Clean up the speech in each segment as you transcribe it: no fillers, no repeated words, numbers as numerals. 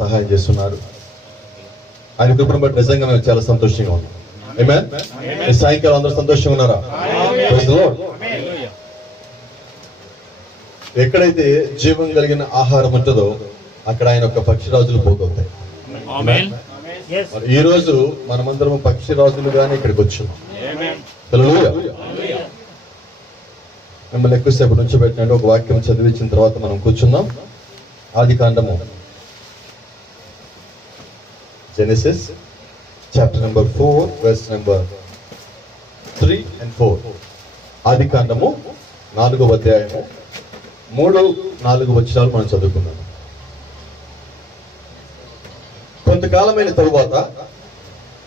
సహాయం చేస్తున్నారు. ఆయన కృపను బట్టి నిజంగా మేము చాలా సంతోషంగా ఉన్నాం. ఆమేన్. ఈ సాయంకాలం అందరూ సంతోషంగా ఉన్నారా? Praise the lord. ఎక్కడైతే జీవం కలిగిన ఆహారం ఉంటుందో అక్కడ ఆయన ఒక పక్షిరాజులు పోగవుతాయి. ఈ రోజు మనమందరం పక్షిరాజులుగానే ఇక్కడికి వచ్చున్నాం. హల్లెలూయా. మిమ్మల్ని ఎక్కువసేపు నుంచి పెట్టినట్టు ఒక వాక్యం చదివించిన తర్వాత మనం కూర్చుందాం. ఆదికాండము, Genesis chapter number 4 verse number 3 and 4. ఆదికాండము 4వ అధ్యాయము 3-4 వచనాలు మనం చదువుకున్నాం. కొంతకాలమైన తరువాత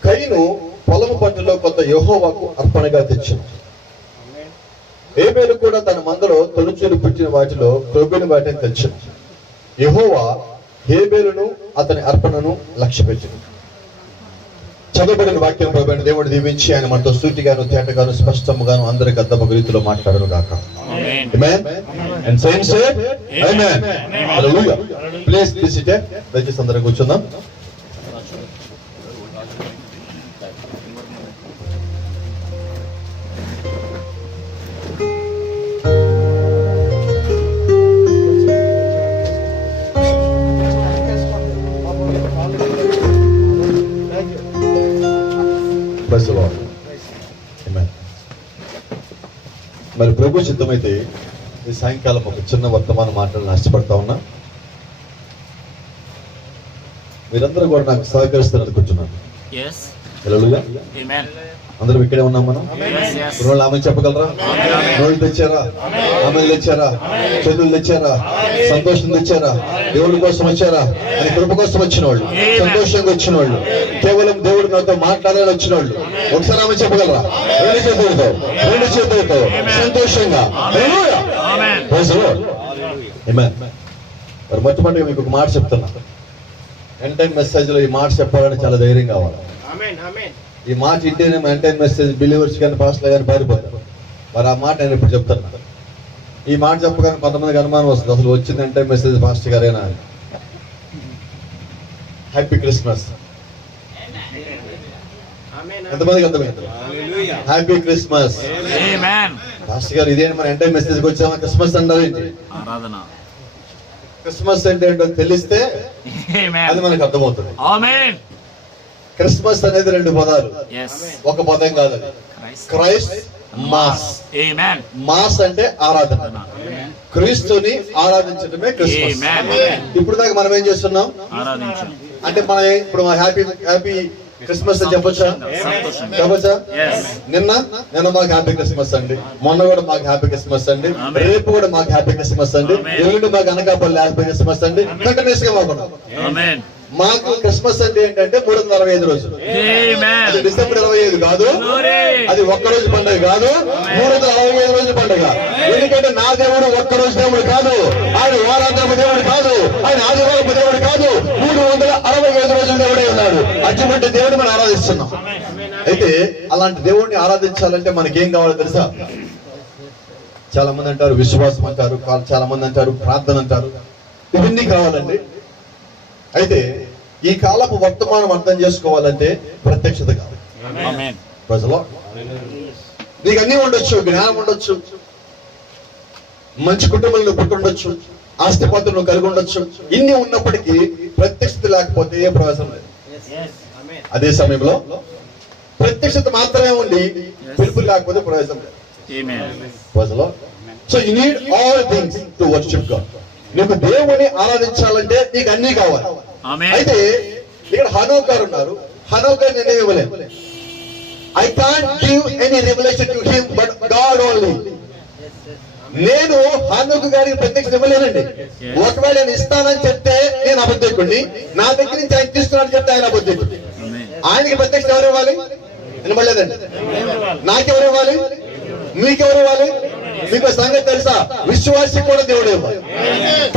కయీను పొలము పంటలో కొంత యెహోవాకు అర్పణగా తెచ్చాడు. హేబేలు కూడా తన మందలో తొలిచూలు పుట్టిన వాటిలో క్రొవ్విన వాటిని తెచ్చాడు. యెహోవా హేబేలును అతని అర్పణను లక్ష్యపెట్టాడు. చదవబడిన వాక్యం ప్రభువైన దేవుడు దీవించి ఆయన మనతో సూటిగాను తేటగాను స్పష్టముగాను అందరికి అర్థమగు రీతిలో మాట్లాడను గాక. Amen. And saints say amen. Hallelujah. Please be seated. దయచేసి అందరూ కూర్చుందాం. మరి ప్రభు చిత్తమైతే ఈ సాయంకాలం ఒక చిన్న వర్తమానం మాట్లాడాలని ఆశపడతా ఉన్నా. మీరందరూ కూడా నాకు సహకరిస్తారు అనుకుంటున్నాను. హల్లెలూయా. అందరం ఇక్కడే ఉన్నాం మనం. రోజు ఆమె చెప్పగలరా? రోజులు తెచ్చారా? ఆమెలు తెచ్చారా? చేతులు తెచ్చారా? సంతోషం తెచ్చారా? దేవుడి కోసం వచ్చారా? అని కృప కోసం వచ్చిన వాళ్ళు, సంతోషంగా వచ్చిన వాళ్ళు, కేవలం దేవుడు నాతో మాట్లాడాలని వచ్చిన వాళ్ళు ఒకసారి ఆమె చెప్పగలరా? రెండు చేతులతో సంతోషంగా. మరి మొట్టమొదటిగా మీకు ఒక మాట చెప్తున్నా. ఎండ్ టైం మెసేజ్ లో ఈ మాట చెప్పాలని చాలా ధైర్యం కావాలి. ఈ మాట ఇంటేనే ఎండ్ టైం మెసేజ్ బిలీవర్స్ కానీ పాస్టర్లు కానీ పారిపోతారు. మరి ఆ మాట నేను ఇప్పుడు చెప్తాను. ఈ మాట చెప్పగానే కొంతమందికి అనుమానం వస్తుంది, అసలు వచ్చింది ఎండ్ టైం మెసేజ్ పాస్టర్ గారేనా అని. Happy Christmas. ఎంతమందికి అర్థమైంది? Happy Christmas. పాస్టర్ గారు ఇదేంటి మన ఎండ్ టైం మెసేజ్కి వచ్చామా? క్రిస్మస్ అన్నారు ఏంటి? క్రిస్మస్ అంటే ఏంటో తెలిస్తే అది మనకు అర్థమవుతుంది. క్రిస్మస్ అనేది 2 పదాలు, ఒక పదం కాదు. Christ mass. మాస్ అంటే ఆరాధన. క్రీస్తుని ఆరాధించడమే క్రిస్మస్. ఇప్పుడు దాకా మనం ఏం చేస్తున్నాం అంటే మనం ఇప్పుడు హ్యాపీ క్రిస్మస్ అని చెప్పొచ్చా? నిన్న మాకు హ్యాపీ క్రిస్మస్ అండి, మొన్న కూడా మాకు హ్యాపీ క్రిస్మస్ అండి, రేపు కూడా మాకు హ్యాపీ క్రిస్మస్ అండి, ఎల్లుండి మాకు అనకాపల్లి హ్యాపీ క్రిస్మస్ అండి. కంటిన్యూస్ గా మాకు క్రిస్మస్ అంటే ఏంటంటే 365 రోజులు. అది డిసెంబర్ 25 కాదు, అది ఒక్కరోజు పండుగ కాదు, 365 రోజుల పండుగ. ఎందుకంటే నా దేవుడు ఒక్కరోజు దేవుడు కాదు, ఆయన వారాంతరపు దేవుడు కాదు, ఆయన ఆదివారపు దేవుడు కాదు, 365 రోజుల దేవుడే ఉన్నాడు. అటువంటి దేవుడిని మనం ఆరాధిస్తున్నాం. అయితే అలాంటి దేవుడిని ఆరాధించాలంటే మనకేం కావాలో తెలుసా? చాలా మంది అంటారు విశ్వాసం అంటారు, చాలా మంది అంటారు ప్రార్థన అంటారు. ఇవన్నీ కావాలండి. అయితే ఈ కాలపు వర్తమానం అర్థం చేసుకోవాలంటే ప్రత్యక్షత కాదు. ప్రజలో నీకు అన్ని ఉండొచ్చు, జ్ఞానం ఉండొచ్చు, మంచి కుటుంబంలో పుట్టుండొచ్చు, ఆస్తిపాత్రలు కలిగి ఉండొచ్చు. ఇన్ని ఉన్నప్పటికీ ప్రత్యక్షత లేకపోతే ఏ ప్రవేశం లేదు. అదే సమయంలో ప్రత్యక్షత మాత్రమే ఉండి పిలుపు లేకపోతే ప్రవేశం లేదు. ప్రజలో so you need all things to worship God. నీకు దేవుని ఆరాధించాలంటే నీకు అన్ని కావాలి. అయితే ఇక్కడ హనోక్ గారు ఉన్నారు. హనోక్ గారు నేనే ఇవ్వలేను. I can't give any revolution to him but God only. నేను హనోక్ గారికి ప్రత్యక్షత ఇవ్వలేనండి. ఒకవేళ నేను ఇస్తానని చెప్తే నేను అబద్ధకుడిని, నా దగ్గర నుంచి ఆయన తీస్తున్నానని చెప్తే ఆయన అబద్ధకుడు. ఆయనకి ప్రత్యక్షత ఎవరు ఇవ్వాలి? వినబడలేదండి. నాకెవరు ఇవ్వాలి? మీకెవరు ఇవ్వాలి? మీకు సంగతి తెలుసా? విశ్వాసి కూడా దేవుడే ఇవ్వాలి,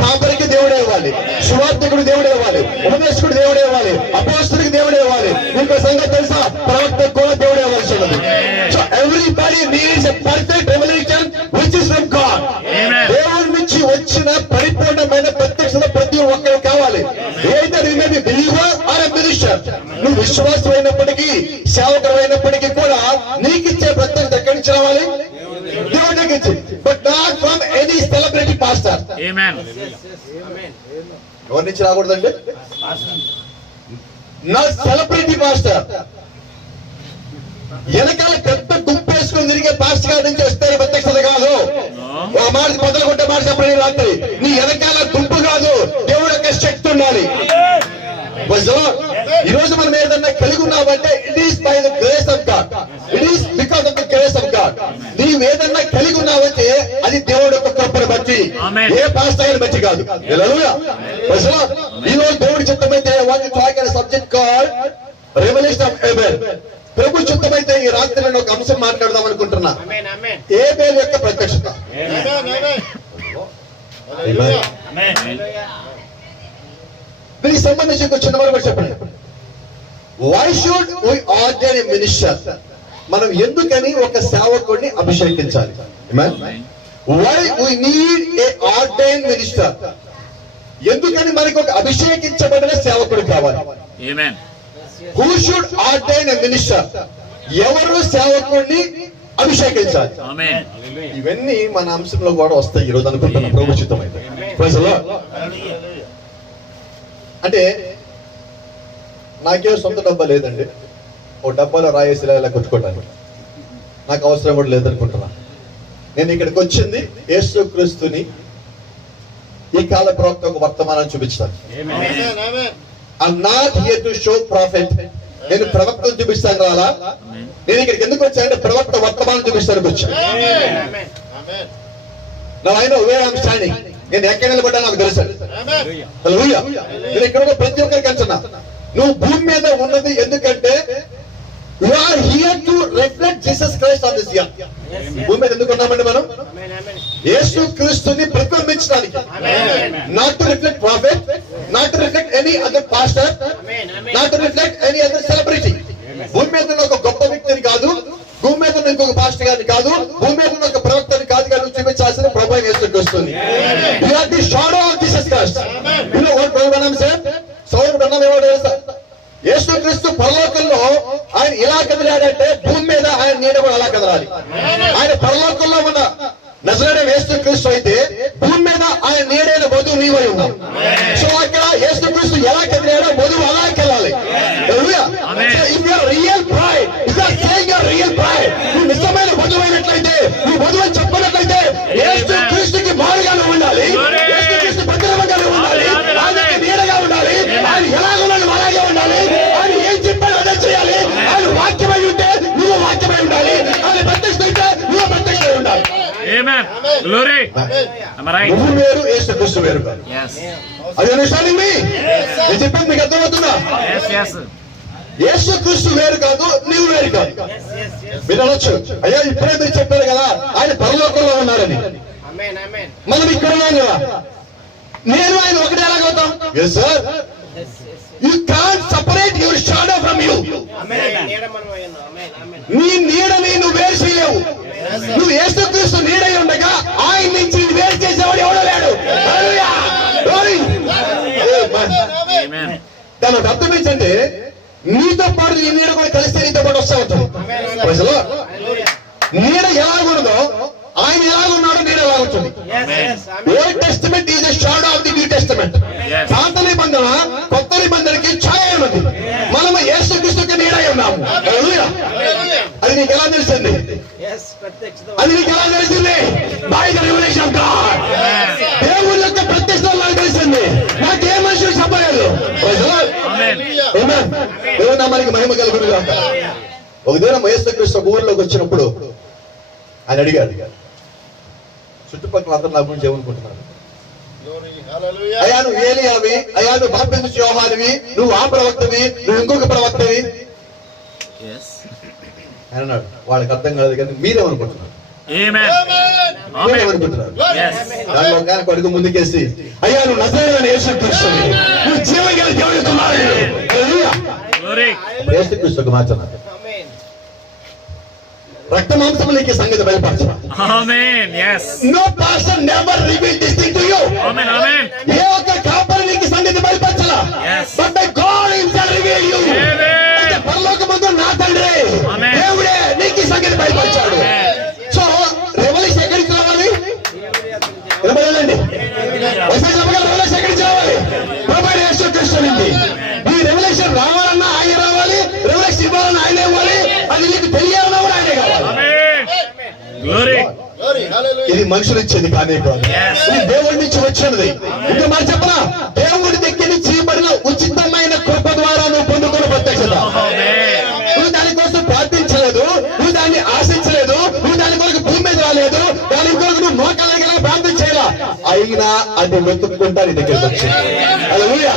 కాపరికి దేవుడే ఇవ్వాలి, సువార్తికుడు దేవుడే ఇవ్వాలి, ఉపదేశకుడు దేవుడే ఇవ్వాలి, అపోస్తలుడికి దేవుడే ఇవ్వాలి. మీకు సంగతి తెలుసా? ప్రవక్తకు కూడా దేవుడే ఇవ్వాల్సి ఉన్నది. So everybody needs a perfect revolution which is from God. దేవుడి నుంచి వచ్చిన పరిపూర్ణమైన ప్రత్యక్షత ప్రతి ఒక్కరికి కావాలి. ఏదైతే may be believer are a minister. నువ్వు విశ్వాసం అయినప్పటికీ సేవకుడు అయినప్పటికీ కూడా నీకు ఇచ్చే ప్రత్యక్షత ఎక్కడి నుంచి రావాలి? దేవుడి దగ్గర నుంచి. But not from any celebrity pastor. Amen. ఎవరి నుంచి రాకూడదండి? నా సెలబ్రిటీ పాస్టర్, వెనకాల పెద్ద గుంపేసుకుని తిరిగే పాస్టర్ గారి నుంచి వస్తే ప్రత్యక్షత కాదు. ఆ మాట మొదలు కొట్టే మాట చెప్పండి రాత్రి. నీ వెనకాల గుంపు కాదు, దేవుడు యొక్క శక్తి ఉండాలి. ఈ రోజు మనం ఏదన్నా కలిగి ఉన్నామంటే it is by the grace of God, it is because of the grace of God. నీవు ఏదన్నా కలిగి ఉన్నావంటే అది దేవుడు యొక్క కృపను బట్టి, ఏ పాస్టర్ బట్టి కాదు. హల్లెలూయా. ఈ రోజు దేవుడి చిత్తమైతే subject call revolution of Abel. ప్రభు చిత్తమైతే ఈ రాత్రి నేను ఒక అంశం మాట్లాడదాం అనుకుంటున్నా. ఏబెల్ యొక్క ప్రత్యక్షత. దీనికి సంబంధించి ఒక చిన్న మాట చెప్పండి. Why should we ordain a minister? మనం ఎందుకని ఒక సేవకుడిని అభిషేకించాలి? Why we need a ordain minister? ఎందుకని మనకి ఒక అభిషేకించబడిన సేవకుడు కావాలి? Amen. Who should ordain a minister? ఎవరు సేవకుడిని అభిషేకించాలి? ఆమేన్. ఇవన్నీ మన అంశంలో కూడా వస్తాయి ఈ రోజు అనుకుంటున్నాం ప్రభు చిత్తమైతే. Praise the lord. అంటే నాకేం సొంత డబ్బా లేదండి, ఓ డబ్బాలో రాయేసి ఇలా కొట్టుకోవడానికి నాకు అవసరం కూడా లేదనుకుంటున్నా. నేను ఇక్కడికి వచ్చింది యేసుక్రీస్తుని ఈ కాల ప్రవక్త ఒక వర్తమానం చూపించాను. I'm not here to show prophet. నేను ప్రవక్తను చూపిస్తాను రాలా. నేను ఇక్కడికి ఎందుకు వచ్చానంటే ప్రవక్త వర్తమానం చూపిస్తానికి వచ్చాను. Now I know where I'm standing. నేను ఎక్కడ నిలబడ్డా నాకు తెలుసు. హల్లెలూయా. నేను ఇక్కడ ప్రతి ఒక్కరికి అంటున్నా, నువ్వు భూమి మీద ఉన్నది ఎందుకంటే you are here to reflect Jesus Christ on this earth. భూమి మీద ఎందుకు ఉన్నామండి మనం? యేసు క్రీస్తుని ప్రతిబింబించడానికి. Not to reflect prophet, not to reflect any other pastor, not to reflect any other celebrity. భూమి మీద ఉన్న ఒక గొప్ప వ్యక్తిని కాదు, భూమి మీద ఉన్న ఇంకొక పాస్టర్ గారిని కాదు, భూమి మీద ఉన్న ఒక ప్రవక్తని కాదు, కానీ చూపించాల్సిన ప్రభు యేసు క్రీస్తుని. You are the shadow of Jesus Christ. You know what Brother Branham said? సౌలు బ్రహ్మం ఏమో తెలుసా? యేసు క్రీస్తు పరలోకంలో ఆయన ఇలా కదిలాడంటే భూమి మీద ఆయన నీడ కూడా అలా కదలాలి. ఆయన పరలోకంలో ఉన్న నజరేయుడైన యేసు క్రీస్తు అయితే భూమి మీద ఆయన నీడైన వధువు నీవై ఉన్నావు. సో అక్కడ యేసు క్రీస్తు ఎలా కదిలాడో వధువు అలా కదలాలి. నువ్వు నిజమైన వధువు అయినట్లయితే, నువ్వు వధువు అని చెప్పినట్లయితే యేసు క్రీస్తుకి మారుగా ఉండాలి, యేసు క్రీస్తు భద్రంగా ఉండాలి, ఆయనకి నీడగా ఉండాలి, ఆయన ఎలా ఉన్నాడు అలాగే ఉండాలి, ఆయన ఏం చెప్పాడు అదే చేయాలి, ఆయన వాక్యమై ఉంటే నువ్వు వాక్యమై ఉండాలి, ఆయన ప్రత్యక్ష అయితే నువ్వు ప్రత్యక్షమై ఉండాలి. Amen. Glory. Am I right? నువ్వు వేరు, యేసు క్రీస్తు వేరు. Yes. అది అండర్స్టాండింగ్ మీ? నేను చెప్పేది మీకు అర్థమవుతుందా? Yes, yes. యేసు క్రీస్తు వేరు కాదు, నీవు వేరు కాదు. మీరు అనొచ్చు, అయ్యా ఇప్పుడే మీరు చెప్పారు కదా ఆయన పరలోకంలో ఉన్నారని. మనం ఇక్కడ ఉన్నాం కదా, నేను ఆయన ఒకటే ఎలాగవుతాం? Yes sir. You can't separate your shadow from you. నీ నీడని నువ్వు వేరు చేయలేవు. నువ్వు యేసుక్రీస్తు నీడై ఉండగా ఆయన నుంచి వేరు చేసేవాడు ఎవడో లేడు. హల్లెలూయా. దాని అర్థం ఏంటంటే నీతో పాటు ఈ నీడ కూడా కలిస్తే నీతో పాటు వస్తూ ఉంటుంది. నీడ ఎలాగుండదో ఆయన ఎలాగున్నాడో నీడ ఎలాగుంటుంది. Old testament is a shadow of the new testament. పాత నిబంధన కొత్త నిబంధనకి ఛాయ ఉన్నది. మనము యేసుక్రీస్తుకి నీడై ఉన్నాము. హల్లెలూయా. అది నీకు ఎలా తెలిసింది? అది నీకు ఎలా తెలిసింది? By the revolution of God. దేవుని యొక్క ప్రత్యక్షత నాకు తెలిసింది. నాకే మనుషులు చెప్పలేదు. దేవుని నామానికి మహిమ కలుగును గాక. ఒక దినం యేసుక్రీస్తు ఒక ఊరిలోకి వచ్చినప్పుడు ఆయన అడిగాడు, చుట్టుపక్కల అందరూ నా గురించి ఏమనుకుంటున్నారు? అయ్యా నువ్వు ఏలియావి, అయ్యా నువ్వు బాప్తిస్మ యోహానువి, నువ్వు ఆ ప్రవక్తవి, నువ్వు ఇంకొక ప్రవక్తవి అని అన్నాడు. వాళ్ళకి అర్థం కాదు కానీ మీరేమనుకుంటున్నారు? మీరేమనుకుంటున్నారు? దానిలో ఒక ఆయన అడుగు ముందుకేసి, అయ్యా నువ్వు నజరేయుడైన యేసుక్రీస్తువి, నువ్వు జీవగల దేవుని కుమారుడు. యేసుక్రీస్తుకు మార్చన్నారు. రక్త మాంసములకి సంగతి బయలుపరచరా? ఆమేన్. yes. No pastor never revealed this thing to you. ఆమేన్. ఆమేన్. ఏ ఒక్క కాపరి నీకు సంగతి బయలుపరచలా. Yes. But by God himself reveal you. Amen. అయితే పరలోకమందు నా తండ్రి Amen. దేవుడే నీకు ఈ సంగతి బయలుపరిచాడు. సో రెవల్యూషన్ ఎక్కడికి రావాలి? వినపడలేదండి. ఒకసారి చెప్పగలరు, రెవల్యూషన్ ఎక్కడికి రావాలి? ప్రభువైన యేసుక్రీస్తు నుండి. ఈ రెవల్యూషన్ రావాలన్నా ఆయన రావాలి, రెవల్యూషన్ ఇవ్వాలన్నా ఆయనే ఇవ్వాలి, అది నీకు తెలియాలన్నా కూడా ఆయనే కావాలి. Amen. Glory. ఇది మనుషులు ఇచ్చేది కానీ కాదు, Yes. ఇది దేవుడి నుంచి వచ్చినది. ఇంకా మరి చెప్పనా, దేవుడి దగ్గర నుంచి ఇవ్వబడిన ఉచితమైన కృప ద్వారా నువ్వు పొందుకున్న ప్రత్యక్షత. Amen. నువ్వు దానికోసం ప్రార్థించలేదు, నువ్వు దాన్ని ఆశించలేదు, నువ్వు దాని కొరకు భూమి మీద రాలేదు, దాని కొరకు నువ్వు మోకాళ్ళ ప్రార్థన చేయాల, అయినా అది వెతుక్కుంటా నీ దగ్గరికి వచ్చింది. Hallelujah,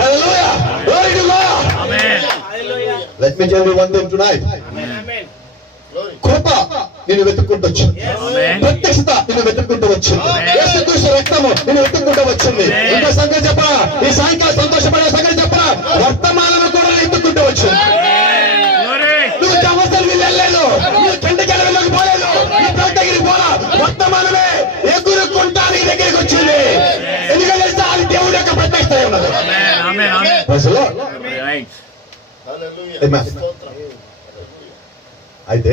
hallelujah, glory to God. Amen. Let me tell you one thing tonight. కృప నిన్ను వెతుక్కుంటూ వచ్చింది, Amen. ప్రత్యక్షత నిన్ను వెతుక్కుంటూ వచ్చింది, యేసుక్రీస్తు రక్తము నిన్ను వెతుక్కుంటూ వచ్చింది. ఇంకా సంగతి చెప్పరా, ఈ సాయంకాలం సంతోషపడే సంగతి చెప్పరా, వర్తమానము కూడా వెతుక్కుంటూ వచ్చింది. Glory. నువ్వు అవసరం వెళ్ళలేదు, నువ్వు చెండకెళ్ళ వెళ్ళకపోలేదు, నీ దగ్గరికి పోలా, వర్తమానమే ఎగురుకుంటా నీ దగ్గరికి వచ్చింది. ఎందుకంటే తెలుసా, అది దేవుడి యొక్క ప్రత్యక్షత ఉన్నది. Amen. Amen. Amen. Praise the Lord. Right. Amen. అయితే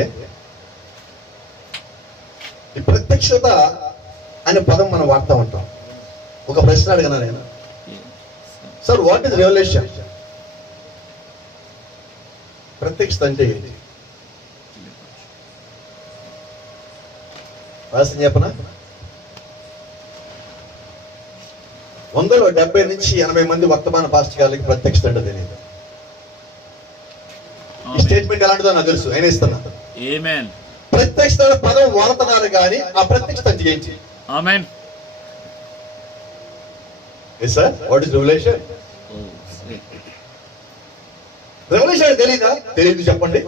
ఈ ప్రత్యక్షత అనే పదం మనం వాడుతూ ఉంటాం. ఒక ప్రశ్న అడిగినా నేను, సార్ వాట్ ఇస్ రెవల్యూషన్? ప్రత్యక్షత అంటే ఏంటి? రాసిన చెప్పనా, 170 నుంచి 80 మంది వర్తమాన పాస్టర్ గారికి ప్రత్యక్షత అంటే తెలియదు. ఈ స్టేట్మెంట్ ఎలాంటిదో నాకు తెలుసు, అయినా ఇస్తున్నా. Amen. ప్రత్యక్షత అనే పదం వాడుతున్నారు కానీ ఆ ప్రత్యక్షత అంటే ఏంటి? Amen. Yes sir, what is revolution? Revolution తెలీదా? తెలియదు చెప్పండి.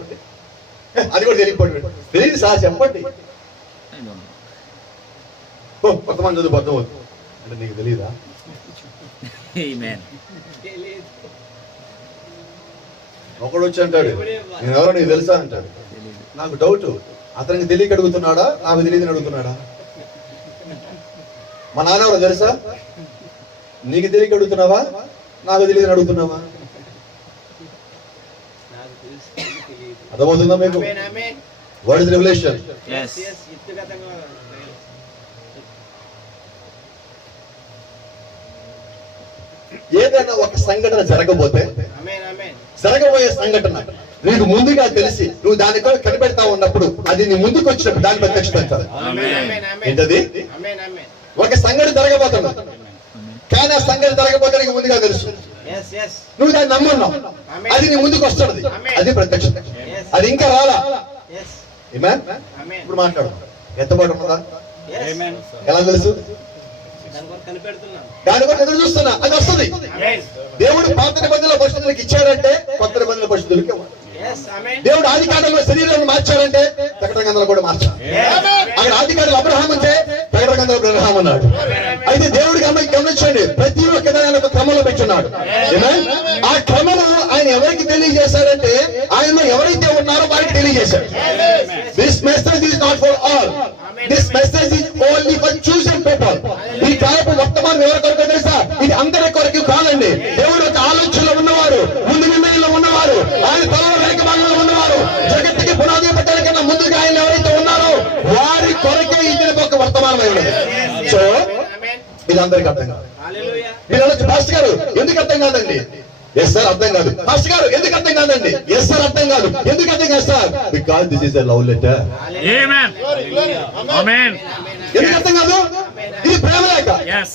అది కూడా తెలియకపోండి, తెలియదు సార్ చెప్పండి. I don't know. కొంతమంది చదువు అర్థం అవుతుంది అంటే నీకు తెలియదా? Amen. ఒకడు వచ్చి అంటాడు, నేను ఎవరో నీకు తెలుసా అంటాడు. నాకు డౌట్, అతనికి తెలియక అడుగుతున్నాడా, నాకు తెలియదని అడుగుతున్నాడా? మా నాన్న ఎవరో తెలుసా? నీకు తెలియక అడుగుతున్నావా, నాకు తెలియదని అడుగుతున్నావా? అర్థమవుతుందా మీకు? What is revolution? Yes. ఏదైనా ఒక సంఘటన జరగబోతే, జరగబోయే సంఘటన నీకు ముందుగా తెలిసి నువ్వు దాని కూడా కనిపెడతా ఉన్నప్పుడు, అది నీ ముందుకు వచ్చినప్పుడు దాని ప్రత్యక్షత అంటారు. ఏంటది? ఒక సంఘటన జరగబోతున్నా కానీ ఆ సంఘటన జరగబోతే నీకు ముందుగా తెలుసు, నువ్వు దాన్ని నమ్మున్నావు, అది నీ ముందుకు వస్తున్నది, అది ప్రత్యక్షత. అది ఇంకా రాలా. Amen? ఇప్పుడు మాట్లాడు, ఎత్తబాటు ఉన్నదా? ఎలా తెలుసు? దాని కూడా ఎదురు చూస్తున్నా, అది వస్తుంది. దేవుడు పాత నిబంధనల పరిశుద్ధులకు ఇచ్చాడంటే కొత్త నిబంధనల పరిశుద్ధులకి ఇవ్వాలి. దేవుడు ఆది కాలంలో శరీరాన్ని మార్చాడంటే ప్రకటన గ్రంథాలు కూడా మార్చాడు. అక్కడ ఆది కాలంలో అబ్రహాం అంటే ప్రకటన గ్రంథంలో అబ్రహాం అన్నాడు. అయితే దేవుడు గమనించండి, ప్రతి ఒక్క దాని ఒక క్రమంలో పెట్టున్నాడు. ఆ క్రమము ఆయన ఎవరికి తెలియజేశాడంటే, ఆయన ఎవరైతే ఉన్నారో వారికి తెలియజేశాడు. This message is not for all, this message is only for chosen people. ఈ కాలపు వర్తమానం ఎవరి కొరకు తెలుసా? ఇది అందరి కొరకు కాదండి. దేవుడు ఒక ఆలోచనలో ఉన్నవారు, ముందు నిర్ణయంలో ఉన్నవారు, ఆయన తలలో వెనక భాగంలో ఉన్నవారు, జగత్తుకి పునాది పెట్టాల కన్నా ముందుగా ఆయన ఎవరైతే ఉన్నారో వారి కొరకే ఇది ఒక వర్తమానమై ఉన్నది. సో ఇది అందరికి అర్థం కాదు. మీరు అనొచ్చు, పాస్టర్ గారు ఎందుకు అర్థం కాదండి? ఎస్ సార్, అర్థం కాదు. పాస్టర్ గారు ఎందుకు అర్థం కాదండి? ఎస్ సార్, అర్థం కాదు. ఎందుకు అర్థం కాదు sir? Because this is a love letter. Amen. Amen. ఎందుకు అర్థం కాదు? ఇది ప్రేమ లేఖ. Yes.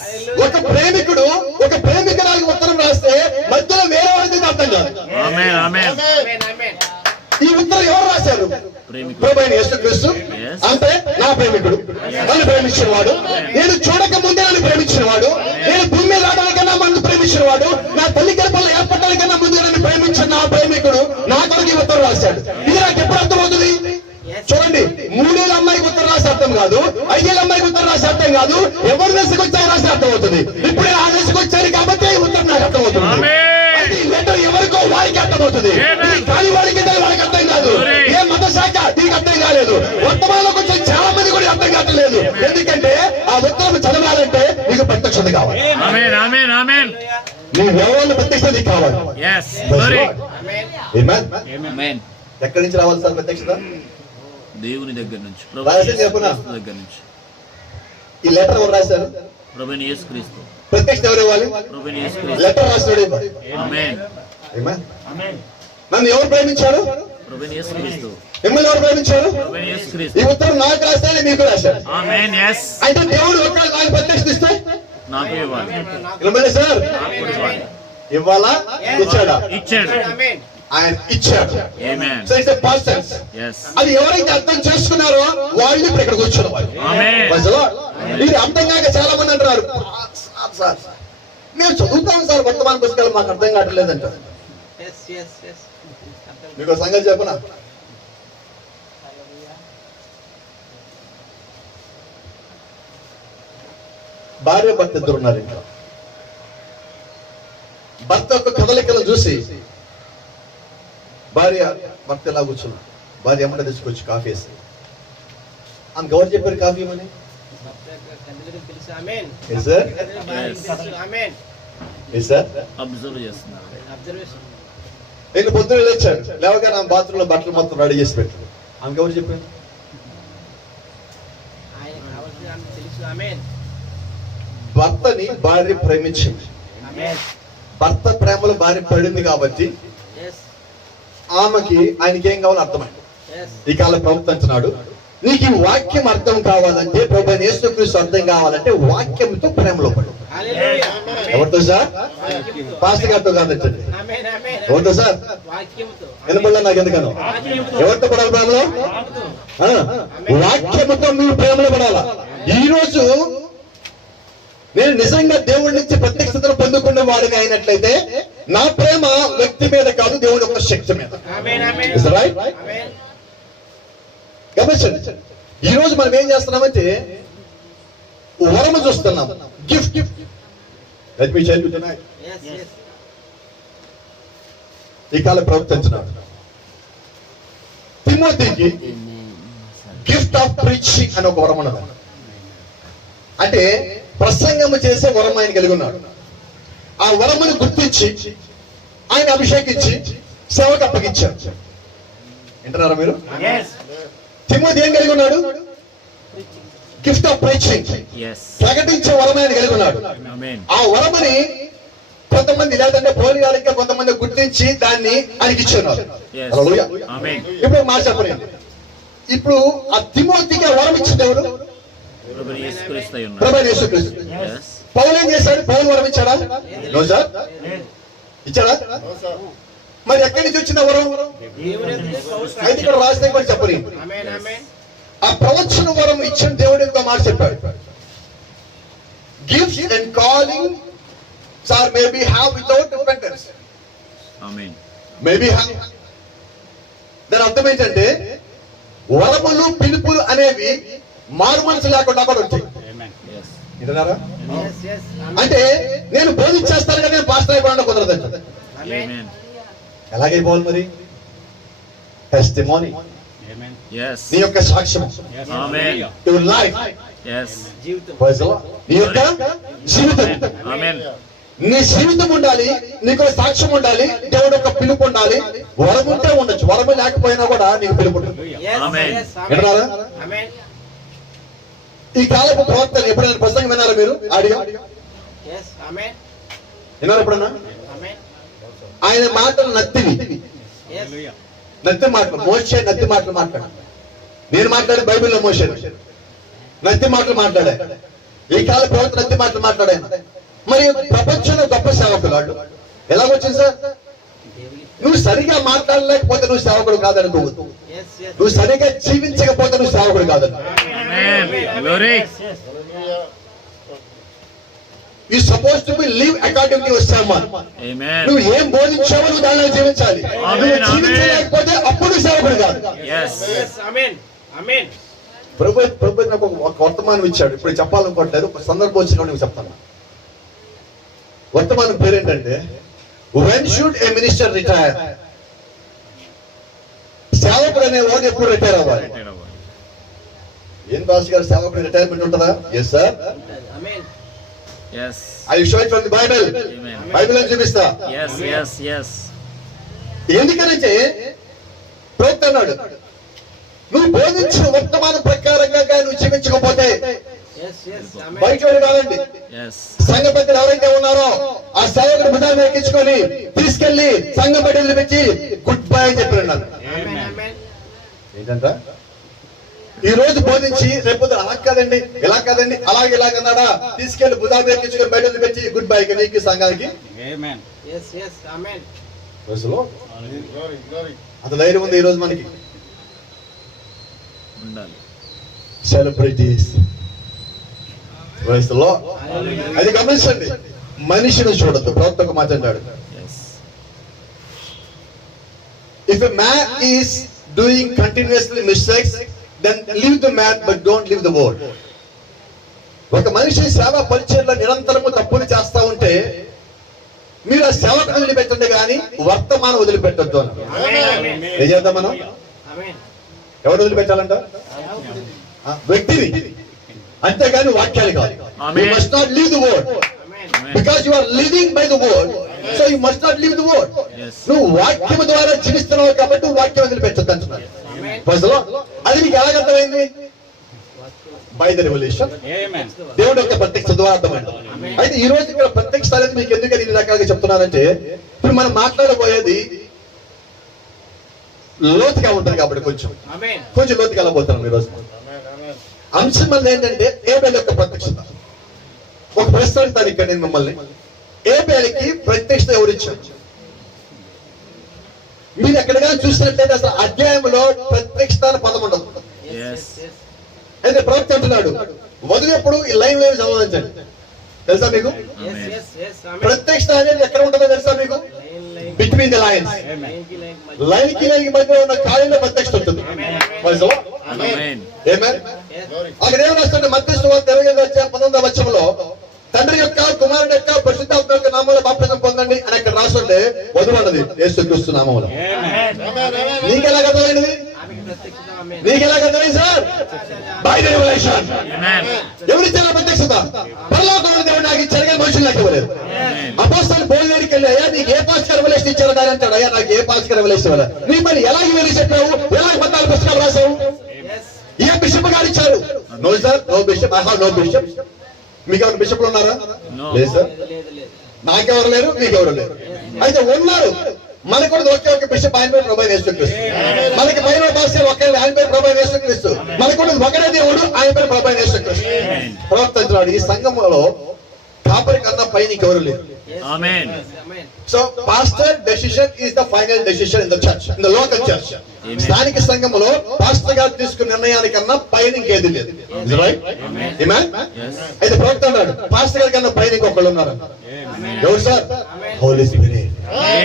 ఒక ప్రేమికుడు ఒక ప్రేమికురాలికి ఉత్తరం రాస్తే మధ్యలో వేరే వాళ్ళకి అర్థం కాదు. Amen. Amen. ఈ ఉత్తరం ఎవరు రాశారు? ప్రేమికుడు. ప్రభువైన యేసుక్రీస్తు. Yes. అంటే నా ప్రేమికుడు, నన్ను ప్రేమించిన వాడు, నేను చూడక ముందే నన్ను ప్రేమించిన వాడు, నేను భూమి మీద రావడానికన్నా నన్ను ప్రేమించిన వాడు, నా తల్లి గర్భంలో ఏర్పడడానికన్నా ముందుగా నన్ను ప్రేమించిన నా ప్రేమికుడు నా కొరకు ఈ ఉత్తరం రాశాడు. ఇది నాకు ఎప్పుడు అర్థమవుతుంది? చూడండి, 3 ఏళ్ళ అమ్మాయికి ఉత్తరం రాసి అర్థం కాదు, 5 ఏళ్ళ అమ్మాయికి ఉత్తరం రాసి అర్థం కాదు, ఎవరి దశకు వచ్చాక రాసి అర్థం అవుతుంది. ఇప్పుడే ఆ దశకు వచ్చారు కాబట్టి ఈ ఉత్తరం నాకు అర్థమవుతుంది. ఈ లెటర్ ఎవరికో వారికి అర్థమవుతుంది, కాని వారికి వాళ్ళకి అర్థం కాదు. ఏ మత శాఖ దీనికి అర్థం కాలేదు. వర్తమానంలోకి వచ్చే చాలా మంది కూడా అర్థం కావట్లేదు. ఎందుకంటే ఆ ఉత్తరం చదవాలంటే నీకు ప్రత్యక్షత కావాలి. Amen. Amen. Amen. నీ వ్యవహారాలు ప్రత్యక్షత నీకు కావాలి. Yes. Praise Glory. God. Amen. Amen. ఎక్కడి నుంచి రావాలి సార్ ప్రత్యక్షత? దేవుని దగ్గర నుంచి, రాసి చెప్పునా? క్రీస్తు దగ్గర నుంచి. ఈ లెటర్ ఎవరు రాశారు? ప్రభువైన యేసుక్రీస్తు. ప్రత్యక్షత ఎవరు ఇవ్వాలి? ప్రభువైన యేసుక్రీస్తు. లెటర్ రాస్తాడు ఇవ్వాలి. ఆమేన్. Amen. నన్ను ఎవరు ప్రేమించారు? ప్రభువైన యేసుక్రీస్తు. మిమ్మల్ని ఎవరు ప్రేమించారు? ప్రభువైన ఈ యేసుక్రీస్తు. ఉత్తరం నాకు రాస్తానే మీకు రాశారు. ఆమేన్. yes. అయితే దేవుడు ఒకవేళ నాకు ప్రత్యక్షత ఇస్తే నాకు ఇవ్వాలి. ఇవ్వమని సార్ నాకు కూడా ఇవ్వాలి. ఇవ్వాలా? ఇచ్చాడా? ఇచ్చాడు. ఆయన ఇచ్చాడు. Amen. So it's past tense. Yes. అది ఎవరైతే అర్థం చేసుకున్నారో వాళ్ళు ఇప్పుడు ఇక్కడికి వచ్చారు వాళ్ళు. Amen. ప్రజలు ఇది అర్థం కాక చాలా మంది అంటారు, సార్ మేము చదువుతాం సార్ వర్తమాన పుస్తకాలు మాకు అర్థం కావట్లేదంట. మీకు ఒక సంగతి చెప్పనా? భార్య భర్త ఇద్దరు ఉన్నారు ఇంట్లో. భర్త యొక్క కదలికలు చూసి భార్య భర్త ఎలా కూర్చున్నాడు. భార్య ఎమ్మట తీసుకొచ్చి కాఫీ వేసి ఆమెకు ఎవరు చెప్పారు కాఫీ ఇవ్వమని? అబ్జర్వ్ చేస్తున్నారు. నేను పొద్దున లేచాడు, లేవగా నా బాత్రూమ్ లో బట్టలు మొత్తం రెడీ చేసి పెట్టాడు. ఆమెకు ఎవరు చెప్పారు? భర్తని భార్య ప్రేమించింది. భర్త ప్రేమలో భార్య పడింది కాబట్టి ఆమెకి ఆయనకి ఏం కావాలో అర్థమైంది. ఈ కాల ప్రభుత్వం అంటున్నాడు, నీకు ఈ వాక్యం అర్థం కావాలంటే, ప్రభువైన యేసుక్రీస్తు అర్థం కావాలంటే వాక్యంతో ప్రేమలో పడు. ఎవరితో సార్? పాస్టర్ గారితో కాదండి. ఎవరితో సార్? వినపడలే నాకు ఎందుకనో. ఎవరితో పడాలి ప్రేమలో? వాక్యముతో మీరు ప్రేమలో పడాలా. ఈ రోజు నేను నిజంగా దేవుడి నుంచి ప్రత్యక్షతను పొందుకున్న వాడిని అయినట్లయితే నా ప్రేమ వ్యక్తి మీద కాదు, దేవుడి యొక్క శక్తి మీద. గమనించండి, ఈ రోజు మనం ఏం చేస్తున్నామంటే వరము చూస్తున్నాం. గిఫ్ట్ ఈ కాలం ప్రవర్తించినాడు. తిమోతికి గిఫ్ట్ ఆఫ్ ప్రీచింగ్ అని ఒక వరం ఉన్నది. అంటే ప్రసంగము చేసే వరం ఆయన కలిగి ఉన్నాడు. ఆ వరమును గుర్తించి ఆయన అభిషేకించి సేవకు అప్పగించారు. వింటున్నారా మీరు? తిమోతి ఏం కలిగి ఉన్నాడు? గిఫ్ట్ ఆఫ్ ప్రీచింగ్, ప్రకటించే వరం ఆయన కలిగి ఉన్నాడు. ఆ వరమని కొంతమంది లేదంటే పోలియాలిక కొంతమంది గుర్తించి దాన్ని ఆయనకి ఇచ్చారు. ఇప్పుడు మాట చెప్పలేదు. ఇప్పుడు ఆ తిమోతికి ఆ వరం ఇచ్చింది ఎవరు? ప్రభువైన యేసుక్రీస్తు. పౌలు ఏం చేశాడు? పౌలు వరం ఇచ్చాడా? No sir. ఇచ్చాడా? మరి ఎక్కడి నుంచి వచ్చిన వరం? అయితే ఇక్కడ రాస్తే కూడా చెప్పని ఆ ప్రవచన వరం ఇచ్చిన దేవుడు ఇంకో మాట చెప్పాడు. Gifts and calling or maybe have without repentance. Amen. Maybe have. దాని అర్థం ఏంటంటే వరములు పిలుపులు అనేవి మారు మనసు లేకుండా కూడా ఉంటాయి. వింటున్నారా? అంటే నేను బోధించేస్తాను కదా, నేను పాస్టర్ అయిపోయినా కుదరదంట. ఎలాగైపోవాలి మరి? టెస్టిమోనీ, నీ యొక్క సాక్ష్యం, యువర్ లైఫ్, నీ యొక్క జీవితం. నీ జీవితం ఉండాలి, నీకు సాక్ష్యం ఉండాలి, దేవుడు యొక్క పిలుపు ఉండాలి. వరం ఉంటే ఉండొచ్చు, వరము లేకపోయినా కూడా నీకు పిలుపు ఉంటుంది. వింటున్నారా? ఈ కాలపు ప్రవర్తన ఎప్పుడైనా ప్రసంగం విన్నారా మీరు? ఆడియో విన్నారా ఎప్పుడన్నా? ఆయన మాటలు నత్తివి, నత్తి మాటలు. మోషే నత్తి మాటలు మాట్లాడు. నేను మాట్లాడే బైబిల్లో మోషే నత్తి మాటలు మాట్లాడా. ఈ కాల ప్రవర్తన నత్తి మాటలు మాట్లాడాను. మరి ప్రపంచంలో గొప్ప సేవకులు వాళ్ళు ఎలాగొచ్చింది సార్? నువ్వు సరిగా మాట్లాడలేకపోతే నువ్వు సేవకుడు కాదనుకోవద్దు. నువ్వు సరిగా జీవించకపోతే నువ్వు సేవకుడు కాదను. You supposed to be live according to your sermon. నువ్వు ఏం బోధించావో నువ్వు దానిలో జీవించాలి. నువ్వు జీవించలేకపోతే అప్పుడు సేవకుడు కాదు. ప్రభు నాకు ఒక వర్తమానం ఇచ్చాడు. ఇప్పుడు చెప్పాలనుకోవట్లేదు, ఒక సందర్భం వచ్చిన నీకు చెప్తాను. వర్తమానం పేరేంటంటే when should a minister retire? సేవకుడు అనేవాడు ఎప్పుడు రిటైర్ అవ్వాలి? ఏం భాష గారు సేవకుడు రిటైర్మెంట్ ఉంటుందా? Yes sir. Yes. I show it from the Bible. Amen. Bible అని చూపిస్తా. Yes, yes, yes. ఎందుకనంటే ప్రోక్తన్నాడు, నువ్వు బోధించిన వర్తమానం ప్రకారంగా నువ్వు జీవించకపోతే బయట కాదండి. Yes. సంఘ పెద్దలు ఎవరైతే ఉన్నారో ఆ సేవకుడు భుజాన్ని ఎక్కించుకొని తీసుకెళ్లి సంఘం బయట పెట్టి గుడ్ బై అని చెప్పినాడు. ఏంటంట ఈ రోజు బోధించి రేపు అలా కాదండి ఇలా కాదండి అలాగే ఇలాగన్నాడా తీసుకెళ్లి భుజాన్ని ఎక్కించుకొని బయట పెట్టి గుడ్ బై నీకు సంఘానికి. అంత ధైర్యం ఉంది ఈ రోజు మనకి. ఉండాలి. సెలబ్రిటీస్ అది గమనించండి. మనిషిని చూడద్దు. ప్రవక్త ఒక మాట అంటాడు, Yes. If a man is doing continuously mistakes then leave the man but don't leave the word. ఒక మనిషి సేవా పరిచయంలో నిరంతరము తప్పులు చేస్తా ఉంటే మీరు ఆ సేవకు వదిలిపెట్టండి కానీ వర్తమానం వదిలిపెట్టద్దు అని. ఏం చేద్దాం మనం? ఎవరు వదిలిపెట్టాలంట? వ్యక్తిని, అంతేగాని వాక్యాలు కాదు. You must not leave the word because you are living by the word, so you must not leave the word. Yes. నువ్వు వాక్యం ద్వారా జీవిస్తున్నావు కాబట్టి నువ్వు వాక్యం వదిలిపెట్టద్దు అంటున్నాడు. అది నీకు ఎలాగ అర్థమైంది? By the revolution. దేవుడు యొక్క ప్రత్యక్ష ద్వారా అర్థమైంది. అయితే ఈ రోజు ఇక్కడ ప్రత్యక్ష అనేది మీకు ఎందుకని ఇన్ని రకాలుగా చెప్తున్నానంటే ఇప్పుడు మనం మాట్లాడబోయేది లోతుగా ఉంటుంది కాబట్టి కొంచెం లోతుగా వెళ్ళబోతున్నాం ఈ రోజు. అంశం వల్ల ఏంటంటే ఏబేల్ యొక్క ప్రత్యక్షత. ఒక ప్రశ్న అడుగుతాను ఇక్కడ నేను మిమ్మల్ని, ఏబేల్కి ప్రత్యక్షత ఎవరిచ్చారు? మీరు ఎక్కడైనా చూసినట్లయితే అసలు అధ్యాయంలో ప్రత్యక్షత అనే పదం ఉండదు. Yes. అయితే ప్రవక్త అంటున్నాడు, వధువు ఎప్పుడు ఈ లైన్ లైన్ చదవదండి. తెలుసా మీకు? ప్రత్యక్షత అనేది ఎక్కడ ఉంటుందో తెలుసా మీకు? Between the lines. లైన్ కి లైన్ కి మధ్య ఉన్న ఖాళీలో ప్రత్యక్షత ఉంటుంది. Amen. అక్కడ ఏం రాస్తుంటే మత్తయి సువార్త 20:19 వచనంలో తండ్రి యొక్క కుమారుడు యొక్క పరిశుద్ధాత్మ యొక్క నామంలో బాప్తిజం పొందండి అని అక్కడ రాస్తుంటే వధువు అన్నది యేసుక్రీస్తు నామములో. నీకెలా అర్థమైనది? నీకెలా అర్థమైంది సార్? By the revolution. ఎవరిచ్చారు ప్రత్యక్షత? పరలోకంలో దేవుడు నాకు ఇచ్చారు కానీ మనుషులకు ఇవ్వలేదు. అపోస్తలులు బోధన దగ్గరికి వెళ్ళి, అయ్యా నీకు ఏ పాస్టర్ రెవల్యూషన్ ఇచ్చారు దాని అంటాడు. అయ్యా నాకు ఏ పాస్టర్ రెవల్యూషన్ ఇవ్వలేదు. నీ మరి ఎలాగ వెళ్ళి చెప్పావు? ఎలాగ 14 పుస్తకాలు రాసావు? ఏ బిషప్ గారు ఇచ్చారు? No sir, no bishop. I have no bishop. మీకు ఎవరు బిషప్లు ఉన్నారా? లేదు సార్. నాకెవరు లేరు, మీకెవరు లేరు. అయితే ఉన్నారు. మనకు కూడా ఒకే ఒక బిషప్, ఆయన పేరు ప్రభువైన యేసుక్రీస్తు. మనకి పైన పాస్టర్ ఒకే, ఆయన పేరు ప్రభువైన యేసుక్రీస్తు. మనకు కూడా ఒకటే దేవుడు, ఆయన పేరు ప్రభువైన యేసుక్రీస్తు. ప్రవర్తించాడు. ఈ సంఘములో కాపరి కన్నా పై నీకెవరు లేరు. Amen. So pastor decision is the final decision in the church, in the local church. స్థానిక సంఘములో పాస్టర్ గారు తీసుకున్న నిర్ణయానికన్నా పైన ఇంకేది లేదు. Is it right? Amen. అయితే ప్రవక్త అన్నాడు, పాస్టర్ గారి కన్నా పైన ఇంకొకళ్ళు ఉన్నారు. ఎవరు సార్? హోలీ స్పిరిట్,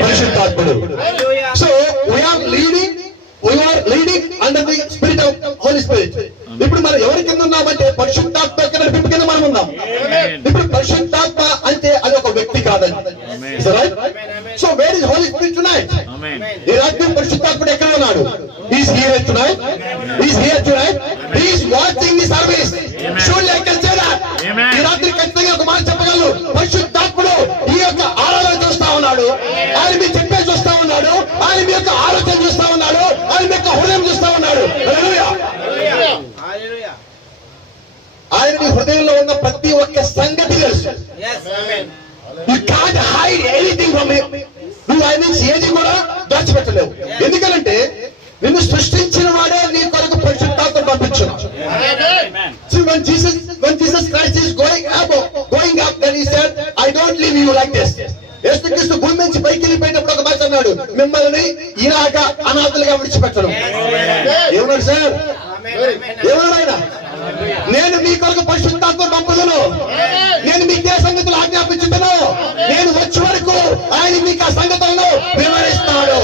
పరిశుద్ధాత్ముడు. So we are leading under the spirit of Holy Spirit. ఇప్పుడు మనం ఎవరి కింద ఉన్నామంటే పరిశుద్ధాత్మ యొక్క నడిపింపు కింద మనం ఉన్నాం. ఇప్పుడు పరిశుద్ధాత్మ అంటే అది ఒక వ్యక్తి కాదండి. Is that right? So where is Holy Spirit tonight? ఈ రాత్రి పరిశుద్ధాత్ముడు ఎక్కడ ఉన్నాడు? He is here tonight. He is here tonight. He is watching the service. Surely I can say that. ఈ రాత్రి ఖచ్చితంగా ఒక మాట చెప్పగలను, పరిశుద్ధాత్ముడు ఈ యొక్క ఆరాధన చూస్తా ఉన్నాడు. ఆయన మీ చెప్పే చూస్తా ఉన్నాడు. ఆయన మీ యొక్క ఆలోచన చూస్తా ఉన్నాడు. ఆయన మీ యొక్క హృదయం చూస్తా ఉన్నాడు. హల్లెలూయా. ఆయన మీ హృదయంలో ఉన్న ప్రతి ఒక్క సంగతి తెలుసు. You can't hide anything from him. నువ్వు ఆయన నుంచి ఏది కూడా దాచిపెట్టలేవు. ఎందుకంటే నిన్ను సృష్టించిన వాడే నీ కొరకు పరిశుద్ధాత్మను పంపించును. So when Jesus Christ is going up, then he said, I don't leave you like this. యేసుక్రీస్తు భూమి నుంచి పైకి వెళ్ళిపోయినప్పుడు ఒక మాట అన్నాడు, మిమ్మల్ని ఇలాగా అనాథలుగా విడిచిపెట్టను. ఏమన్నాడు సార్? ఏమన్నాడు ఆయన? నేను మీ కొరకు పరిశుద్ధాత్మ పంపుదును. నేను మీకు ఏ సంగతులు ఆజ్ఞాపించుతాను. నేను వచ్చే వరకు ఆయన మీకు ఆ సంగతులను వివరిస్తాడు.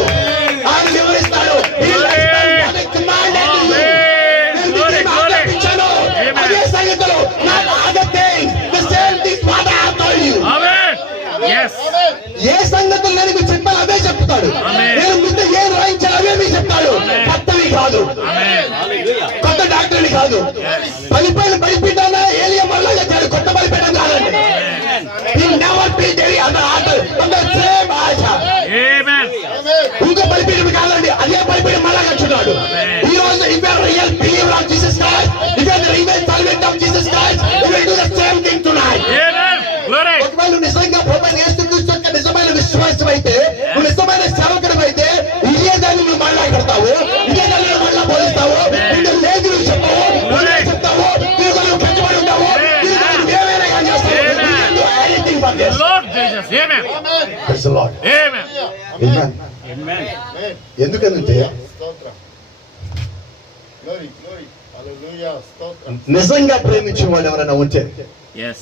ఆయన వివరిస్తాడు. అదే సంగతులు ఏ సంగతులు నేను మీకు చెప్పాను అవే చెప్తాడు. నేను ముందు ఏం రాయించాను అవే మీకు చెప్తాడు. కొత్తవి కాదు, కొత్త డాక్టర్ని కాదు. బలిపైన బలిపీఠాన ఏలియా మళ్ళా చెప్పాడు, కొత్త బలిపీఠం కాదండి. Amen. Amen. ఎందుకనంటే స్తోత్రం. Glory, glory. Hallelujah. స్తోత్రం. నిజంగా ప్రేమించిన వాళ్ళు ఎవరైనా ఉంటే Yes.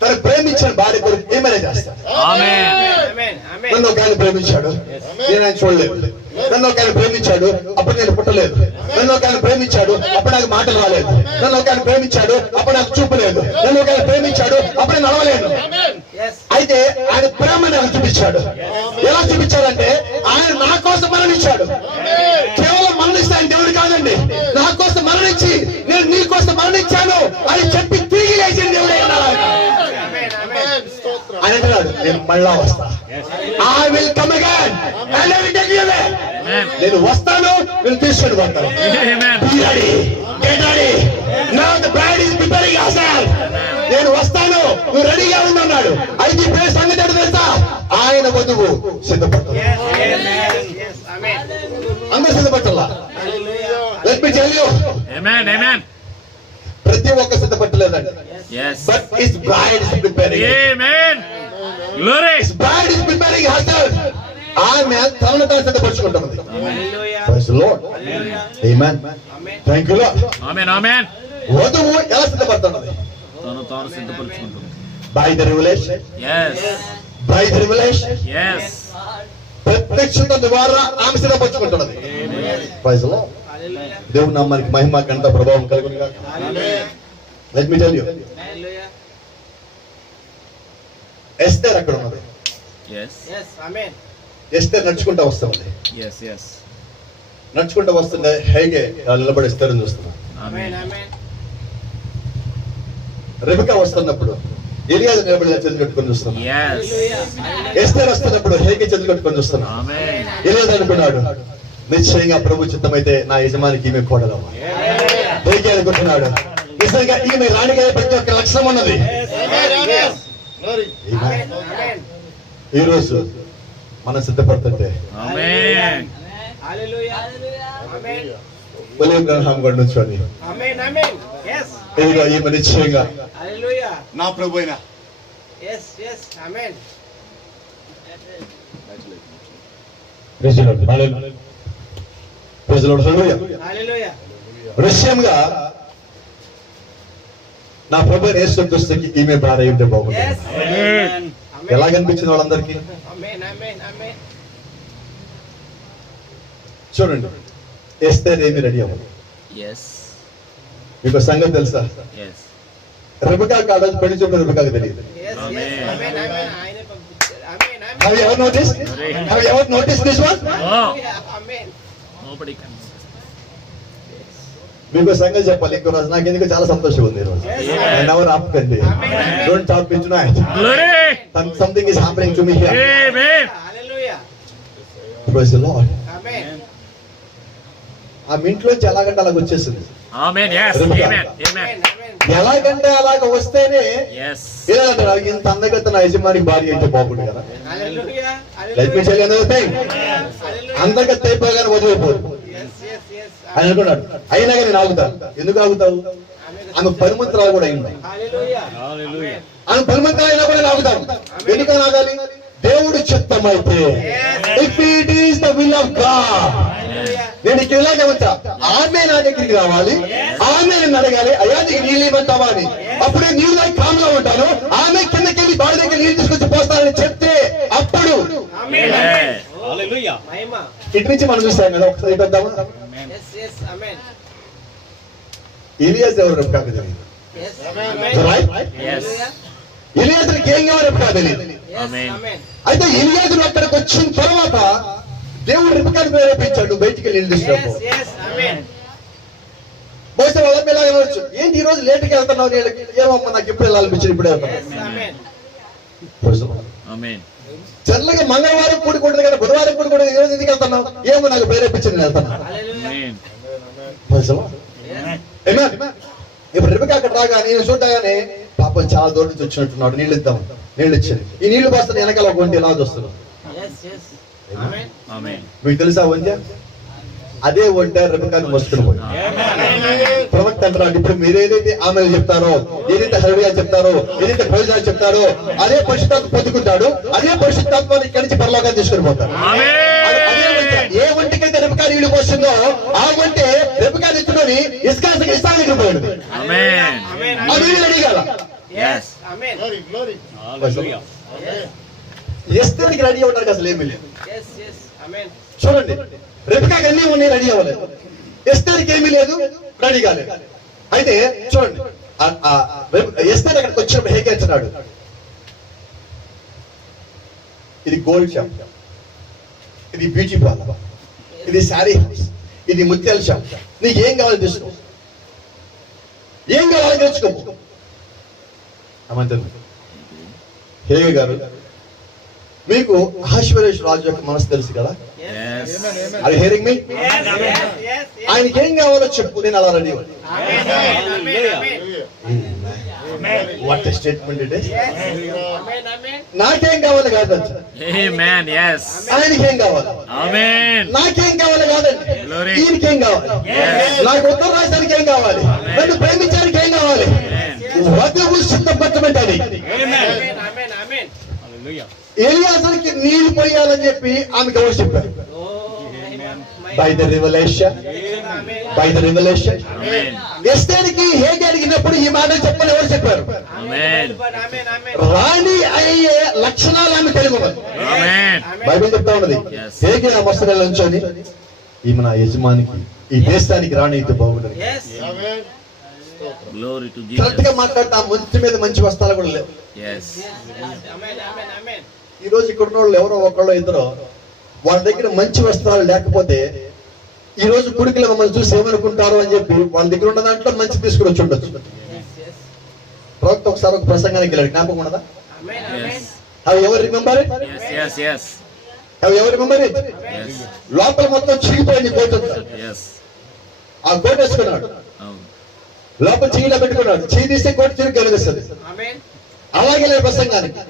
తను ప్రేమించిన భార్య కొరకు ఏమైనా చేస్తారు. Amen. నన్ను ఒక ఆయన ప్రేమించాడు, నేను ఆయన చూడలేదు. నన్ను ఒక ఆయన ప్రేమించాడు, అప్పుడు నేను పుట్టలేదు. నన్ను ఒక ఆయన ప్రేమించాడు, అప్పుడు నాకు మాటలు రాలేదు. నన్ను ఒక ఆయన ప్రేమించాడు, అప్పుడు నాకు చూపు లేదు. నన్ను ఒక ఆయన ప్రేమించాడు, అప్పుడు నేను నడవలేదు. అయితే ఆయన ప్రేమ నాకు చూపించాడు. ఎలా చూపించాడంటే ఆయన నా కోసం మరణించాడు. కేవలం మరణిస్తే ఆయన దేవుడు కాదండి, నా కోసం మరణించి నేను నీ కోసం మరణించాను అని చెప్పి తిరిగి లేచిన దేవుడే ఉన్నాడు ఆయన. Amen. స్తోత్రం. ఆయన అంటున్నాడు, నేను మళ్ళా వస్తా. I will come again and I will take you away. Amen. నేను వస్తాను, నేను తీసుకొని పోతాను. Amen. Be ready. Get ready. Now the bride is preparing herself. నేను వస్తాను, నువ్వు రెడీగా ఉన్నాడు. అయితే ఇప్పుడు సంగతి ఏంటో తెలుసా? ఆయన వధువు సిద్ధపడతారు. అందరూ సిద్ధపట్టాలా? Let me tell you, Amen. Amen. ప్రతి ఒక్క సిద్ధపట్టలేదండి. Yes. But his bride is preparing. Amen. Glory. His bride is preparing herself. ఆమె తనను తాను సిద్ధపరచుకుంటున్నది. Praise the Lord. Amen. Thank you Lord. Amen. Amen. వధువు ఎలా సిద్ధపడుతున్నది? తాను సిద్ధపరచుకుంటుంది. By the revelation. Yes. By the revelation. Yes. ప్రత్యక్షత ద్వారా ఆమె సిద్ధపరచుకుంటున్నది. Praise the Lord. దేవుని నామానికి మహిమ ఘనత ప్రభావం కలుగును గాక. Let me tell you. Esther అక్కడ ఉన్నది. Yes. ఎస్తేర్ నడుచుకుంటూ వస్తున్నది. Yes. Yes. నడుచుకుంటూ వస్తుండే హేగే నిలబడి ఎస్తేర్ని చూస్తున్నా. Amen. రెబెకా వస్తున్నప్పుడు ఎలియాజు నిలబడి చేతులు కట్టుకొని చూస్తున్నా. Yes. ఎస్తేర్ వస్తున్నప్పుడు హేగే చేతులు కట్టుకొని చూస్తున్నా. Amen. ఎలియాజు అనుకున్నాడు, నిశ్చయంగా ప్రభు చిత్తమైతే నా యజమానికి ఈమె కోడలమ్మ. హేగే అనుకుంటున్నాడు, నిజంగా ఈమె రాణిగా ప్రతి ఒక్క లక్షణం ఉన్నది. Amen. Glory. Amen. ఈ రోజు మనం సిద్ధపడుతుంటే Amen. విలియం గ్రహాం గారు నుంచోని ఇదిగో ఈమె నిశ్చయంగా నా ప్రభు అయినా నిశ్చయంగా నా ప్రభు యేసుక్రీస్తుకి ఈమె భార్య ఉంటే బాగుంది. Amen. ఎలా కనిపించింది వాళ్ళందరికీ? చూడండి, ఎస్తేర్ ఏమి రెడీ అవ్వదు. Yes. మీకు సంగతి తెలుసా? Yes. రెబెకా కాడ పెళ్లి చూపులు రెబెకాకు తెలియదు. Have you ever noticed? Have you ever noticed this one? Oh. Nobody can. మీకు సంగతి చెప్పాలి. ఇంకో రోజు నాకు ఎందుకు చాలా సంతోషంగా ఉంది. ఈరోజు ఎవరు ఆపకండి. Don't talk me tonight. Glory. Something is happening to me here. Amen. Praise the Lord. ఆ ఇంట్లోంచి ఎలాగంటే అలాగ వచ్చేసింది. Amen. Yes. Amen. Amen. ఎలాగంటే అలాగ వస్తేనే Yes. ఇలా అంటారు, ఇంత అందగత నా యజమానికి భార్య అయితే బాగుండు కదా. Let me tell you another thing. అందగత అయిపోగానే వదిలిపోదు అని అనుకున్నాడు. అయినా కానీ నేను ఆగుతాను. ఎందుకు ఆగుతావు? ఆమె పరిమంత్రాలు కూడా అయింది. Hallelujah. ఆమె పరిమంత్రాలు అయినా కూడా నేను ఆగుతాను. ఎందుకని ఆగాలి? దేవుడి చిత్తం అయితే, if it is the will of God. నేను ఇక్కడ ఇలాగే ఉంటా, ఆమె నా దగ్గరికి రావాలి, ఆమె నన్ను అడగాలి, అయ్యా నీకు నీళ్ళు ఇవ్వమంటావా అని. అప్పుడే నీళ్ళు దాకా కామ్గా ఉంటాను. ఆమె కిందకి వెళ్ళి బావి దగ్గర నీళ్ళు తీసుకొచ్చి పోస్తానని చెప్తే అప్పుడు ఇటు నుంచి మనం చూస్తాం కదా. ఒకసారి ఇటు వద్దామా? ఎలియాజు ఎవరు రెబెకాకు తెలియదు. Yes. ఎలియాజుకి ఏం కావాలి రెబెకాకు తెలియదు. Amen. అయితే ఎలియాజు అక్కడికి వచ్చిన తర్వాత దేవుడు రెబెకాను ప్రేరేపించాడు, బయటికి వెళ్ళి నీళ్ళు తీసుకురాపో. బహుశా వాళ్ళ పిల్లలు అనవచ్చు, ఏంటి ఈ రోజు లేట్కి వెళ్తున్నావు నీళ్ళకి? ఏమమ్మా నాకు ఇప్పుడు వెళ్ళాలనిపించింది, ఇప్పుడే వెళ్తాను. Amen. చల్లగా మంగళవారం కూడుకుంటుంది కదా, బుధవారం కూడుకుంటుంది, ఈ రోజు ఎందుకు వెళ్తున్నావు? ఏమో నాకు ప్రేరేపించింది, నేను వెళ్తాను. Amen. Amen. ఇప్పుడు రెబెకా అక్కడ రాగానే నేను చూడగానే పాపం చాలా దూరం నుంచి వచ్చినట్టున్నాడు, నీళ్ళు ఇద్దాం. నీళ్ళు ఇచ్చింది. ఈ నీళ్లు పోస్తే వెనకాల ఒక వంటి ఎలా వస్తున్నాడు. Amen. మీకు తెలుసా వంట? అదే వంట రెబెకాను మోసుకుని పోయి. ప్రవక్త అంటున్నాడు, ఇప్పుడు మీరు ఏదైతే ఆమెలు చెప్తారో, ఏదైతే హల్లెలూయా చెప్తారో, ఏదైతే ప్రయోజనాలు చెప్తారో, అదే పరిశుద్ధాత్మ పొందుకుంటాడు, అదే పరిశుద్ధాత్మని ఇక్కడి నుంచి పరలోకానికి తీసుకొని పోతాడు. అదే వంట, ఏ వంటికైతే రెబెకా నీళ్లు పోసిందో ఆ వంటే రెబెకా తెచ్చుకొని ఇస్సాకు పోయాడు. అది రెడీ కాల. Glory, glory. Hallelujah. ఎస్తేర్కి రెడీ అవ్వడానికి అసలు ఏమీ లేదు. చూడండి, రెబెకాకి అన్నీ ఉన్నాయి, రెడీ అవ్వలేదు. ఎస్తేర్కి ఏమీ లేదు, రెడీ కాలేదు. అయితే చూడండి, ఎస్తేర్ అక్కడికి వచ్చినప్పుడు హేగే అంటున్నాడు, ఇది గోల్డ్ షాప్, ఇది బ్యూటీ పార్లర్, ఇది శారీ హౌస్, ఇది ముత్యాల షాప్, నీకు ఏం కావాలో తీసుకో, ఏం కావాలో తెచ్చుకో. హేగే గారు, మీకు అహష్వేరోషు రాజు యొక్క మనసు తెలుసు కదా? Yes. అది హియరింగ్ మీ? ఆయనకి ఏం కావాలో చెప్పు, నేను అలా ready. What statement it is. నాకేం కావాలి కాదండి, Amen. Yes. ఆయనకి ఏం కావాలి. Amen. నాకేం కావాలి కాదండి, Glory. ఈయనకేం కావాలి. నాకు ఉత్తరం రాయడానికి ఏం కావాలి, నన్ను ప్రేమించడానికి ఏం కావాలి. వధువు సిద్ధపరచమంటే అది. Hallelujah. ఎలియాజరుకి నీళ్లు పోయాలని చెప్పి ఆమెకు ఎవరు చెప్పారు? By the revelation, by the revelation. Amen. ఎస్తేరుకి హేగే అడిగినప్పుడు ఈ మాట చెప్పని ఎవరు చెప్పారు? Amen. రాణి అయ్యే లక్షణాలు ఆమె కలిగి ఉన్నది. Amen. బైబిల్ చెప్తా ఉన్నది, Yes. హేగే ఆ మస్తకాలు ఉంచొని, ఈమె నా యజమానికి, ఈ దేశానికి రాణి అయితే బాగుండదు. Amen. Glory to కరెక్ట్ గా Jesus. మాట్లాడితే ఆ మంచి మీద మంచి వస్త్రాలు కూడా లేవు. Yes. ఈ రోజు ఇక్కడ ఉన్న వాళ్ళు ఎవరో ఒకళ్ళు ఇద్దరు వాళ్ళ దగ్గర మంచి వస్త్రాలు లేకపోతే ఈ రోజు కుడికిలో మమ్మల్ని చూసి ఏమనుకుంటారు అని చెప్పి వాళ్ళ దగ్గర ఉన్న దాంట్లో మంచి తీసుకుని వచ్చి ఉండొచ్చు. ప్రవక్త ఒకసారి ఒక ప్రసంగానికి వెళ్ళాడు, జ్ఞాపకం ఉన్నదా? Yes. అవి ఎవరు రిమెంబర్? Yes. Yes. Yes. అవి ఎవరు రిమెంబర్? Yes. లోపల మొత్తం చిరిగిపోయింది కోట్ అంతా. Yes. ఆ కోట్ వేసుకున్నాడు, Oh. లోపల చీల పెట్టుకున్నాడు, చీ తీస్తే కోట్ చిరిగి కనిపిస్తుంది. అలాగే లేదు ప్రసంగానికి.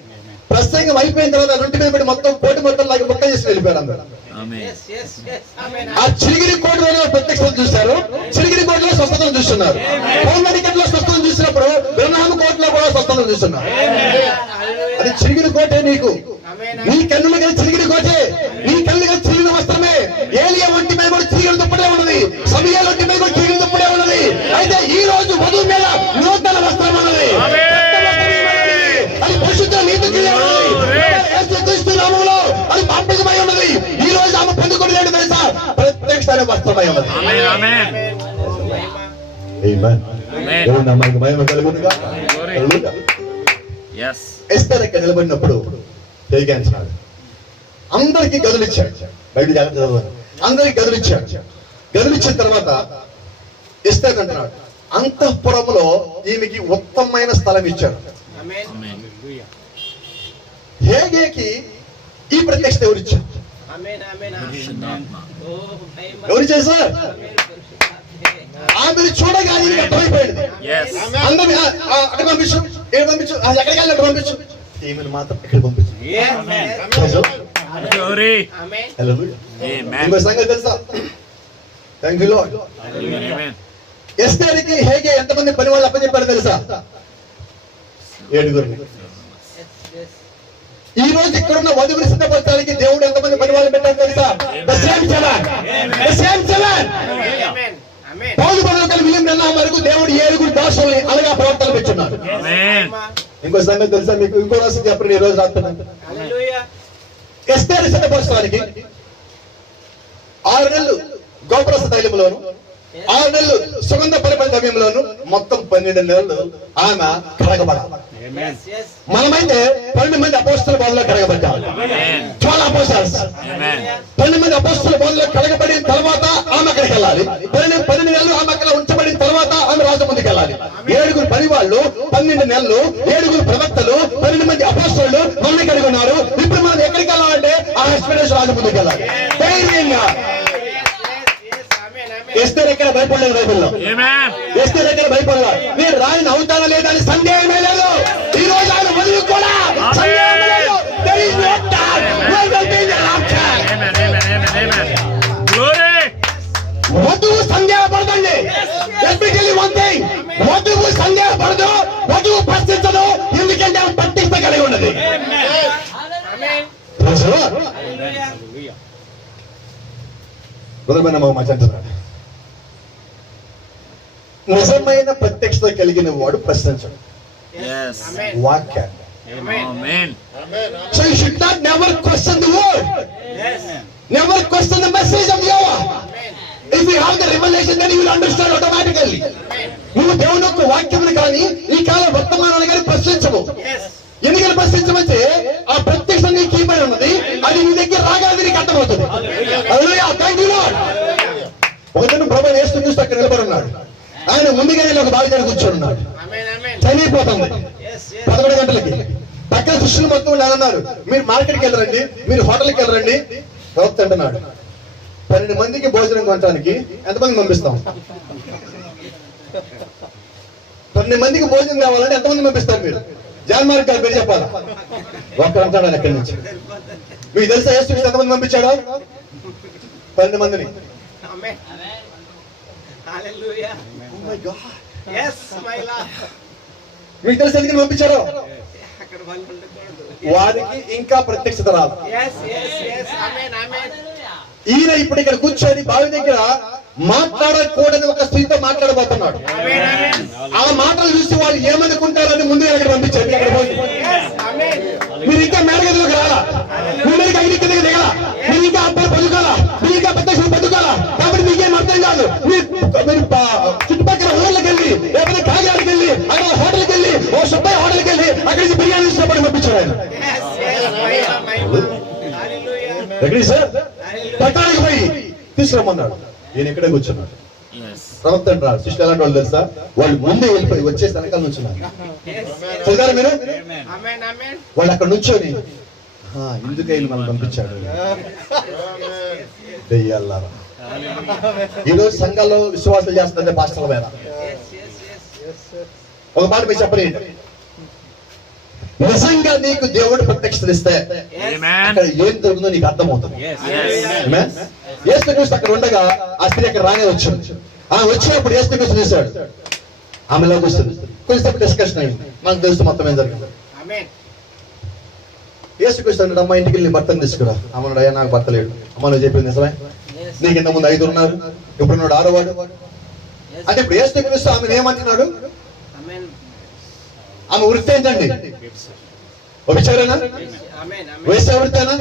ప్రసంగం అయిపోయిన తర్వాత రొట్టె మీద పెట్టి మొత్తం కోటి మొత్తం లాగా మొక్క చేసి వెళ్ళిపోయారు అందరూ. Amen. ఆ చిరిగిరి కోటలో ప్రత్యక్షతను చూశారు, చిరిగిరి కోటలో స్వస్థతను చూస్తున్నారు. పౌర్ణమికట్ లో స్వస్థతను చూసినప్పుడు బ్రహ్మ కోటలో కూడా స్వస్థతను చూస్తున్నారు. అది చిరిగిరి కోటే నీకు, నీ కన్నుల కలిసి చిరిగిరి కోటే, నీ కళ్ళు కలిసి చిరిగిన వస్త్రమే. ఏలియా ఒంటి మీద కూడా చిరిగిన దుప్పడే ఉన్నది, సమయాల ఒంటి మీద కూడా చిరిగిన దుప్పడే ఉన్నది. అయితే ఈ రోజు వధువు మీద నూతన వస్త్రం ఉన్నది, అది పరిశుద్ధ నీతి యేసుక్రీస్తు నామములో అది బాప్తిజమై ఉన్నది. ఈ రోజు ఆమె పొందుకునేది ఏంటి తెలుసా? ప్రత్యక్ష వస్త్రమై ఉన్నది. Amen. Amen. ఆమేన్. Amen. దేవుని నామానికి మహిమ కలుగునుగా. హల్లెలూయా. Yes. ఎస్తేర్ ఇక్కడ నిలబడినప్పుడు హేగే అంటున్నాడు, అందరికీ గదులు ఇచ్చాడు. బైబిల్ జాగ్రత్త చదవాలి. అందరికి గదులు ఇచ్చాడు. గదులు ఇచ్చిన తర్వాత ఎస్తేర్ అంటున్నాడు, అంతఃపురంలో ఈమెకి ఉత్తమమైన స్థలం ఇచ్చాడు. Amen. హేగేకి ఈ ప్రత్యక్షత ఎవరు ఇచ్చారు? పరిశుద్ధాత్మ. ఎవరు చేశారు? ఆమెను చూడగా ఈయనకి అర్థమైపోయింది. Yes. అందరినీ అక్కడ పంపించు, ఇక్కడ పంపించు, ఎక్కడికి వెళ్ళి అక్కడ పంపించు, ఈమెను మాత్రం ఇక్కడ పంపించు. Glory. హల్లెలూయా. Amen. ఇంకో సంగతి తెలుసా? Thank you lord. Amen. ఎస్తేరుకి హేగే ఎంతమంది పని వాళ్ళు అప్పచెప్పారు తెలుసా? 7. ఈ రోజు ఇక్కడ ఉన్న వధువుని సిద్ధపరచడానికి దేవుడు ఎంతమంది పని వాళ్ళు పెట్టారు తెలుసా? The same seven. The same seven. పౌలు బదులు విలియం నెల వరకు దేవుడు 7 దాసుల్ని అలాగా ప్రవర్తన పెట్టున్నాడు. Amen. ఇంకో సంగతి తెలుసా మీకు? ఇంకో రాసి చెప్పండి, ఈ రోజు రాస్తున్నాను. ఎస్తేరు సిద్ధపరచడానికి 6 నెలలు గోపురస్థ తైలంలోను, 6 నెలలు సుగంధ పరిమళ ద్రవ్యంలోను, మొత్తం 12 నెలలు ఆమె కడగబడాలి. మనమైతే 12 మంది అపోస్తల బోధలో కడగబడ్డారు. 12 apostles. 12 మంది అపోస్తల బోధలో కడగబడిన తర్వాత ఆమె అక్కడికి వెళ్ళాలి. 12 నెలలు ఆమె అక్కడ ఉంచబడిన తర్వాత ఆమె రాజు ముందుకు వెళ్ళాలి. 7 పని వాళ్ళు, 12 నెలలు, 7 ప్రవక్తలు, 12 మంది అపోస్తలు మనల్ని కలిగి ఉన్నారు. ఇప్పుడు మనం ఎక్కడికి వెళ్ళాలంటే ఆ అహష్వేరోషు రాజు ముందుకు వెళ్ళాలి. ధైర్యంగా. ఎస్తేరు ఎక్కడ భయపడలేదు బైబిల్లో. ఎస్తేరు ఎక్కడ భయపడలా. మీరు రాయిని అవుతారా లేదా అని సందేహమే లేదు. ఈ రోజు ఆయన వదిలి కూడా సందేహమే లేదు. There is no doubt. We will be the rapture. Glory. వధువు సందేహపడదండి. బుధమైన మంచి అంటున్నాడు, నిజమైన ప్రత్యక్షత కలిగిన వాడు ప్రశ్నించడు Yes. వాక్యాన్ని. Amen. Amen. So you should not never question the word. Never question the message of Yahweh. If you have the revelation, then you will understand automatically. నువ్వు దేవుని యొక్క వాక్యమును కానీ ఈ కాల వర్తమానాన్ని కానీ ప్రశ్నించవు. ఎందుకని ప్రశ్నించమంటే ఆ ప్రత్యక్షం నీకు ఇవ్వబడి ఉన్నది, అది నీ దగ్గర రాగానే నీకు అర్థమవుతుంది. హల్లెలూయా, థాంక్ యూ లార్డ్. ఒకతను ప్రభువు యేసు చూస్తూ అక్కడ నిలబడి ఉన్నాడు. ఆయన ముందుగానే ఒక బావి దగ్గర కూర్చొని ఉన్నాడు. చనిపోతుంది 11 గంటలకి. పక్కన శిష్యులు మొత్తం అన్నారు, మీరు మార్కెట్కి వెళ్ళరండి, మీరు హోటల్కి వెళ్ళరండి. ప్రవక్త అంటున్నాడు, 12 మందికి భోజనం కొనడానికి ఎంతమంది పంపిస్తాం? 12 మందికి భోజనం కావాలంటే ఎంతమంది పంపిస్తారు మీరు? జాన్ మార్క్ గారు మీరు చెప్పాలా? ఒక్కరు అంటాడు ఆయన ఎక్కడి నుంచి. మీకు తెలుసా యేసు ఎంతమంది పంపించాడో? 12 మందిని. Oh my God. మీకు తెలుసు ఎందుకని పంపించారో? వారికి ఇంకా ప్రత్యక్షత రాదు. ఈయన ఇప్పుడు ఇక్కడ కూర్చొని బావి దగ్గర మాట్లాడకూడని ఒక స్త్రీతో మాట్లాడబోతున్నాడు. ఆ మాటలు చూసి వాళ్ళు ఏమనుకుంటారని ముందు అక్కడ పంపించారు. అక్కడ పోయి మీరు ఇంకా మేడగదిలోకి రాలా, మీరు ఇంకా అగ్ని కిందకి దిగలా, మీరు ఇంకా అబ్బాయి బతుకాలా, మీరు ఇంకా ప్రత్యక్షం బతుకాలా. కాబట్టి మీకేం అర్థం కాదు. మీరు చుట్టుపక్కల ఊళ్ళకి వెళ్ళి, లేకపోతే కాకినాడకి వెళ్ళి, అక్కడ హోటల్కి వెళ్ళి, ఓ సుబ్బయ్య హోటల్కి వెళ్ళి అక్కడి నుంచి బిర్యానీ ఇష్టపడి పంపించారు ఆయన. ఎక్కడికి సార్? పట్టణానికి పోయి తీసుకురమ్మన్నాడు. ఈయన ఇక్కడే కూర్చున్నాడు. ప్రవక్త అంటారు, శిష్యులు ఎలాంటి వాళ్ళు తెలుసా? వాళ్ళు ముందే వెళ్ళిపోయి వచ్చేసి వెనకాల నుంచున్నారు. చదివారా మీరు? వాళ్ళు అక్కడ నుంచొని ఎందుకైనా మనం పంపించాడు. దెయ్యాలారా. ఈరోజు సంఘాల్లో విశ్వాసాలు చేస్తుంటే పాస్టర్ల మీద ఒక మాట మీరు చెప్పలేదు. నిజంగా నీకు దేవుడు ప్రత్యక్షత ఇస్తే అక్కడ ఏం జరుగుతుందో నీకు అర్థమవుతుంది. యేసు క్రీస్తు అక్కడ ఉండగా ఆ స్త్రీ అక్కడ రానే వచ్చింది. ఆమె వచ్చినప్పుడు యేసు క్రీస్తు చూశాడు. ఆమెలోకి వస్తుంది. కొంచెం డిస్కషన్ అయింది. నాకు తెలుసు మొత్తం ఏం జరిగింది. యేసు క్రీస్తు అన్నాడు, అమ్మ ఇంటికి వెళ్ళి భర్తను తీసుకురా. అమ్మన్నాడు, అయ్యా నాకు భర్త లేడు. అమ్మ నువ్వు చెప్పింది నిజమే, నీకు ఇంత ముందు 5 ఉన్నారు, ఇప్పుడు ఉన్నాడు 6వ వాడు. అంటే ఇప్పుడు యేసు క్రీస్తు ఆమెను ఏమంటున్నాడు? ఆమె వృత్తి ఏంటండి? విచారేనా? వేసే వృత్తేనా?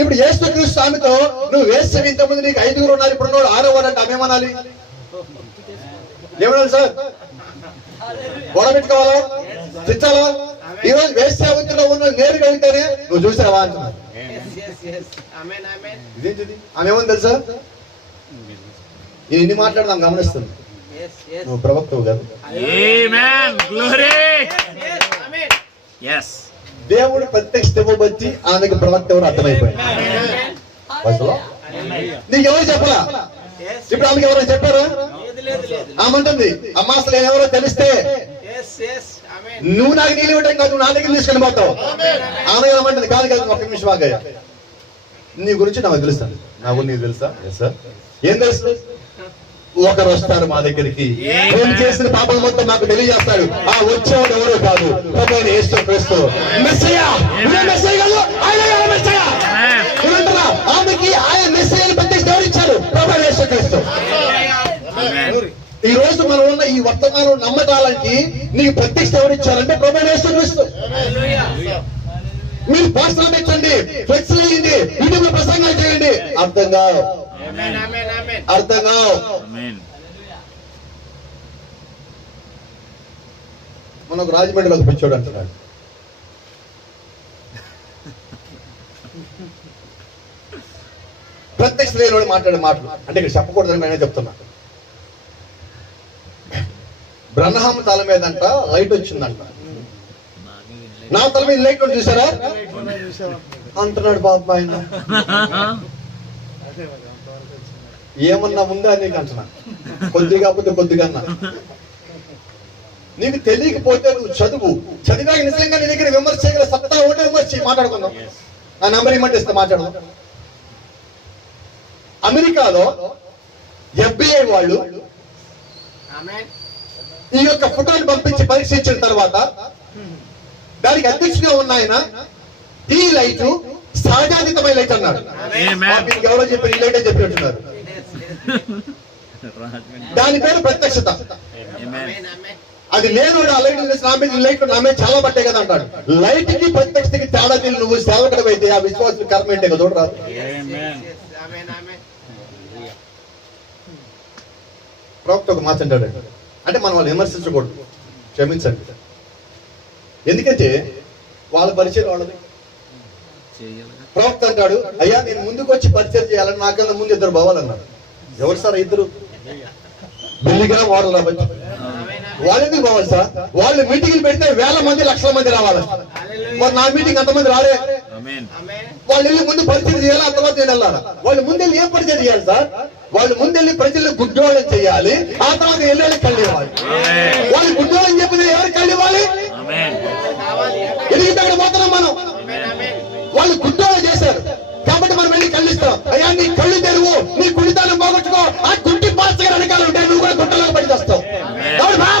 ఇప్పుడు యేసు క్రీస్తు ఆమెతో నువ్వు వేసే ఇంతమంది నీకు 5 ఉన్నారు, ఇప్పుడు ఉన్నాడు 6వ వాడు అంటే ఆమె ఏమనాలి? ఏమనాలి సార్? గొడవ పెట్టుకోవాలా? తెచ్చాలా? ఈ రోజు వేసే వృత్తిలో ఉన్న నేరుగా వెళ్తేనే నువ్వు చూసావా అంటున్నాడు. ఇదేంటిది? ఆమె ఏమని తెలుసా? నేను ఇన్ని మాట్లాడదాం గమనిస్తుంది. నువ్వు ప్రవక్తవు కదా. దేవుడు ప్రత్యక్ష ఇవ్వబట్టి ఆమెకు ప్రవక్త ఎవరు అర్థమైపోయింది. నీకు ఎవరు చెప్పలా? ఇప్పుడు ఆమెకి ఎవరైనా చెప్పారా? ఆమె ఉంటుంది, అమ్మ అసలు నేను ఎవరో తెలిస్తే నువ్వు నాకు నీళ్ళు ఇవ్వడం కాదు, నువ్వు నా దగ్గర తీసుకొని పోతావు. ఆమె ఏమంటుంది, కాదు కాదు ఒక నిమిషం ఆగయ్యా, నీ గురించి నాకు తెలుస్తాను. నా గురించి నీకు తెలుసా? సార్ ఏం తెలుసు? ఒకరు వస్తారు మా దగ్గరికి, నేను చేసిన పాపం మొత్తం నాకు తెలియజేస్తాడు. ఆ వచ్చేవాడు ఎవరో కాదు, ప్రభువైన యేసు క్రీస్తు మెస్సయ్య. ఆమెకి ఆయన మెస్సయ్యని ప్రత్యక్ష ఎవరు ఇచ్చారు? ప్రభువైన యేసు క్రీస్తు. ఈ రోజు మనం ఉన్న ఈ వర్తమానం నమ్మటాలకి నీకు ప్రత్యక్ష ఎవరు ఇచ్చారంటే ప్రభువైన యేసు క్రీస్తు. మీరు పోస్టర్లు పెట్టండి, ఫ్లెక్స్లు వేయండి, యూట్యూబ్ ప్రసంగాలు చేయండి, అర్థం కావు. అర్థం కావు. మనకు రాజమండ్రిలో ఒక పిచ్చోడు అంటున్నాడు, ప్రత్యక్ష లేనివాడు మాట్లాడే మాటలు అంటే ఇక్కడ చెప్పకూడదని నేనే చెప్తున్నా. బ్రహ్మ తల మీద అంట లైట్ వచ్చిందంట. నా తల మీద లైట్ చూసారా అంటున్నాడు బాబు ఆయన. ఏమన్నా ముందా నీకు అంటున్నా, కొద్దిగా కాకపోతే కొద్దిగా అన్నా. నీకు తెలియకపోతే నువ్వు చదువు, చదివాక నిజంగా నీ దగ్గర విమర్శ చేయగల సత్తా ఉంటే విమర్శ మాట్లాడుకుందాం. నా నెంబర్ ఇమ్మంటే ఇస్తే మాట్లాడదాం. అమెరికాలో FBI వాళ్ళు ఈ యొక్క ఫోటోని పంపించి పరీక్షించిన తర్వాత దానికి అధ్యక్షుడిగా ఉన్న ఆయన ఈ లైట్ సహజాతీతమైన లైట్ అన్నాడు. ఎవరో చెప్పారు, ఈ లైట్ అని చెప్పినట్టున్నారు. దాని పేరు ప్రత్యక్షత. Amen. అది నేను ఆ లైట్ నా మీద లైట్ నా మీద చాలా పట్టాయి కదా అంటాడు. లైట్ కి ప్రత్యక్షతకి తేడా తెలియదు. నువ్వు సేవకుడు అయితే ఆ విశ్వాసం కర్మ ఏంటే కదా చూడరాదు. ప్రవక్త ఒక మాట అంటాడు, అంటే మనం వాళ్ళు విమర్శించకూడదు, క్షమించండి. ఎందుకంటే వాళ్ళ పరిచయం వాళ్ళది. ప్రవక్త అంటాడు, అయ్యా నేను ముందుకు వచ్చి పరిచయం చేయాలని నాకన్నా ముందు ఇద్దరు బావాలన్నాడు. ఎవరు సార్ ఇద్దరు? బిల్లిగా వాడలు రావచ్చు. వాళ్ళు ఎందుకు పోవాలి సార్? వాళ్ళు మీటింగ్లు పెడితే వేల మంది లక్షల మంది రావాలి. మరి నా మీటింగ్ అంతమంది రాలే. వాళ్ళు వెళ్ళి ముందు పరిచయం చేయాలి, ఆ తర్వాత నేను వెళ్ళాలా? వాళ్ళు ముందెళ్ళి ఏం పరిచయం చేయాలి సార్? వాళ్ళు ముందెళ్ళి ప్రజలు గుడ్డోళం చేయాలి, ఆ తర్వాత వెళ్ళి కళ్ళు ఇవ్వాలి. వాళ్ళు గుడ్డోళం చెప్పిన ఎవరు కళ్ళు ఇవ్వాలి? ఎందుకంటే అక్కడ పోతున్నాం మనం. వాళ్ళు గుడ్డోళం చేశారు కాబట్టి మనం వెళ్ళి కళ్ళు ఇస్తాం. అయ్యా నీ కళ్ళు తెరువు, నీ కుడితాను పోగొట్టుకో. ఆ గుడ్డి పాస్ గారు వెనకాల ఉంటే నువ్వు కూడా గుట్టలోకి బయటకు వస్తావు.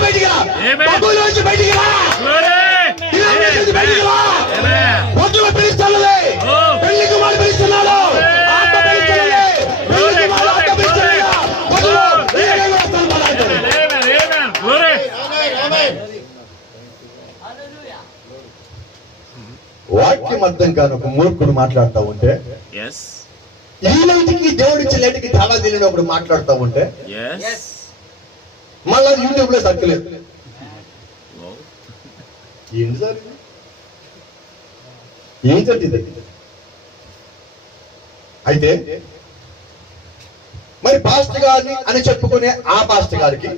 బయటికి రా, బొగ్గులోంచి బయటికి రా, బయటికి రా. బొగ్గులో పిలుస్తానులే, పెళ్లికి వాడు పిలుస్తున్నాడు, ఆట పిలుస్తున్నాడే, పెళ్లికి వాడు ఆట పిలుస్తున్నాడు. బొగ్గులో వాక్యం అర్థం కాని ఒక మూర్ఖుడు మాట్లాడుతూ ఉంటే, ఈ లైట్కి దేవుడిచ్చే లైట్కి చాలా తెలియని ఒకడు మాట్లాడుతూ ఉంటే, మళ్ళా యూట్యూబ్ లో సర్కిలేదు. ఏంటి సార్ ఏంటంటే ఇది? అయితే మరి పాస్టర్ గారిని అని చెప్పుకునే ఆ పాస్టర్ గారికి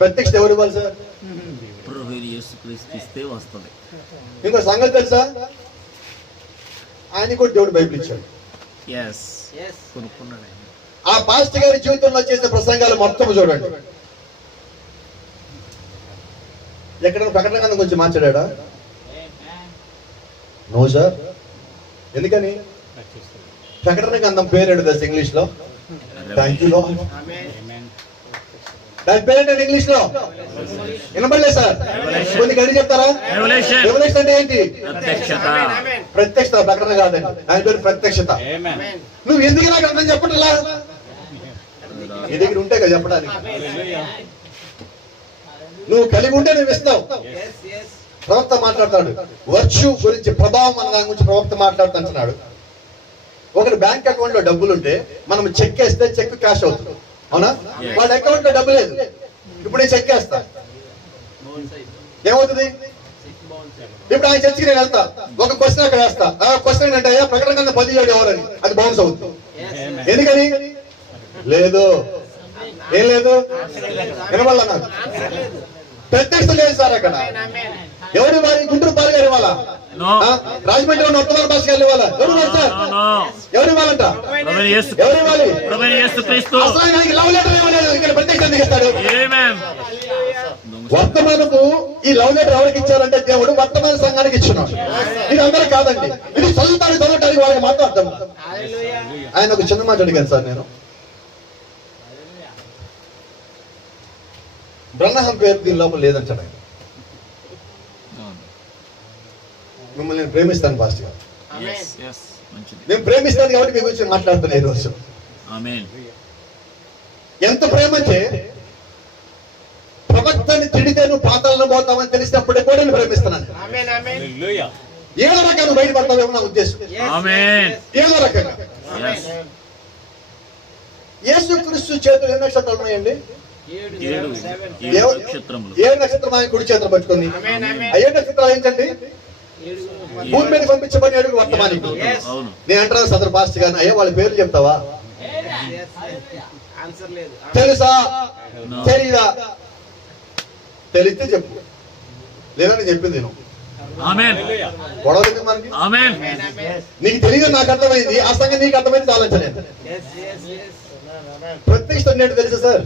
ప్రత్యక్ష ఎవరు ఇవ్వాలి సార్? వస్తుంది. ఇంకో సంగతి తెలుసా? ఆయన కూడా దేవుడు బైబిల్ ఇచ్చాడు. ఆ పాస్టర్ గారి జీవితంలో చేసిన ప్రసంగాలు మొత్తం చూడండి. ఎక్కడైనా ప్రకటన గ్రంథం గురించి మాట్లాడా? నో సార్. ఎందుకని? ప్రకటన గ్రంథం పేరేంటి తెలుసు ఇంగ్లీష్ లో? Thank you lord. దాని పేరేంటి ఇంగ్లీష్ లో? వినబడలేదు సార్. కొన్ని గడి చెప్తారా? రెవల్యూషన్ అంటే ఏంటి? ప్రత్యక్షత. ప్రకటన కాదండి, దాని పేరు ప్రత్యక్షత. నువ్వు ఎందుకు ఇలా గ్రంథం చెప్పట్లా? నీ దగ్గర ఉంటే కదా చెప్పడానికి. నువ్వు కలిగి ఉంటే నువ్వు ఇస్తావు. ప్రవక్త మాట్లాడతాడు వర్చ్యూ గురించి, ప్రభావం అన్న దాని గురించి ప్రవక్త మాట్లాడుతున్నాడు. ఒకటి బ్యాంక్ అకౌంట్ లో డబ్బులు ఉంటే మనం చెక్ వేస్తే చెక్ క్యాష్ అవుతుంది, అవునా? వాళ్ళ అకౌంట్ లో డబ్బు లేదు, ఇప్పుడు నేను చెక్ వేస్తా, ఏమవుతుంది? ఇప్పుడు ఆయన చర్చికి నేను వెళ్తా, ఒక క్వశ్చన్ అక్కడ వేస్తా. ఆ క్వశ్చన్ ఏంటంటే అయ్యా ప్రకటన కింద 17 ఎవరని, అది బౌన్స్ అవుతుంది. ఎందుకని? లేదు, ఏం లేదు, వినవాళ్ళ నాకు ప్రత్యక్ష లేదు సార్. అక్కడ ఎవరు వారి గుంటూరు పాలు గారు ఇవ్వాలా? రాజమండ్రి ఉన్న ఉత్తరాల భాష గారు ఇవ్వాలా? ఎవరు సార్? ఎవరు ఇవ్వాలంట? ఎవరు ఇవ్వాలి? అసలు లవ్ లెటర్ ఇవ్వలేదు, ఇక్కడ ప్రత్యక్ష ఎందుకు ఇస్తాడు? వర్తమానము ఈ లవ్ లెటర్ ఎవరికి ఇచ్చారంటే దేవుడు వర్తమాన సంఘానికి ఇచ్చున్నాడు. ఇది అందరూ కాదండి, ఇది చదవటానికి వాళ్ళకి మాత్రం అర్థం. ఆయన ఒక చిన్న మాట అడిగాను సార్ నేను. బ్రహ్మహం పేరు దీని లోపల లేదంటాడు ఆయన. మిమ్మల్ని నేను ప్రేమిస్తాను పాస్టర్ గారు, నేను ప్రేమిస్తాను కాబట్టి మీ గురించి మాట్లాడుతున్నా ఈ రోజు. ఎంత ప్రేమ అంటే ప్రవక్తని తిడితే నువ్వు పాతాలను పోతావని తెలిసినప్పుడే కూడా నేను ప్రేమిస్తున్నాను. ఏదో రకంగా బయటపడతావేమో నా ఉద్దేశం. ఏదో రకంగా యేసుక్రీస్తు చేతులు ఎన్ని నక్షత్రాలు ఉన్నాయండి? 7 నక్షత్రం ఆయన కుడి చేతులు పట్టుకుని. ఆ 7 నక్షత్రాలు ఏంటండి? భూమి మీద పంపించబడి అడుగు వర్తమానికి. నేను అంటాను సదరు పాస్టర్ గారిని, అయ్యా వాళ్ళ పేర్లు చెప్తావా? తెలుసా? తెలీదా? తెలిస్తే చెప్పు, లేదని చెప్పింది నేను. గొడవ మనకి. నీకు తెలియదు, నాకు అర్థమైంది, ఆ సంగతి నీకు అర్థమైంది చాలంచలేదు. ప్రత్యక్ష ఏంటో తెలుసా సార్?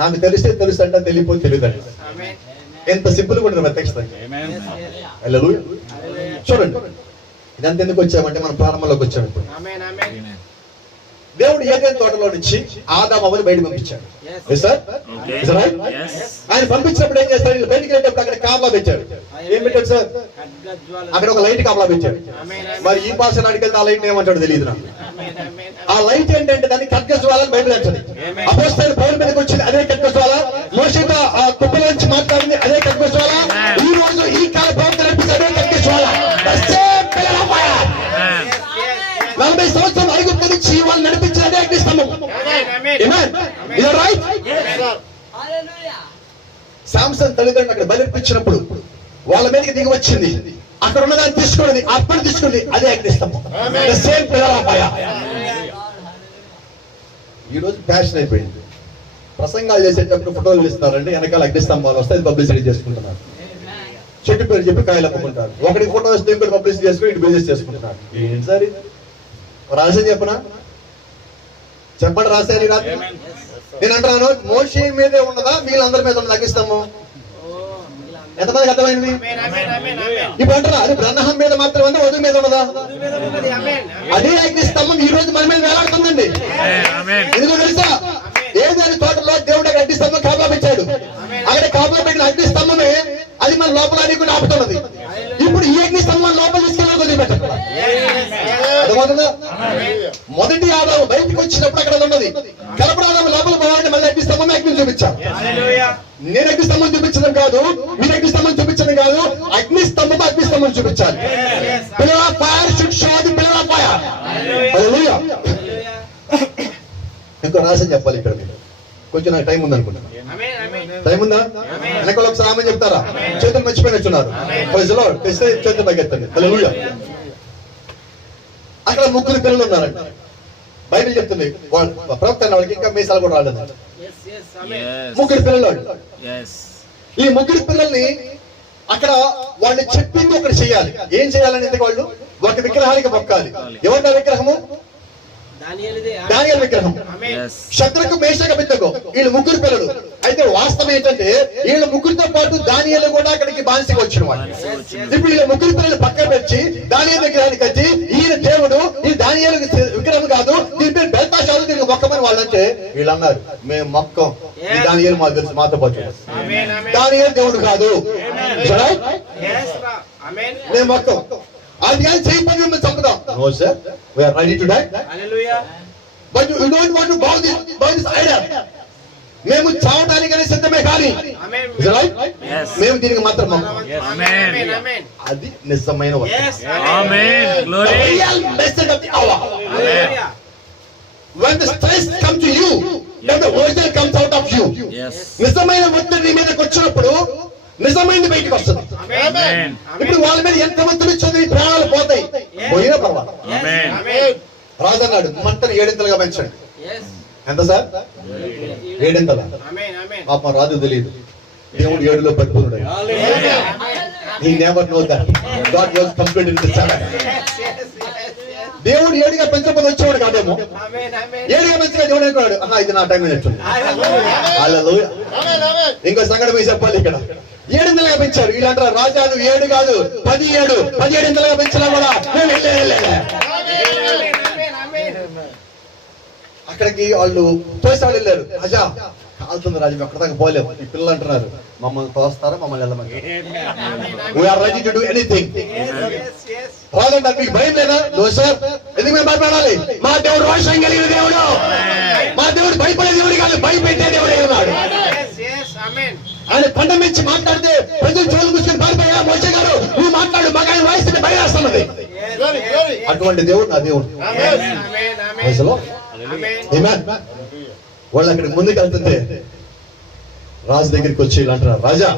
నాకు తెలిస్తే తెలుసు అంటే తెలియపోతే తెలియదండి. ఎంత సింపుల్ కూడా ప్రత్యక్షత. చూడండి, ఇదంతా ఎందుకు వచ్చామంటే మనం ప్రారంభంలోకి వచ్చాము. ఇప్పుడు దేవుడు ఏదైనా తోటలో నుంచి ఆదాము అవ్వని బయట పంపించాడు. ఆయన పంపించినప్పుడు ఏం చేస్తాడు? బయటికి వెళ్ళేటప్పుడు అక్కడ కాపలా పెట్టాడు. ఏం పెట్టాడు సార్? అక్కడ ఒక లైట్ కాపలా పెట్టాడు. మరి ఈ భాష నాటికి వెళ్తే ఆ లైట్ ఏమంటాడు తెలియదు నాకు. ఆ లైట్ ఏంటంటే దాన్ని ఖడ్గజ్వాలని బయలుదేరుతుంది. అపోస్తలుల పౌలు మీదకి వచ్చింది అదే ఖడ్గజ్వాల. మోషేతో ఆ కుప్పల నుంచి మాట్లాడింది అదే ఖడ్గజ్వాల. ఈ రోజు ఈ కాల ప్రవక్త నడిపింది అదే ఖడ్గజ్వాల. 40 సంవత్సరాలు ఐగుప్తు నుంచి వాళ్ళు నడిపించిన అదే అగ్ని స్తంభం. శాంసన్ తల్లిదండ్రులు అక్కడ బలిర్పించినప్పుడు వాళ్ళ మీదకి దిగి వచ్చింది. అక్కడ ఉన్నదాన్ని తీసుకున్నది, అప్పుడు తీసుకుంది అదే అగ్ని స్తంభం. సేమ్ పిల్లల అబ్బాయ. ఈ రోజు ఫ్యాషన్ అయిపోయింది. ప్రసంగాలు చేసేటప్పుడు ఫోటోలు ఇస్తున్నారంటే వెనకాల అగ్ని స్తంభాలు వస్తాయి, పబ్లిసిటీ చేసుకుంటున్నారు. చెట్టు పేరు చెప్పి కాయలు అమ్ముకుంటారు. ఒకటి ఫోటో వస్తే ఇంకోటి పబ్లిసిటీ చేసుకుని ఇటు బిజినెస్ చేసుకుంటున్నారు. ఏంటి సార్ రాసే చెప్పనా? చెప్పండి రాసేది రాత్రి. నేను అంటున్నాను, మోషే మీదే ఉన్నదా వీళ్ళందరి మీద ఉన్నది అగ్ని స్తంభం? ఎంతమందికి అర్థమైంది? ఇప్పుడు అంటారా అది బ్రహ్మం మీద మాత్రం ఉందా, వధువు మీద ఉన్నదా? అదే అగ్ని స్తంభం ఈ రోజు మన మీద వేలాడుతుందండి. ఎందుకో తెలుసా? ఏదైనా తోటలో దేవుడు అగ్ని స్తంభం కాపాపించాడు. అక్కడ కాపులో పెట్టిన అగ్ని స్తంభమే అది మన లోపల అడిగి ఆపుతున్నది. ఇప్పుడు ఈ అగ్ని స్తంభం లోపల తీసుకెళ్ళి వదిలిపెట్టాలి. అర్థమవుతుందా? మొదటి ఆదాము బయటకు వచ్చినప్పుడు అక్కడ ఉన్నది. కలపడ ఆదాము లోపల పోవాలంటే మళ్ళీ అగ్ని స్తంభం అగ్ని చూపించాను. నేను అగ్ని స్తంభం చూపించడం కాదు, మీరు అగ్ని స్తంభం చూపించడం కాదు, అగ్ని స్తంభం అగ్ని స్తంభం చూపించాలి. పిల్లల ఫైర్ షుడ్ షో ది పిల్లల ఫైర్. హల్లెలూయా. ఇంకో రాసని చెప్పాలి ఇక్కడ. మీరు కొంచెం నాకు టైం ఉంది అనుకుంటున్నా. టైం ఉందా? వెనకాల ఒకసారి ఆమె చెప్తారా? చేతులు మర్చిపోయినట్టున్నారు. చేతులు పైకెత్తండి. హల్లెలూయా. అక్కడ ముగ్గురు పిల్లలు ఉన్నారంట. బైబిల్ చెప్తుంది ప్రవక్త వాళ్ళకి ఇంకా మీసాలు కూడా రాలేదు. ముగ్గురు పిల్లలు. ఈ ముగ్గురు పిల్లల్ని అక్కడ వాళ్ళు చెప్పింది ఒకటి చేయాలి. ఏం చేయాలని ఎందుకు వాళ్ళు ఒక విగ్రహానికి మొక్కాలి. ఎవరి విగ్రహము? దానియేలు విగ్రహం. శత్రుకు మేషకు అబేద్నెగో వీళ్ళు ముగ్గురు పిల్లలు. అయితే వాస్తవం ఏంటంటే వీళ్ళ ముగ్గురితో పాటు దానియేలు కూడా అక్కడికి బానిసగా వచ్చిన వాడు. ఇప్పుడు వీళ్ళ ముగ్గురు పిల్లలు పక్కన పెట్టి దానియేలు విగ్రహానికి వచ్చి ఈయన దేవుడు, ఈ దానియేలు విగ్రహం కాదు, దీని పేరు బెల్తాషారు, దీనికి మొక్కమని వాళ్ళు అంటే వీళ్ళు అన్నారు మేము మొక్కం, ఈ దానియేలు మాకు తెలుసు, మాతో పాటు. దానియేలు దేవుడు కాదు, మేము మొక్కం. అది కానీ చేయకపోతే మిమ్మల్ని చంపుతాం. No sir, we are ready to die. Hallelujah. But you don't want to bow this idol. మేము చావడానికనే సిద్ధమే కానీ మేము దీనికి మాత్రం అది నిజమైన message of the hour. When the stress comes to you, then the original comes out of you. నిజమైన ఒత్తిడి నీ మీదకి వచ్చినప్పుడు నిజమైంది బయటకు వస్తుంది. ఇప్పుడు వాళ్ళ మీద ఎంత మంది చదివి ప్రాణాలు పోతాయి, పోయినా పర్వాలేదు. రాజు అన్నాడు మంటను 7 ఇంతలుగా పెంచండి. ఎంత సార్? 7 ఇంతలు. పాపం రాజు తెలియదు దేవుడు 7లో పరిపూర్ణుడు. He never knows that God was complete in the 7. దేవుడు 7గా పెంచకపోతే వచ్చేవాడు కాదేమో. 7గా పెంచగా దేవుడు అనుకున్నాడు ఇది నా టైం అయినట్టుంది. హల్లెలూయా. ఇంకో సంగతి పోయి చెప్పాలి. ఇక్కడ 7 ఇంతలుగా పెంచారు. వీళ్ళంటారు రాజాలు 7 కాదు 17 ఇంతలుగా పెంచినా కూడా అక్కడికి వాళ్ళు తోసాడు వెళ్ళారు. రాజా కాలుతుంది రాజు, మేము అక్కడ దాకా పోలేము. ఈ పిల్లలు అంటున్నారు మమ్మల్ని తోస్తారా, మమ్మల్ని వెళ్ళమని. We are ready to do anything. రాజంటే మీకు భయం లేదా? No sir. ఎందుకు మేము భయపడాలి? మా దేవుడు రోషం కలిగిన దేవుడు, మా దేవుడు భయపడే దేవుడు కాదు, భయపెట్టే దేవుడే ఉన్నాడు. ఆయన పంట మించి మాట్లాడితే ప్రజలు చోళ్ళు కూర్చొని పారిపోయా మోసే గారు నువ్వు మాట్లాడు, మాకు ఆయన వాయిస్తే భయం వేస్తున్నది. అటువంటి దేవుడు నా దేవుడు. వాళ్ళు అక్కడికి ముందుకు వెళ్తుంటే రాజు దగ్గరికి వచ్చి ఇలా అంటారు, రాజా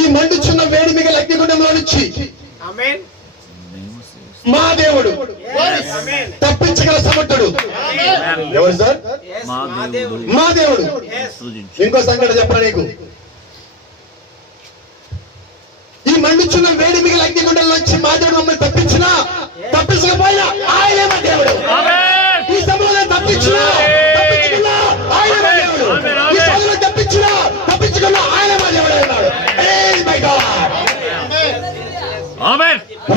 ఈ మండుచున్న వేడి మిగిలిన అగ్నిగుండంలో నుంచి మా దేవుడు తప్పించగల సమర్థుడు. ఎవరు సార్? మా దేవుడు. ఇంకో సంగతి చెప్పరా నీకు, ఈ మండుచున్న వేడి మిగిలిన అగ్నిగుండంలో నుంచి మా దేవుడు మమ్మల్ని తప్పించినా తప్పించకపోయినా ఆయనే మా దేవుడు. ఈ సమయంలో తప్పించినా తప్పించుకున్నా ఆయన మా దేవుడు. ఈ సమయంలో తప్పించినా తప్పించుకున్నా ఆయన మా దేవుడు అన్నాడు.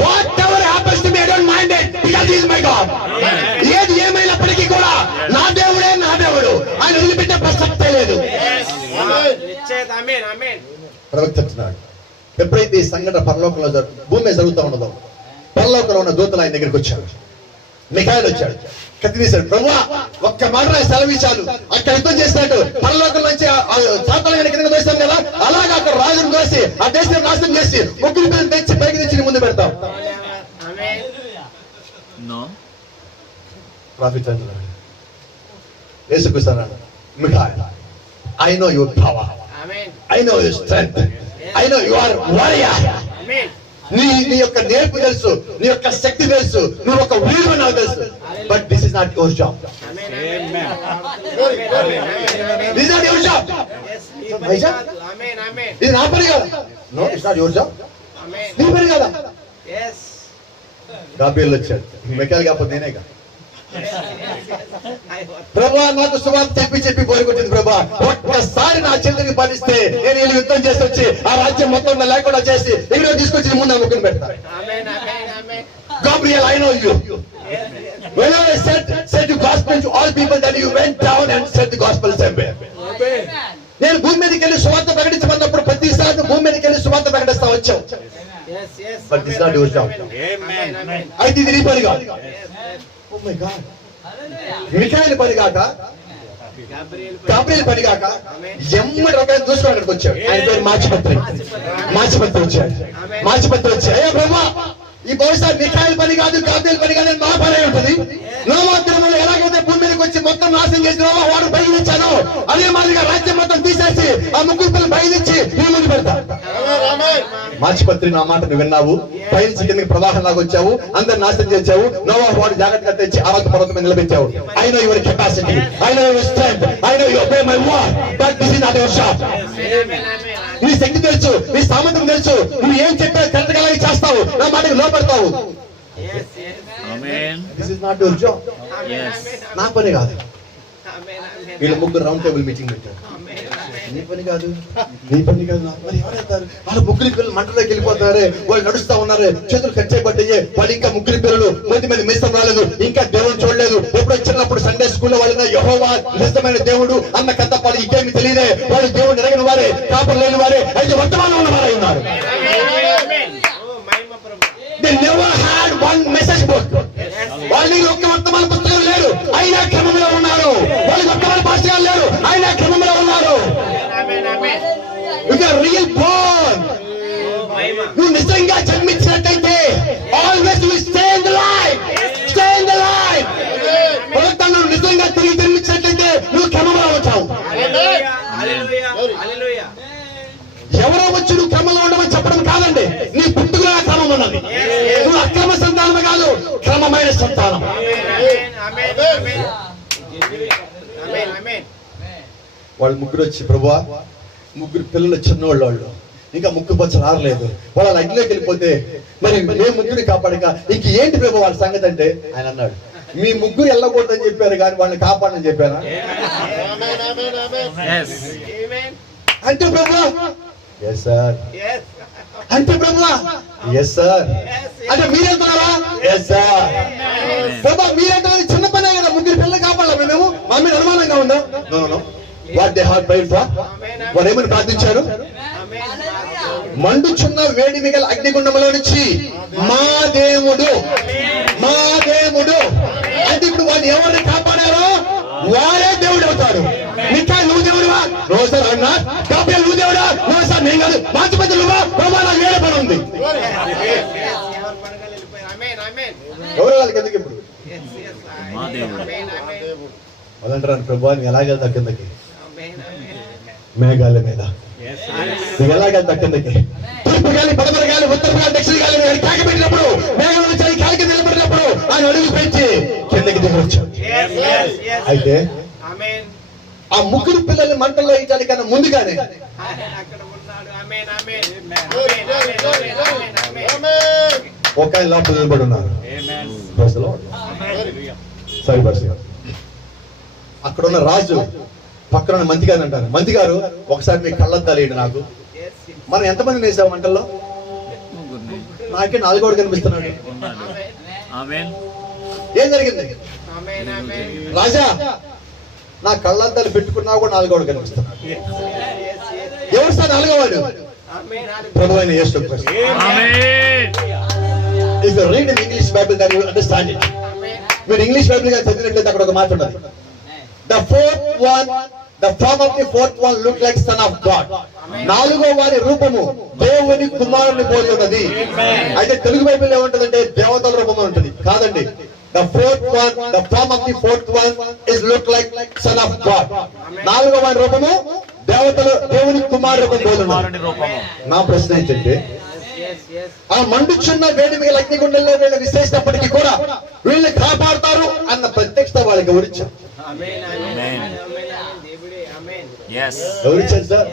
Whatever happens to me, I don't mind it because he is my God. ఏది ఏమైనప్పటికీ కూడా నా దేవుడే నా దేవుడు, ఆయన వదిలిపెట్టే ప్రసక్తే లేదు. ప్రవక్త చెప్తున్నాడు, ఎప్పుడైతే ఈ సంఘటన పరలోకంలో భూమి మీద జరుగుతూ ఉన్నదో పరలోకంలో ఉన్న దూతలు ఆయన దగ్గరికి వచ్చారు. మిఖాయిల్ వచ్చాడు, కత్తి తీశాడు. ప్రభువా ఒక్క మాట నాకు సెలవిచ్చాడు. అక్కడ యుద్ధం చేసినట్టు పరలోకం నుంచి సాతాను కింద దోస్తాం కదా, అలాగా అక్కడ రాజును దోసి ఆ దేశం నాశనం చేసి ముగ్గురు పిల్లలు తెచ్చి పైకి తెచ్చి నీ ముందు పెడతాం. No. ప్రాఫిట్ అంటున్నాడు యేసుక్రీస్తు. Mikhail, I know your power, I know your strength, I know you are warrior. నీ యొక్క నేర్పు తెలుసు, నీ యొక్క శక్తి తెలుసు, నువ్వు ఒక వీరుడు నాకు తెలుసు. But this is not your job. This is not your job. ఇది నా పని కాదు. No, it's not your job. నీ పని కాదా? గాబ్రియల్ వచ్చాడు, మిఖాయిల్ కాకపోతే నేనేగా. ప్రభా నాకు సువార్త చెప్పి పోరుకుంటుంది. ప్రభా ఒక్కసారి నా చేతికి పనిస్తే నేను వీళ్ళు యుద్ధం చేసి వచ్చి ఆ రాజ్యం మొత్తం లేకుండా చేసి ఇక్కడ తీసుకొచ్చి ముందు ముక్కుని పెడతా. Gabriel, I know you. Whenever I said the gospel to all people, then you went down and said the gospel somewhere. నేను భూమి మీదకి వెళ్ళి సువార్త ప్రకటించమన్నప్పుడు ప్రతిసారి భూమి మీదకి వెళ్ళి సువార్త ప్రకటిస్తా వచ్చావు. But this is not your job. అయితే ఇది నీ పని కాదు. Oh my God. మిఖాయిల్ పని కాక, గాబ్రియల్ పని కాక ఎమ్మడి రకాయలు చూసుకొని అక్కడికి వచ్చాడు. ఆయన పేరు మాచిపత్రి వచ్చాడు. అయ్యా బ్రహ్మ, ఈ బహుశా మిఖాయిల్ పని కాదు, గాబ్రియల్ పని కాదు, నా పని ఉంటుంది. నోవాహు ఎలాగైతే భూమి మీదకి వచ్చి మొత్తం నాశనం చేసి వాడు బయలు ఇచ్చాను, అదే మాదిరిగా రాజ్యం మొత్తం తీసేసి ఆ ముగ్గురు పిల్లలు బయలుచ్చి నీ ముందు పెడతా. మాచిపత్రి, నా మాట నువ్వు విన్నావు, పైనుంచి కిందకి ప్రవాహం లాగా వచ్చావు, అందరు నాశనం చేశావు. నోవాహు వాడు జాగ్రత్తగా తెచ్చి ఆరాధన పర్వతం మీద నిలబెట్టావు. I know your capacity, I know your strength, I know you obey my word, but this is not your job. నీ శక్తి తెలుసు, నీ సామర్థ్యం తెలుసు, నువ్వు ఏం చెప్పా కరెక్ట్ గా అలాగే చేస్తావు, నా మాటకు లోపడతావు. Amen. This is not your job. Yes. నా పని కాదు. వీళ్ళ ముగ్గురు రౌండ్ టేబుల్ మీటింగ్ పెట్టారు. నీ పని కాదు, నీ పని కాదు. మరి ఎవరైతారు? వాళ్ళ ముగ్గురి పిల్లలు మంటలోకి వెళ్ళిపోతారే, వాళ్ళు నడుస్తా ఉన్నారు, చేతులు కట్ చేయబడ్డాయి. వాళ్ళు ఇంకా ముగ్గురి పిల్లలు కొద్దిమంది మిస్తం రాలేదు, ఇంకా దేవుని చూడలేదు. ఎప్పుడో చిన్నప్పుడు సండే స్కూల్లో వాళ్ళ యెహోవా నిజమైన దేవుడు అన్న కథ వాళ్ళు ఇంకేమి తెలియదే. వాళ్ళు దేవుడు ఎరగని వారే, కాపులు లేని వారే, అయితే వర్తమానం ఉన్న వారే ఉన్నారు. They never had one message book. వాళ్ళకి ఒక్క వర్తమాన పుస్తకం లేరు, అయినా క్రమంలో ఉన్నారు. వాళ్ళకి వర్తమాన భాషలు లేరు, అయినా క్రమంలో ఉన్నారు. You are real born. నువ్వు నిజంగా జన్మించినట్టయితే always will stay in the light. Stay in the light. నువ్వు నిజంగా తిరిగి జన్మించినట్టయితే నువ్వు క్రమంలో ఉంటావు. ఎవరో వచ్చి నువ్వు క్రమంలో ఉండమని చెప్పడం కాదండి, నీ పుట్టుకలో క్రమం ఉన్నది. నువ్వు అక్రమ సంతానం కాదు, క్రమమైన సంతానం. వాళ్ళు ముగ్గురు వచ్చి, ప్రభువా ముగ్గురు పిల్లలు చిన్నోళ్ళు, వాళ్ళు ఇంకా ముక్కు పచ్చలు ఆరలేదు, వాళ్ళ అగ్నిలోకి వెళ్ళిపోతే మరి మేము ముగ్గురిని కాపాడక ఇంక ఏంటి ప్రభు వాళ్ళ సంగతి అంటే ఆయన అన్నాడు, మీ ముగ్గురు వెళ్ళకూడదని చెప్పారు కానీ వాళ్ళని కాపాడని చెప్పారా అంటే ప్రభువా ఎస్ సార్ అంటే ప్రభువా ఎస్ సార్ అంటే మీరు వెళ్తున్నారా ఎస్ సార్ ప్రభా మీరంటే చిన్న పనే కదా, ముగ్గురు పిల్లలు కాపాడాలి మేము, మా మీద అనుమానంగా ఉందా? No no what they heart bite for, వారు ఏమని ప్రార్థించారు? మండుచున్న వేడి మిగల అగ్నిగుండంలో నుంచి మా దేవుడు అంటే ఇప్పుడు వాళ్ళు ఎవరిని కాపాడారో వారే దేవుడు అవుతాడు. ఇంకా నువ్వు దేవుడువా? నో సార్ అన్నా. గాబ్రియల్ నువ్వు దేవుడా? నో సార్ నేను కాదు. మాచిపత్రి నువ్వా? ప్రభా నాకు వేరే పని ఉంది. ఎవరు వాళ్ళకి ఎందుకు ఇప్పుడు వాళ్ళంటారు ప్రభా నువ్వు ఎలాగెళ్తా కిందకి మేఘాల మీద, నువ్వు ఎలాగెళ్తా కిందకి, తూర్పు గాలి పడమర గాలి ఉత్తర గాలి దక్షిణ గాలి కాకి పెట్టినప్పుడు మేఘం వచ్చి కాలికి నిలబడినప్పుడు ఆయన అడుగు పెంచి కిందకి దిగొచ్చాడు. అయితే ఆ ముగ్గురు పిల్లల్ని మంటల్లో వేయడానికన్నా ముందుగానే ఒక ఆయన లోపల నిలబడి ఉన్నారు. అక్కడ ఉన్న రాజు పక్కన ఉన్న మంత్రి గారు అంటారు, మంత్రి గారు ఒకసారి మీ కళ్ళద్దాలేండి నాకు. మనం ఎంతమంది వేసాం మంటల్లో? నాకే 4 కనిపిస్తున్నాడు. ఏం జరిగింది? రాజా నా కళ్ళద్దాలు పెట్టుకున్నా కూడా 4 కనిపిస్తున్నాడు. ఎవరు సార్ 4వ వాడు? ప్రభువైన యేసు క్రీస్తు. If you read in English Bible, then you will understand it. మీరు ఇంగ్లీష్ బైబిల్ గా చదివినట్లయితే అక్కడ ఒక మాట ఉన్నది. The form of the fourth one look like son of God. నాలుగో వారి రూపము దేవుని కుమారుని పోలి ఉన్నది. అయితే తెలుగు బైబిల్ ఏముంటదంటే దేవతల రూపం ఉంటుంది. కాదండి. The form of the fourth one is look like son of God. నాలుగో వారి రూపము దేవుని కుమారుని రూపం పోలి ఉన్నది. నా ప్రశ్న ఏంటంటే, ఆ మండుచున్న వేడి మీద అగ్నిగుండంలో వీళ్ళు విశ్లేషించినప్పటికీ కూడా వీళ్ళని కాపాడతారు అన్న ప్రత్యక్షత వాళ్ళకి ఎవరిచ్చారు? ఎవరిచ్చారు సార్?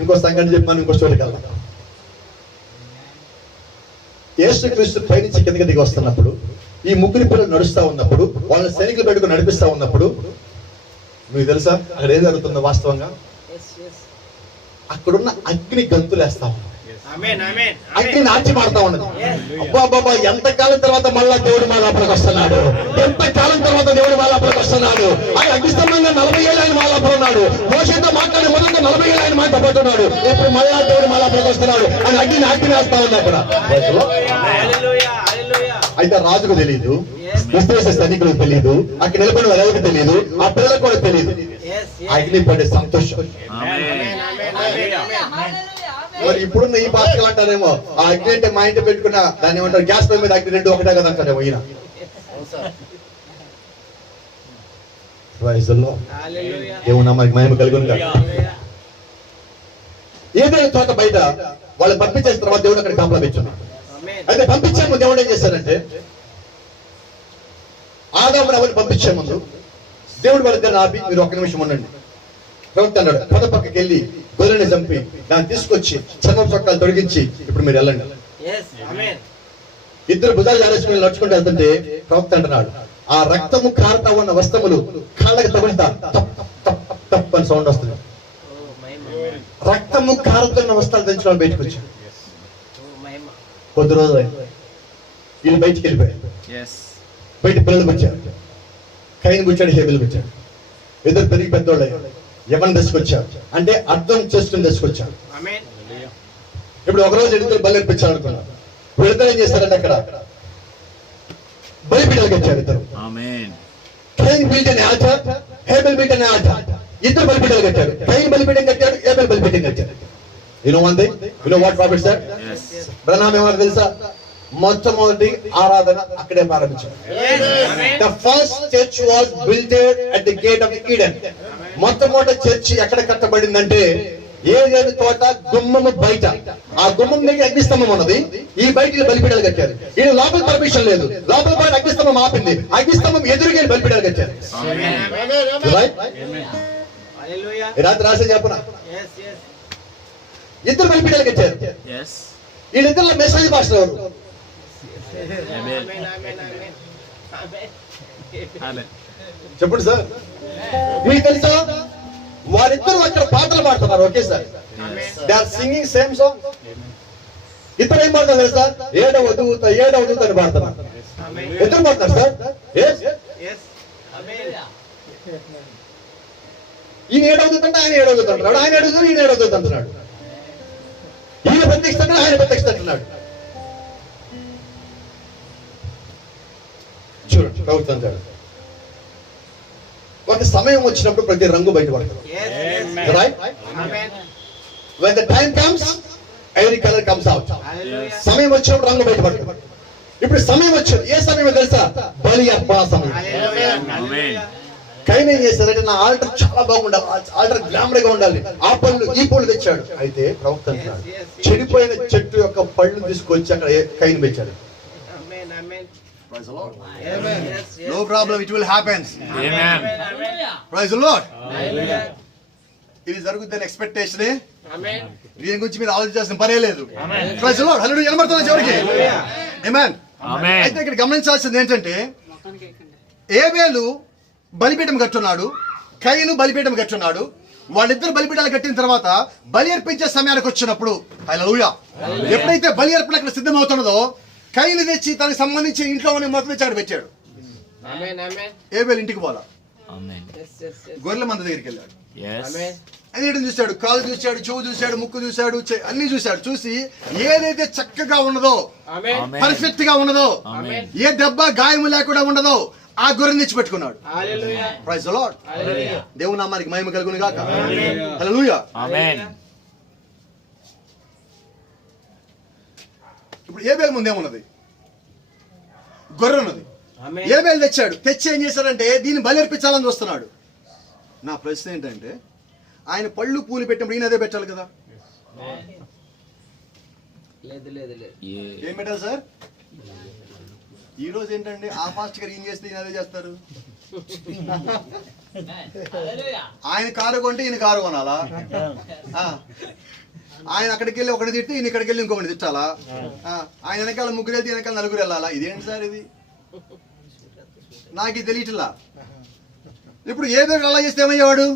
ఇంకో సంఘటన చెప్పాను, ఇంకో చోటుకి వెళ్దాం. యేసుక్రీస్తు పైనుంచి కిందకి దిగి వస్తున్నప్పుడు ఈ ముగ్గురి పిల్లలు నడుస్తా ఉన్నప్పుడు వాళ్ళని సైనికులు పెట్టుకుని నడిపిస్తా ఉన్నప్పుడు మీకు తెలుసా అక్కడ ఏం జరుగుతుందో? వాస్తవంగా అక్కడున్న అగ్ని గంతులేస్తా ఉన్నది. అగ్ని నాచి పాడుతా ఉన్నది. అబ్బాబాబా, ఎంతకాలం తర్వాత మళ్ళా దేవుడు మా లోపలికి వస్తున్నాడు, ఎంతకాలం తర్వాత దేవుడు మా లోపలికి వస్తున్నాడు. ఆయన అగ్నిస్తంభంగా 40 ఏళ్ళు ఆయన మా లోపల ఉన్నాడు. మోషేతో మాట్లాడే మొదలుగా 40 ఏళ్ళు ఆయన మాట పడుతున్నాడు. ఇప్పుడు మళ్ళా దేవుడు మా లోపలికి వస్తున్నాడు. ఆయన అగ్ని వేస్తా ఉంది అక్కడ. అయితే రాజుకు తెలియదు, విశ్లేష సైనికులకు తెలియదు, అక్కడ నిలబడిన వాళ్ళకి తెలియదు, ఆ పిల్లలకు కూడా తెలియదు. అగ్ని పడే సంతోషం. మరి ఇప్పుడున్న ఈ భాషలు అంటారేమో, ఆ అగ్ని అంటే మా ఇంటి పెట్టుకున్న దాన్ని ఏమంటారు, గ్యాస్ పై మీద అగ్ని 2 ఒకటే కదా అంటారేమో ఈయన. దేవుని మనకి మహిమ కలుగును గాక. ఏదైనా చోట బయట వాళ్ళు పంపించేసిన తర్వాత దేవుడు అక్కడ కాపలా పెట్టున్నాడు. అయితే పంపించే ముందు దేవుడు ఏం చేశారంటే, ఆదాముని ఎవరిని పంపించే ముందు దేవుడు వాళ్ళిద్దరు ఆపి, మీరు 1 నిమిషం ఉండండి. ప్రవక్త అన్నాడు, పద పక్కకి వెళ్ళి గొర్రెని చంపి దాన్ని తీసుకొచ్చి చర్మ చొక్కాలు తొలగించి ఇప్పుడు మీరు వెళ్ళండి. ఇద్దరు భుజాలు ఆలోచన నడుచుకుంటూ వెళ్తుంటే ప్రవక్త అంటున్నాడు, ఆ రక్తము కారుతా ఉన్న వస్త్రములు కాళ్ళకి తగులుతా తప్ అని సౌండ్ వస్తుంది. రక్తము కారుతున్న వస్త్రాలు తెచ్చిన వాళ్ళు బయటకు వచ్చారు. కొద్ది రోజులు వీళ్ళు బయటికి వెళ్ళిపోయారు. బయట పిల్లలకు వచ్చారు. కైన్ కూర్చాడు, హేబెల్ కూర్చాడు. ఇద్దరు పెరిగి పెద్దోళ్ళు అయ్యారు. ఎవరిని తీసుకొచ్చారు అంటే అర్థం చేసుకుని తీసుకొచ్చారు. ఇప్పుడు ఒకరోజు ఇద్దరు బలి అర్పించారు అనుకున్నారు. వీళ్ళిద్దరు ఏం చేస్తారంటే అక్కడ బలిపీఠాలకు వచ్చారు. ఇద్దరు కైన్ బిల్ట్ అనే ఆల్టర్, హేబెల్ బిల్ట్ అనే ఆల్టర్. ఇద్దరు బలిపీఠాలు కట్టారు. కైన్ బలిపీఠం కట్టాడు, హేబెల్ బలిపీఠం కట్టాడు. You know one thing? You know what Prophet said? బ్రహ్నాం ఏమన్నా తెలుసా? మొట్టమొదటి ఆరాధన అక్కడే ప్రారంభించారు. The first church was built at the gate of Eden. మొట్టమొదటి చర్చి ఎక్కడ కట్టబడిందంటే ఏదేని తోట గుమ్మము బయట. ఆ గుమ్మం దగ్గర అగ్నిస్తంభం ఉన్నది. ఈ బయట బలిపీఠాలు కట్టారు. ఈ లోపల పర్మిషన్ లేదు. లోపల బయట అగ్నిస్తంభం ఆపింది. అగ్నిస్తంభం ఎదురుగా బలిపీఠాలు కట్టారు. రాత్రి రాసే చెప్పనా, ఇద్దరు బలిపీఠాలు కట్టారు. వీళ్ళిద్దరు మెసేజ్ పాస్టర్ ఎవరు? చెప్పండి సార్. మీకు తెలుసా వారిద్దరు అక్కడ పాటలు పాడుతున్నారు ఒకేసారి. They are singing same song. ఇద్దరు ఏం పాడుతున్నారు తెలుసా? ఏడవ దూత అని పాడుతున్నారు. ఇద్దరు పాడుతున్నారు సార్. ఈయన ఏడవ దూత అంటే ఆయన ఏడవ దూత అంటున్నాడు, ఆయన ఏడవ ఈయన ఏడవ దూత అంటున్నాడు. ఈయన ప్రత్యక్ష ఆయన ప్రత్యక్ష అంటున్నాడు. చూడండి ప్రభుత్వం గారు, ఒక సమయం వచ్చినప్పుడు ప్రతి రంగు బయటపడతారు. When the time comes, every color comes out. సమయం వచ్చినప్పుడు రంగు బయటపడతారు. ఇప్పుడు సమయం వచ్చింది. ఏ సమయం తెలుసా? బలి అర్పణ సమయం. కైన్ ఏం చేశారంటే, నా ఆల్టర్ చాలా బాగుండాలి, ఆల్టర్ గ్లామర్ గా ఉండాలి, ఆ పళ్ళు ఈ పళ్ళు తెచ్చాడు. అయితే ప్రవక్త అంటున్నాడు, చెడిపోయిన చెట్టు యొక్క పళ్ళు తీసుకొచ్చి అక్కడ కైన్ పెంచాడు. Praise the Lord. Amen. No problem, it will happen. Amen. Praise the Lord. ఇది జరుగుతుందని ఎక్స్పెక్టేషన్. దీని గురించి మీరు ఆలోచించాల్సిన పనే లేదు. Praise the Lord. హల్లెలూయా. నిలబడుతున్నా చివరికి. Amen. అయితే ఇక్కడ గమనించాల్సింది ఏంటంటే, ఏబేలు బలిపీఠం కట్టున్నాడు, కయీను బలిపీఠం కట్టున్నాడు. వాళ్ళిద్దరు బలిపీఠాలు కట్టిన తర్వాత బలి అర్పించే సమయానికి వచ్చినప్పుడు, హల్లెలూయా, ఎప్పుడైతే బలి అర్పణ అక్కడ సిద్ధమవుతున్నదో కయీను తెచ్చి తనకు సంబంధించిన ఇంట్లో మొత్తం తెచ్చి అక్కడ పెట్టాడు. ఏబేలు ఇంటికి పోలా, గొర్రెల మంద దగ్గరికి వెళ్ళాడు. అన్నిటిని చూశాడు, కాలు చూశాడు, చెవు చూశాడు, ముక్కు చూశాడు, అన్ని చూశాడు. చూసి ఏదైతే చక్కగా ఉన్నదో, పర్ఫెక్ట్ గా ఉన్నదో, ఏ దెబ్బ గాయము లేకుండా ఉండదో ఆ గొర్రెని తెచ్చిపెట్టుకున్నాడు. Praise the Lord. దేవుని నామానికి మహిమ కలుగును గాక. హల్లెలూయా. ఆమేన్. ఇప్పుడు ఏబేలు ముందు ఏమున్నది? గొర్రె ఉన్నది. ఏబేలు తెచ్చాడు. తెచ్చి ఏం చేశాడంటే దీన్ని బలి అర్పించాలని చూస్తున్నాడు. నా ప్రశ్న ఏంటంటే, ఆయన పళ్ళు పూలు పెట్టినప్పుడు ఈయన అదే పెట్టాలి కదా. ఏం పెట్టాలి సార్? ఈ రోజు ఏంటండి, ఆ ఫాస్ట్ గారు ఏం చేస్తే ఈయన అదే చేస్తారు. ఆయన కారు కొంటే ఈయన కారు కొనాలా? ఆయన అక్కడికి వెళ్ళి ఒకటి తిట్టి ఈయన ఇక్కడికి వెళ్ళి ఇంకొకటి తిట్టాలా? ఆయన వెనకాల ముగ్గురు వెళ్తే వెనకాల నలుగురు వెళ్ళాలా? ఇదేంటి సార్ ఇది? నాకు ఇది తెలియట్లా. ఇప్పుడు ఏ పేరు అలా చేస్తే ఏమయ్యేవాడు?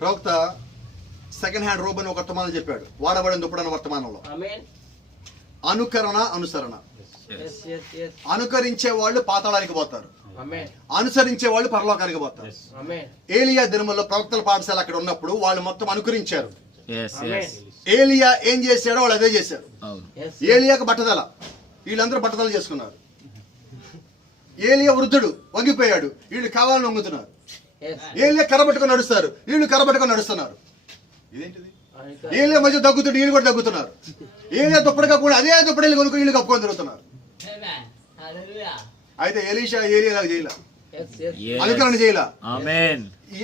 ప్రవక్త సెకండ్ హ్యాండ్ రోబ్ అని ఒక వర్తమానం చెప్పాడు. వాడబడిన దుప్పడన్న వర్తమానంలో అనుకరణ, అనుసరణ. అనుకరించే వాళ్ళు పాతాళానికి పోతారు, అనుసరించే వాళ్ళు పరలోకానికి పోతారు. ఏలియా దినముల్లో ప్రవక్తల పాఠశాల అక్కడ ఉన్నప్పుడు వాళ్ళు మొత్తం అనుకరించారు. ఏలియా ఏం చేశాడో వాళ్ళు అదే చేశారు. ఏలియాకు బట్టదల, వీళ్ళందరూ బట్టదల చేసుకున్నారు. ఏలియా వృద్ధుడు, వంగిపోయాడు, వీళ్ళు కావాలని వంగుతున్నారు. ఏలియా కర్రబట్టుకొని నడుస్తారు, వీళ్ళు కర్రబట్టుకొని నడుస్తున్నారు. ఇదేంటిది? ఏలియా మధ్య దగ్గుతుంటే వీళ్ళు కూడా దగ్గుతున్నారు. ఏలియా దుప్పటి కప్పుకొని అదే దుప్పటి కొనుక్కొని వీళ్ళు కప్పుకొని తిరుగుతున్నారు. అయితే ఎలీషా ఏలియాలాగా చేయలా, అనుకరణ చేయలా.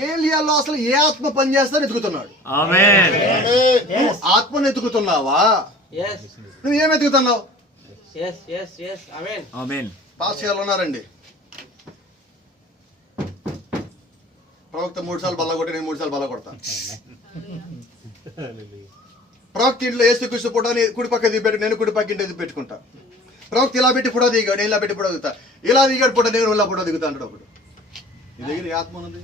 ఏలియాలో అసలు ఏ ఆత్మ పని చేస్తారో ఎతుకుతున్నాడు. నువ్వు ఆత్మను ఎతుకుతున్నావా? నువ్వు ఏం ఎతుకుతున్నావు? పాస్ చేయాలి ఉన్నారండి. ప్రవక్త 3 సార్లు బల్ల కొట్టి నేను 3 సార్లు బల్ల కొడతా. ప్రవక్త ఇంట్లో యేసుక్రీస్తు ఫోటో కుడి పక్క దిగిపెట్టి నేను కుడి పక్క ఇంటి పెట్టుకుంటా. ప్రవక్త ఇలా పెట్టి ఫోటో దిగాడు, నేను ఇలా పెట్టి ఫోటో దిగుతా. ఇలా దిగాడు ఫోటో, నేను ఇలా ఫోటో దిగుతా అంటాడు ఒకడు. నీ దగ్గర ఏ ఆత్మ ఉన్నది?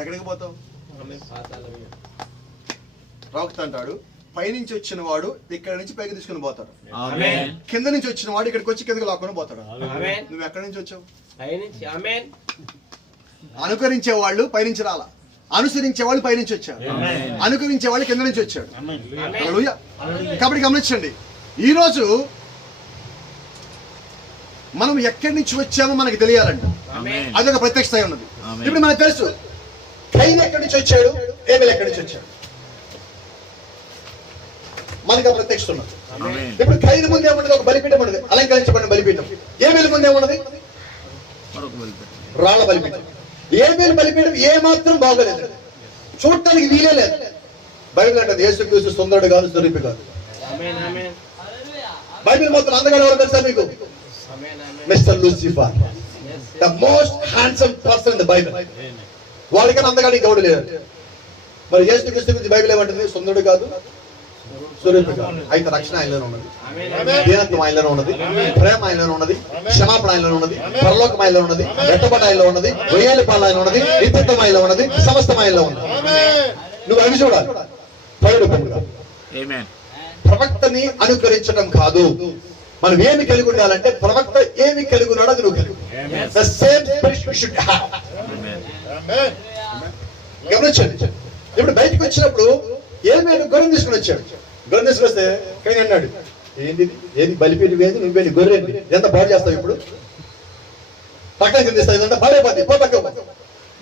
ఎక్కడికి పోతావు? ప్రవక్త అంటాడు, పైనుంచి వచ్చిన వాడు ఇక్కడ నుంచి పైకి తీసుకుని పోతాడు, కింద నుంచి వచ్చిన వాడు ఇక్కడికి వచ్చి కిందకి లాక్కొని పోతాడు. నువ్వు ఎక్కడి నుంచి వచ్చావు? అనుకరించే వాళ్ళు పైనుంచి రాలా, అనుసరించే వాళ్ళు పైనుంచి వచ్చారు, అనుకరించే వాళ్ళు కింద నుంచి వచ్చాడు. కాబట్టి గమనించండి, ఈరోజు మనం ఎక్కడి నుంచి వచ్చామో మనకి తెలియాలండి. అదొక ప్రత్యక్ష స్థాయి ఉన్నది. ఇప్పుడు మనకు తెలుసు కయీను ఎక్కడి నుంచి వచ్చాడు, ఏబేలు ఎక్కడి నుంచి వచ్చాడు, మనకి ప్రత్యక్ష ఉన్నది. ఇప్పుడు కయీను ముందు ఏమున్నది? ఒక బలిపీఠం ఉన్నది, అలంకరించబడిన బలిపీఠం. ఏబేలు ముందు ఏమున్నది? రాళ్ల బలిపీఠం. ఏబేలు బలిపీఠం ఏ మాత్రం బాగోలేదు, చూడటానికి వీలే లేదు. బైబిల్ అంటే యేసుక్రీస్తు సుందరుడు కాదు, స్వరూపి కాదు. బైబిల్ మొత్తం అందగాడు ఎవరో తెలుసా మీకు? Mister Lucifer, the most handsome person in the Bible. వాడికన్నా అందగాడి గౌడు లేదు. మరి యేసుక్రీస్తు గురించి బైబిల్ ఏమంటుంది? సుందరుడు కాదు, స్వరూపి కాదు. అయితే రక్షణ ఆయనలోనే ఉన్నది, దీనత్వం ఆయనలోనే ఉన్నది, ప్రేమ ఆయనలోనే ఉన్నది, క్షమాపణ ఆయనలో ఉన్నది, పరలోకం ఆయనలో ఉన్నది, ఎట్టబడ ఆయనలో ఉన్నది, వెయ్యాలి పాలన ఆయన ఉన్నది, నిత్యత్వం ఆయనలో ఉన్నది, సమస్తం ఆయనలో ఉన్నది. నువ్వు అవి చూడాలి. ప్రవక్తని అనుకరించడం కాదు, మనం ఏమి కలిగి ఉండాలంటే ప్రవక్త ఏమి కలిగి ఉన్నాడో అది నువ్వు కలిగి. గమనించండి. ఇప్పుడు బయటకు వచ్చినప్పుడు ఏమి గొర్రెని తీసుకుని వచ్చాడు. గొర్రెని తీసుకుని వస్తే కయీను అన్నాడు, ఏంది ఏది బలిపీఠం ఏది, నువ్వు వెళ్ళి గొర్రె ఎంత బాగు చేస్తావు, ఇప్పుడు పక్కన కింద ఇస్తావు, ఇదంతా పాడైపోద్ది,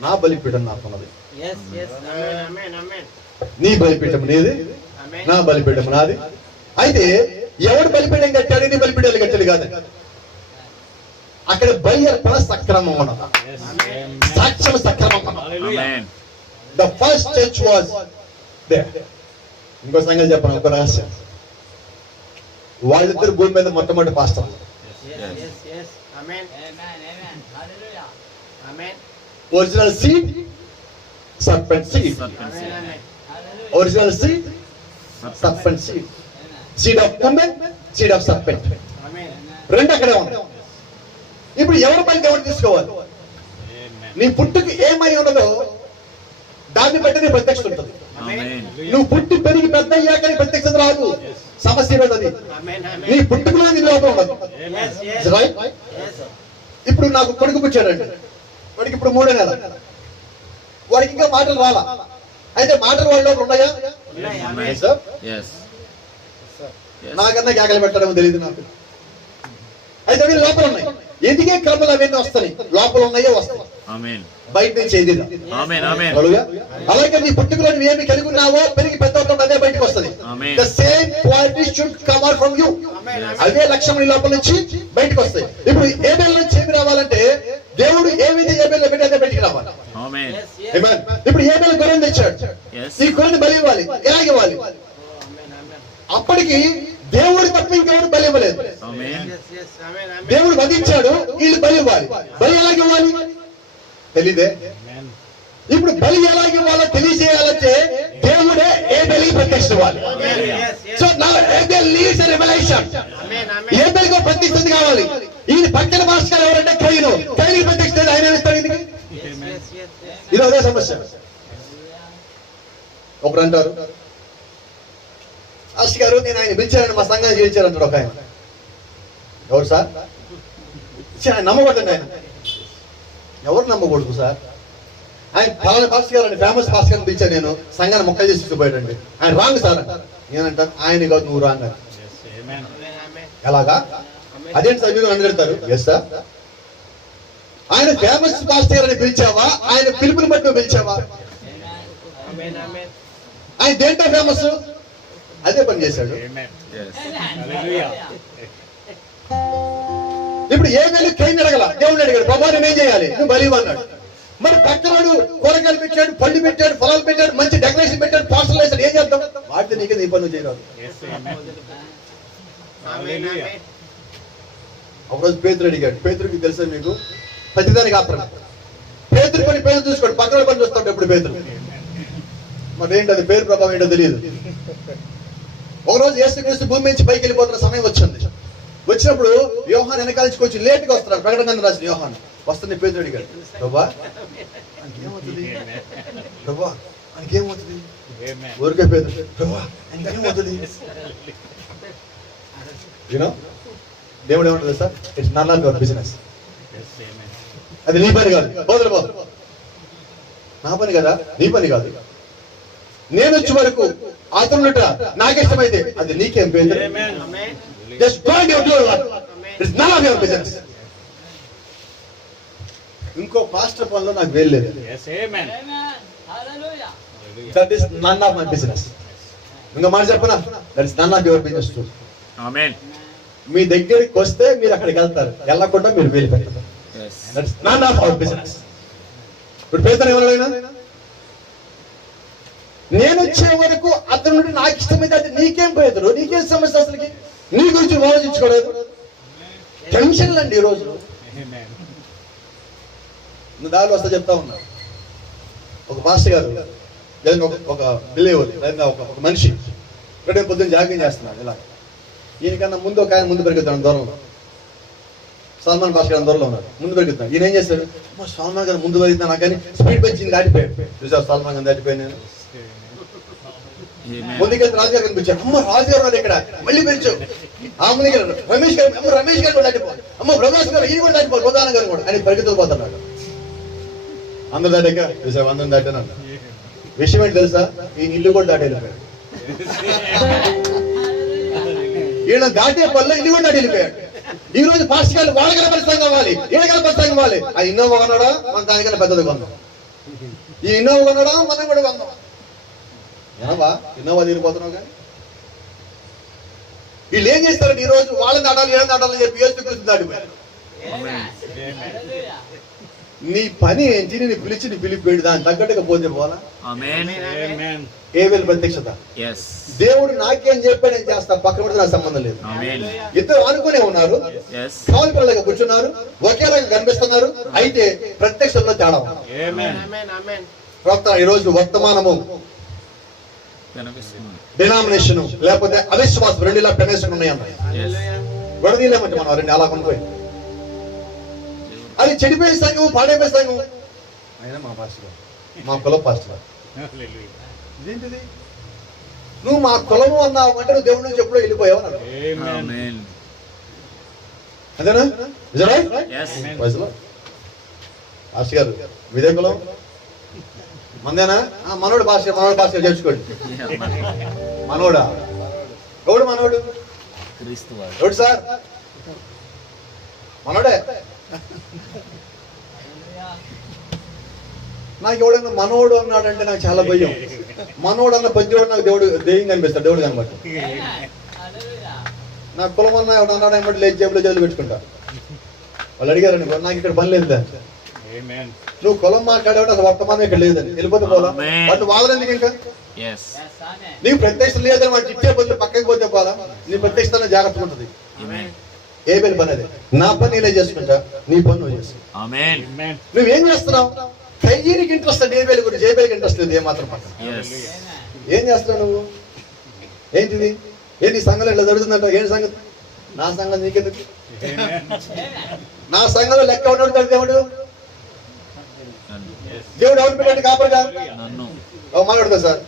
నా బలిపీఠం నాకున్నది, నీ బలిపీఠం నీది, నా బలిపీఠం నాది. అయితే ఎవడు బలిపీఠం కట్టాడు? నీ బలిపీఠాలు కట్టాడు కాదు. అక్కడ బలి అర్పణ సక్రమం ఉన్నది, సాక్ష్యం సక్రమం ఉన్నది. The first church was there. ఇంకో సంగతి చెప్పను, ఒక రహస్యం. వాళ్ళిద్దరు భూమి మీద మొట్టమొదటి pastor. Original seed, serpent seed. Original seed, serpent seed. Seed of women, seed of serpent. రెండు అక్కడే ఉన్నాయి. ఇప్పుడు ఎవరి పైకి ఎవరు తీసుకోవాలి? నీ పుట్టుకు ఏమై ఉన్నదో దాన్ని బట్టి నీ ప్రత్యక్షత ఉంటుంది. నువ్వు పుట్టి పెరిగి పెద్ద అయ్యాక నీ ప్రత్యక్షత రాదు. సమస్య ఈరోజు అది. నీ పుట్టుకలో నీ లోపం ఉండదు. రైట్? ఇప్పుడు నాకు కొడుకు పుచ్చాడండి, వాడికి ఇప్పుడు 3వ నెల, వాడికి ఇంకా మాటలు రాలా. అయితే మాటలు వాళ్ళ లోపల ఉన్నాయా? Sir, Yes. నాకన్నా కేకలు పెట్టడం తెలియదు నాకు. అయితే అవి లోపల ఉన్నాయి. ఎందుకే క్రమలు అవన్నీ వస్తాయి, లోపల ఉన్నాయో వస్తాయి, Amen. బయట నుంచి ఏది రా. Amen. Amen. హల్లెలూయా. అలాగే నీ పుట్టుకలో నువ్వు ఏమి కలిగి ఉన్నావో పెరిగి పెద్ద అవుతావు, అదే బయటకు వస్తుంది. Amen. The same quality should come out from you. అదే లక్ష్యం నీ లోపల నుంచి బయటకు వస్తాయి. ఇప్పుడు ఏబేల్ నుంచి ఏమి రావాలంటే దేవుడు ఏమైతే ఏబేల్లో పెట్టి అదే బయటికి రావాలి. Amen. Amen. ఇప్పుడు ఏబేల్ గొర్రెను తెచ్చాడు, Yes. ఈ గొర్రెని బలి ఇవ్వాలి. ఎలాగ ఇవ్వాలి? అప్పటికి దేవుడు తప్ప ఇంకెవరు బలి ఇవ్వలేదు. Amen. దేవుడు వధించాడు, వీళ్ళు బలి ఇవ్వాలి. బలి ఎలాగ ఇవ్వాలి తెలీదే. ఇప్పుడు బలి ఎలాగ ఇవ్వాలో తెలియజేయాలంటే దేవుడే ఏబేలుకి ప్రత్యక్ష ఇవ్వాలి. సో నా ఏబేల్ నీడ్స్ ఎ రెవల్యూషన్. ఏబేలుకు ప్రత్యక్షత కావాలి. ఈయన పక్కన భాస్కర్ ఎవరంటే కయ్యను, కయ్యకి ప్రత్యక్షత ఆయన ఇస్తాడు. ఇది అదే సమస్య. ఒకరు అంటారు, అస్ గారు నేను ఆయన పిలిచారని మా సంఘాన్ని చేయించారంటాడు ఒక ఆయన. ఎవరు సార్? ఆయన నమ్మకూడదండి. ఆయన ఎవరు నమ్మకూడదు సార్? ఆయన ఫలానా పాస్టర్ గారు, ఫేమస్ పాస్టర్ గారిని పిలిచాను నేను, సంఘాన్ని మొక్కలు చేసి తీసుకుపోయాడండి. ఆయన రాంగ్ సార్ అంట. నేనంటాను ఆయన కాదు, నువ్వు రాంగ్ అని. ఎలాగా? అదేంటి సార్ మీరు అడుగుతారు? Yes sir. ఆయన ఫేమస్ పాస్టర్ గారిని పిలిచావా, ఆయన పిలుపుని బట్టి నువ్వు పిలిచావా? ఆయన దేంట్లో ఫేమస్, అదే పని చేశాడు. Yes. ఇప్పుడు ఏమేమి కైని అడగల, దేవుడు అడిగాడు, ప్రభా నేనేం చేయాలి? నువ్వు బలి అన్నాడు. మరి పక్కనాడు కూరగాయలు పెట్టాడు, పళ్ళు పెట్టాడు, ఫలాలు పెట్టాడు, మంచి డెకరేషన్ పెట్టాడు, పాస్టర్లు వేసాడు, ఏం చేద్దాం? వాటితో నీకే నీ పనులు చేయరాదు. ఒకరోజు పేతురు అడిగాడు. పేతురుకి తెలుసా మీకు? ప్రతిదానికి ఆత్రం. పేతురు పని పేరు చూసుకోండి, పక్కన పని చూస్తాడు ఎప్పుడు పేతురు. మరి ఏంటి అది పేరు ప్రభావం ఏంటో తెలియదు. ఒకరోజు యేసుక్రీస్తు భూమి నుంచి పైకి వెళ్ళిపోతున్న సమయం వచ్చింది. వచ్చినప్పుడు యోహాను వెనకాల నుంచి కొంచెం లేట్గా వస్తున్నాడు. ప్రకటన గ్రంథం రాసిన యోహాను వస్తుంది. పేతురు అడిగాడు, ప్రభా ఆయనకేమవుతుంది? ప్రభా ఆయనకేమవుతుంది? ఊరికే పేతురు, ప్రభా ఆయనకేమవుతుంది? యూనో దేవుడు ఏమంటుంది sir? It's not of your business. అది నీ పని కాదు. పోదురు పోదు, నా పని కదా, నీ పని కాదు. నేను వచ్చే వరకు అతనుట నాకు ఇష్టమైతే అది నీకేం పేతురు? Just go and do your work. It's none of your business. ఇంకో పాస్టర్ పనిలో నాకు వెళ్ళలేదు. That is none of my business. ఇంకో మాట చెప్పనా? That is none of your business too. Amen. మీ దగ్గరికి వస్తే మీరు అక్కడికి వెళ్తారు, వెళ్ళకుండా మీరు వెళ్ళిపోతారు. Yes. That is none of our business. ఇప్పుడు పేతురు ఏమన్నాడు? నేను వచ్చే వరకు అతను నుండి నాకు ఇష్టమైతే అది నీకేం పేతురు? నీకేం సమస్య? అసలుకి నీ గురించి ఆలోచించుకోలేదు. టెన్షన్లు అండి ఈరోజు. నువ్వు దారిలో వస్తా చెప్తా ఉన్నా. ఒక మాస్టర్ గారు లేదా ఒక బిలీవర్ లేదా ఒక మనిషి రేపు పొద్దున్న జాగింగ్ చేస్తున్నాడు. ఇలా ఈయనకన్నా ముందు ఒక ఆయన ముందు పెరుగుతాడు దూరంలో. సల్మాన్ భాష గారు దూరంలో ఉన్నాడు, ముందు పెరుగుతాడు. ఈయన ఏం చేస్తాడు? సల్మాన్ గారు ముందు పెరుగుతున్నా కానీ స్పీడ్ పెంచి దాటిపోయాడు. చూసావు సల్మాన్ గారు దాటిపోయాను నేను. ముందుకెళ్తే రాజు గారు కనిపించాడు. అమ్మ రాజు గారు ఉన్నారు ఇక్కడ, మళ్ళీ పెంచు. ఆ ముందుకెళ్ళాడు రమేష్ గారు, అమ్మ రమేష్ గారు కూడా దాటిపోవాలి, అమ్మ ప్రభాస్ గారు ఈయన కూడా దాటిపోవాలి, ప్రధాన గారు కూడా. ఆయన పరిగెత్తుకు పోతున్నాడు. అందరూ దాటాక చూసావు, అందరం దాటాను. విషయం ఏంటి తెలుసా? ఈ ఇల్లు కూడా దాటి వెళ్ళిపోయాడు. ఈయన దాటే పనులు ఇల్లు కూడా దాటి వెళ్ళిపోయాడు. ఈ రోజు పాస్టర్ గారు వాళ్ళకన్నా పరిస్థితి కావాలి, వీళ్ళకన్నా పరిస్థితి కావాలి. ఆ ఇన్నోవా కొన్నాడా, మన దానికన్నా పెద్దది కొందాం. ఈ ఇన్నోవా కొన్నాడా, మనం కూడా కొందాం. ఏనవా ఇన్నోవా తీరిపోతున్నావు కానీ వీళ్ళు ఏం చేస్తారంటే ఈ రోజు వాళ్ళని దాటాలి, ఏం దాటాలని చెప్పి యేసుక్రీస్తు దాటిపోయారు. నీ పని ఏంటి? నేను పిలిచి నీ పిలిపి దాన్ని తగ్గట్టుగా పోతే పోవాలా? ఏబేలు ప్రత్యక్షత. దేవుడు నాకేం చెప్పాడు నేను చేస్తా, పక్కన పడితే నాకు సంబంధం లేదు. ఇద్దరు అనుకునే ఉన్నారు, కావాలి పిల్లలుగా కూర్చున్నారు, ఒకే రకంగా కనిపిస్తున్నారు, అయితే ప్రత్యక్షతలో తేడా. ప్రవక్త ఈ రోజు వర్తమానము డినామినేషన్ లేకపోతే అవిశ్వాసం రెండు ఇలా పెనేషన్ ఉన్నాయన్న విడదీయలేమంటే మనం రెండు అలా కొనుక్కోయి. అది చెడిపోయే సంఘం, పాడైపోయే సంఘం. అయినా మా పాస్టర్, మా కుల పాస్టర్ ఇదేంటిది? నువ్వు మా కులము అన్నావు అంటే నువ్వు దేవుడి నుంచి ఎప్పుడో వెళ్ళిపోయావు అన్నాడు. Amen. అంతేనా? నిజమే? Yes. వయసులో ఆశ గారు మీదే కులం మందేనా? మనోడు భాష చేర్చుకోండి. మనోడా? ఎవడు మనోడు? క్రీస్తు వారు. ఎవడు సార్? మనోడే. నాకు ఎవడన్నా మనోడు అన్నాడంటే నాకు చాలా భయం. మనోడు అన్న పద్యోడు నాకు దెయ్యం కనిపిస్తాడు, దేవుడు కనబట్టి. నాకు కులం అన్న ఎవడు అన్నాడు అనమాట, లేచి జేబులో జల్లు పెట్టుకుంటా. వాళ్ళు అడిగారండి, నాకు ఇక్కడ పని లేదు. నువ్వు కులం మాట్లాడేవాడు అసలు వర్తమానం ఇక్కడ లేదని వెళ్ళిపోతే పోలా. వాళ్ళు వాళ్ళు ఎందుకు ఇంకా Yes. నీకు ప్రత్యక్ష లేదని వాడు ఇచ్చే బదులు పక్కకి పోతే పోలా. నీ ప్రత్యక్షత జాగ్రత్తగా ఉంటుంది. Amen. ఏ పని పని అదే, నా పని ఇలా చేసుకుంటా, నీ పని నువ్వు చేసు. Amen. నువ్వేం చేస్తున్నావు? కయ్యనికి ఇంట్రెస్ట్ అంటే ఏ వేలు గురించి, ఏ వేలకి ఇంట్రెస్ట్ లేదు ఏమాత్రం పక్కన. Yes. ఏం చేస్తున్నావు నువ్వు? ఏంటిది? ఏంటి సంఘంలో ఇట్లా జరుగుతుందంట? ఏంటి సంగతి? నా సంఘం నీకెందుకు? నా సంఘంలో లెక్క ఉన్నాడు దేవుడు. దేవుడు ఎవరు పెట్టండి కాపరిగా? నన్ను. మాట్లాడుతా సార్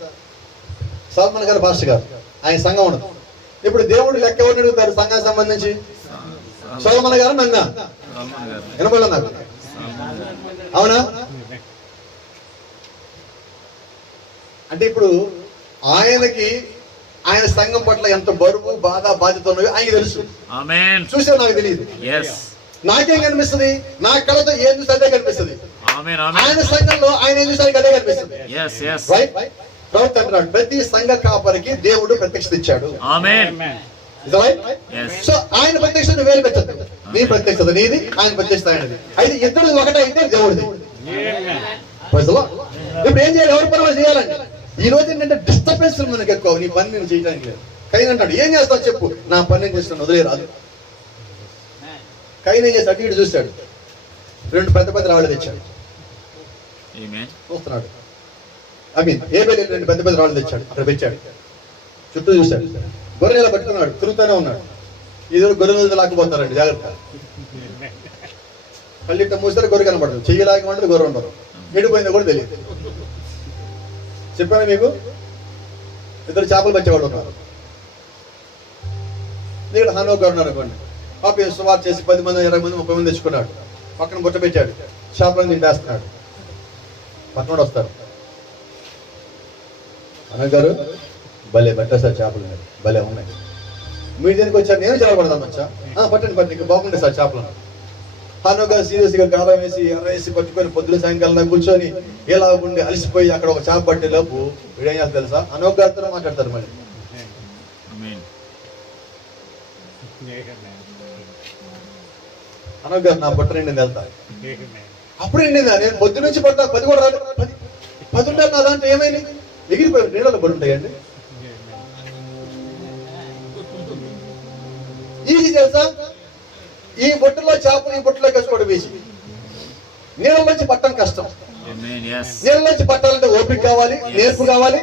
సల్మాన్ గారు భాష గారు, ఆయన సంఘం ఉండదు. ఇప్పుడు దేవుడు లెక్క ఎవరిని అడుగుతారు సంఘానికి సంబంధించి? సల్మాన్ గారు నన్నా వినపడలేదు నాకు. అవునా? అంటే ఇప్పుడు ఆయనకి ఆయన సంఘం పట్ల ఎంత బరువు బాధ బాధ్యత ఉన్నాయో ఆయనకి తెలుసు. Amen. చూసా నాకు తెలియదు. Yes. నాకేం కనిపిస్తుంది? నా కళతో ఏం చూస్తే అదే కనిపిస్తుంది. Amen. ఆయన Amen. సంఘంలో ఆయన ఏం చూస్తే అదే కనిపిస్తుంది. Yes. Yes. రైట్? ప్రవక్త అంటున్నాడు, ప్రతి సంఘ కాపరికి దేవుడు ప్రత్యక్షత ఇచ్చాడు. Amen. Yes. సో ఆయన ప్రత్యక్షత వేలు పెట్టదు. నీ ప్రత్యక్షత నీది, ఆయన ప్రత్యక్షత ఆయనది. అయితే ఇద్దరు ఒకటే అయితే దేవుడిది. ఇప్పుడు ఏం చేయాలి? ఎవరి పని వాళ్ళు చేయాలండి. ఈ రోజు ఏంటంటే డిస్టర్బెన్స్ మనకి ఎక్కువ. నీ పని నేను చేయడానికి లేదు. కైన్ అంటాడు, ఏం చేస్తావు చెప్పు. నా పని నేను చేస్తాను, వదిలేరాదు. కైన్ ఏం చేస్తాడు? అటు ఇటు చూస్తాడు, 2 పెద్ద పెద్ద రాళ్ళు తెచ్చాడు. Amen. చూస్తున్నాడు. ఏ వేలు 2 పెద్ద పెద్ద రాళ్ళు తెచ్చాడు, అక్కడ పెట్టాడు. చుట్టూ చూశాడు, గొర్రెలా పట్టుకున్నాడు, తిరుగుతూనే ఉన్నాడు. ఈ గొర్రెలు లాక్కుపోతారండి, జాగ్రత్త. కళ్ళిట్ట మూసారు, గొర్రె కనపడదు. చెయ్యి లాగమంటే గొర్రె ఉండదు. ఎండిపోయిందో కూడా తెలియదు. చెప్పాను మీకు. 2 చేపలు పట్టేవాళ్ళు ఉన్నారు. ఇక్కడ హనోక్ గారు ఉన్నారు అనుకోండి. పాపం సుమారు చేసి 10 మంది 20 మంది 30 మంది తెచ్చుకున్నాడు. పక్కన బుట్ట పెట్టాడు, చేపలను తింటేస్తున్నాడు. పక్కన వస్తారు, హనోక్ గారు భలే పట్టేస్తారు చేపలు, భలే ఉన్నాయి. మీరు దీనికి వచ్చారు, నేను చేపలు పడదాను వచ్చా. పట్టండి ఇంకా బాగుండే సార్ చేపలు. హనోక్ గారు సీరియస్ గా గాలం వేసి ఎర్రేసి పట్టుకొని పొద్దున సాయంకాలం కూర్చొని ఎలా ఉండి అలసిపోయి అక్కడ ఒక చేప పట్టే లోపు వీడేం చేస్తారు తెలుసా? హనోక్ గారితో మాట్లాడతారు మళ్ళీ. Amen. హనోక్ గారు నా బుట్ట నిండింది వెళ్తా. అప్పుడు నిండిందా? నేను పొద్దు నుంచి పడ్డా 10 కూడా రాదు. 10 ఉండాలి నా దాంట్లో ఏమైంది? ఎగిరిపోయి నీళ్ళలో పడి ఉంటాయండి. ఈజీ తెలుసా? ఈ బుట్టలో చేపలు ఈ బుట్టలో వేసుకోవడం వేసి నీళ్ళ నుంచి పట్టడం కష్టం. Amen. Yes. నీళ్ళ నుంచి పట్టాలంటే ఓపిక కావాలి, నేర్పు కావాలి,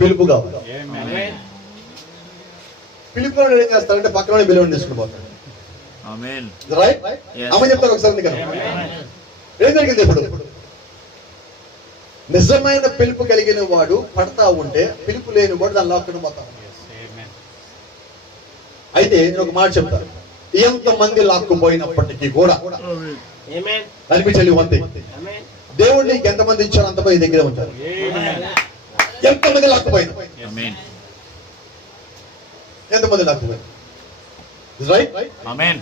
పిలుపు కావాలి. Amen. పిలుపులో ఏం చేస్తారంటే పక్కన బిలువని తీసుకుని పోతాడు. Amen. రైట్? Yes. అమ్మ చెప్తారు ఒకసారి కదా. ఏం జరిగింది ఇప్పుడు? నిజమైన పిలుపు కలిగిన వాడు పడతా ఉంటే పిలుపు లేని వాడు దాన్ని లాక్కుని పోతా. అయితే నేను ఒక మాట చెప్తాను, ఎంతమంది లాక్కుపోయినప్పటికీ కూడా అనిపించాలి వంతే, దేవుడు నీకు ఎంతమంది ఇచ్చారు అంతమంది దగ్గరే ఉంటారు. ఎంతమంది లాక్కుపోయినా, Amen. ఎంతమంది లాక్కుపోయినా, రైట్? Amen.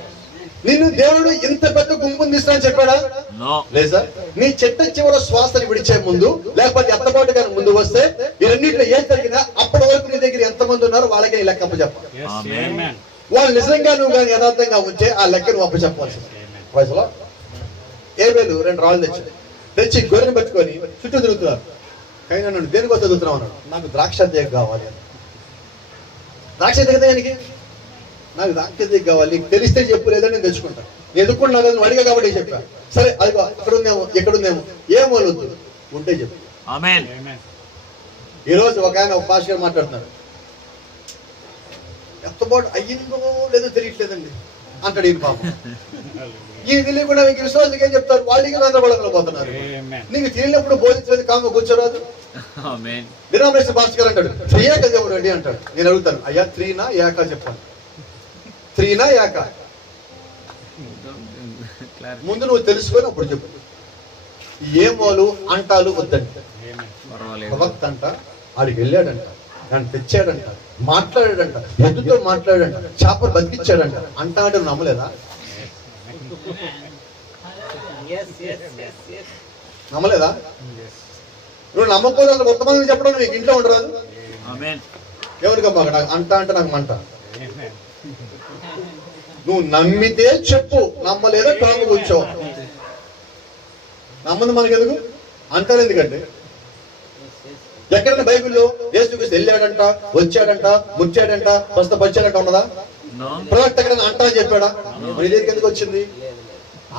నిన్ను దేవుడు ఇంత పెద్ద గుంపుని తీస్తానని చెప్పాడా? No. లేదా? నీ చెట్ట చివర శ్వాసని విడిచే ముందు, లేకపోతే ఎత్తబాటు కానీ ముందు వస్తే ఈ రెండింటిలో ఏం జరిగినా అప్పటి వరకు నీ దగ్గర ఎంతమంది ఉన్నారు వాళ్ళకే నీ లెక్క అప్పచెప్పాలి. Amen. వాళ్ళు నిజంగా నువ్వు కానీ యథార్థంగా ఉంటే ఆ లెక్క నువ్వు అప్పచెప్పాల్సింది. వయసులో ఏ వేలు 2 రాళ్ళు తెచ్చి గొర్రెని పెట్టుకొని చుట్టూ తిరుగుతున్నారు. కైనా నన్ను దేనికోసం చదువుతున్నావు అన్నాడు. నాకు ద్రాక్ష తీగ కావాలి అని. ద్రాక్ష తీగదానికి నాకు ద్రాక్ష తీగ కావాలి, నీకు తెలిస్తే చెప్పు, లేదని నేను తెచ్చుకుంటాను. నేను ఎదుర్కొన్నా కదా, నువ్వు అడిగా కాబట్టి చెప్పా. సరే అది అక్కడుందేమో ఎక్కడుందేమో ఏమో వద్దు, ఉంటే చెప్పు. Amen. ఈ రోజు ఒక ఆయన ఒక పాస్ గారు మాట్లాడుతున్నాడు, ఎత్తబాటు అయ్యిందో లేదో తెలియట్లేదండి అంటాడు. ఈయన పాపం ఈయన తెలియకుండా మీకు విశ్వాసకి ఏం చెప్తారు? వాళ్ళకి అందరూ పోతున్నారు. నీకు తెలియనప్పుడు బోధించలేదు కామ కూర్చోరాదు. Amen. డినామినేషన్ పాస్టర్ గారు అంటాడు త్రియేక దేవుడు అండి అంటాడు. నేను అడుగుతాను, అయ్యా త్రీనా ఏక చెప్పాను, త్రీనా ఏక? ముందు నువ్వు తెలుసుకొని అప్పుడు చెప్పు. ఏమోలు అంటాలు వద్దండి. పర్వాలేదు. ప్రవక్త అంట ఆడికి వెళ్ళాడంట, దాన్ని తెచ్చాడంట, మాట్లాడాడంట, ఎద్దుతో మాట్లాడాడంట, చేపలు బతికిచ్చాడంట అంటాడు. నమ్మలేదా? నమ్మలేదా? నువ్వు నమ్మకపోతే కొంతమంది చెప్పడం నీకు ఇంట్లో ఉండరాదు. ఆమేన్. ఎవరికమ్మా నాకు అంట అంటే నాకు మంట. నువ్వు నమ్మితే చెప్పు, నమ్మలేదా కాము కూర్చో. నమ్మదు మనకి ఎందుకు అంటారు? ఎందుకంటే ఎక్కడైనా బైబిల్లో యేసుక్రీస్తు వెళ్ళాడంట, వచ్చాడంట, ముచ్చాడంట, స్వస్థపరిచాడంట ఉన్నదా? No. ప్రవక్త ఎక్కడైనా అంట అని చెప్పాడా? మరి ఇదేందుకు ఎందుకు వచ్చింది?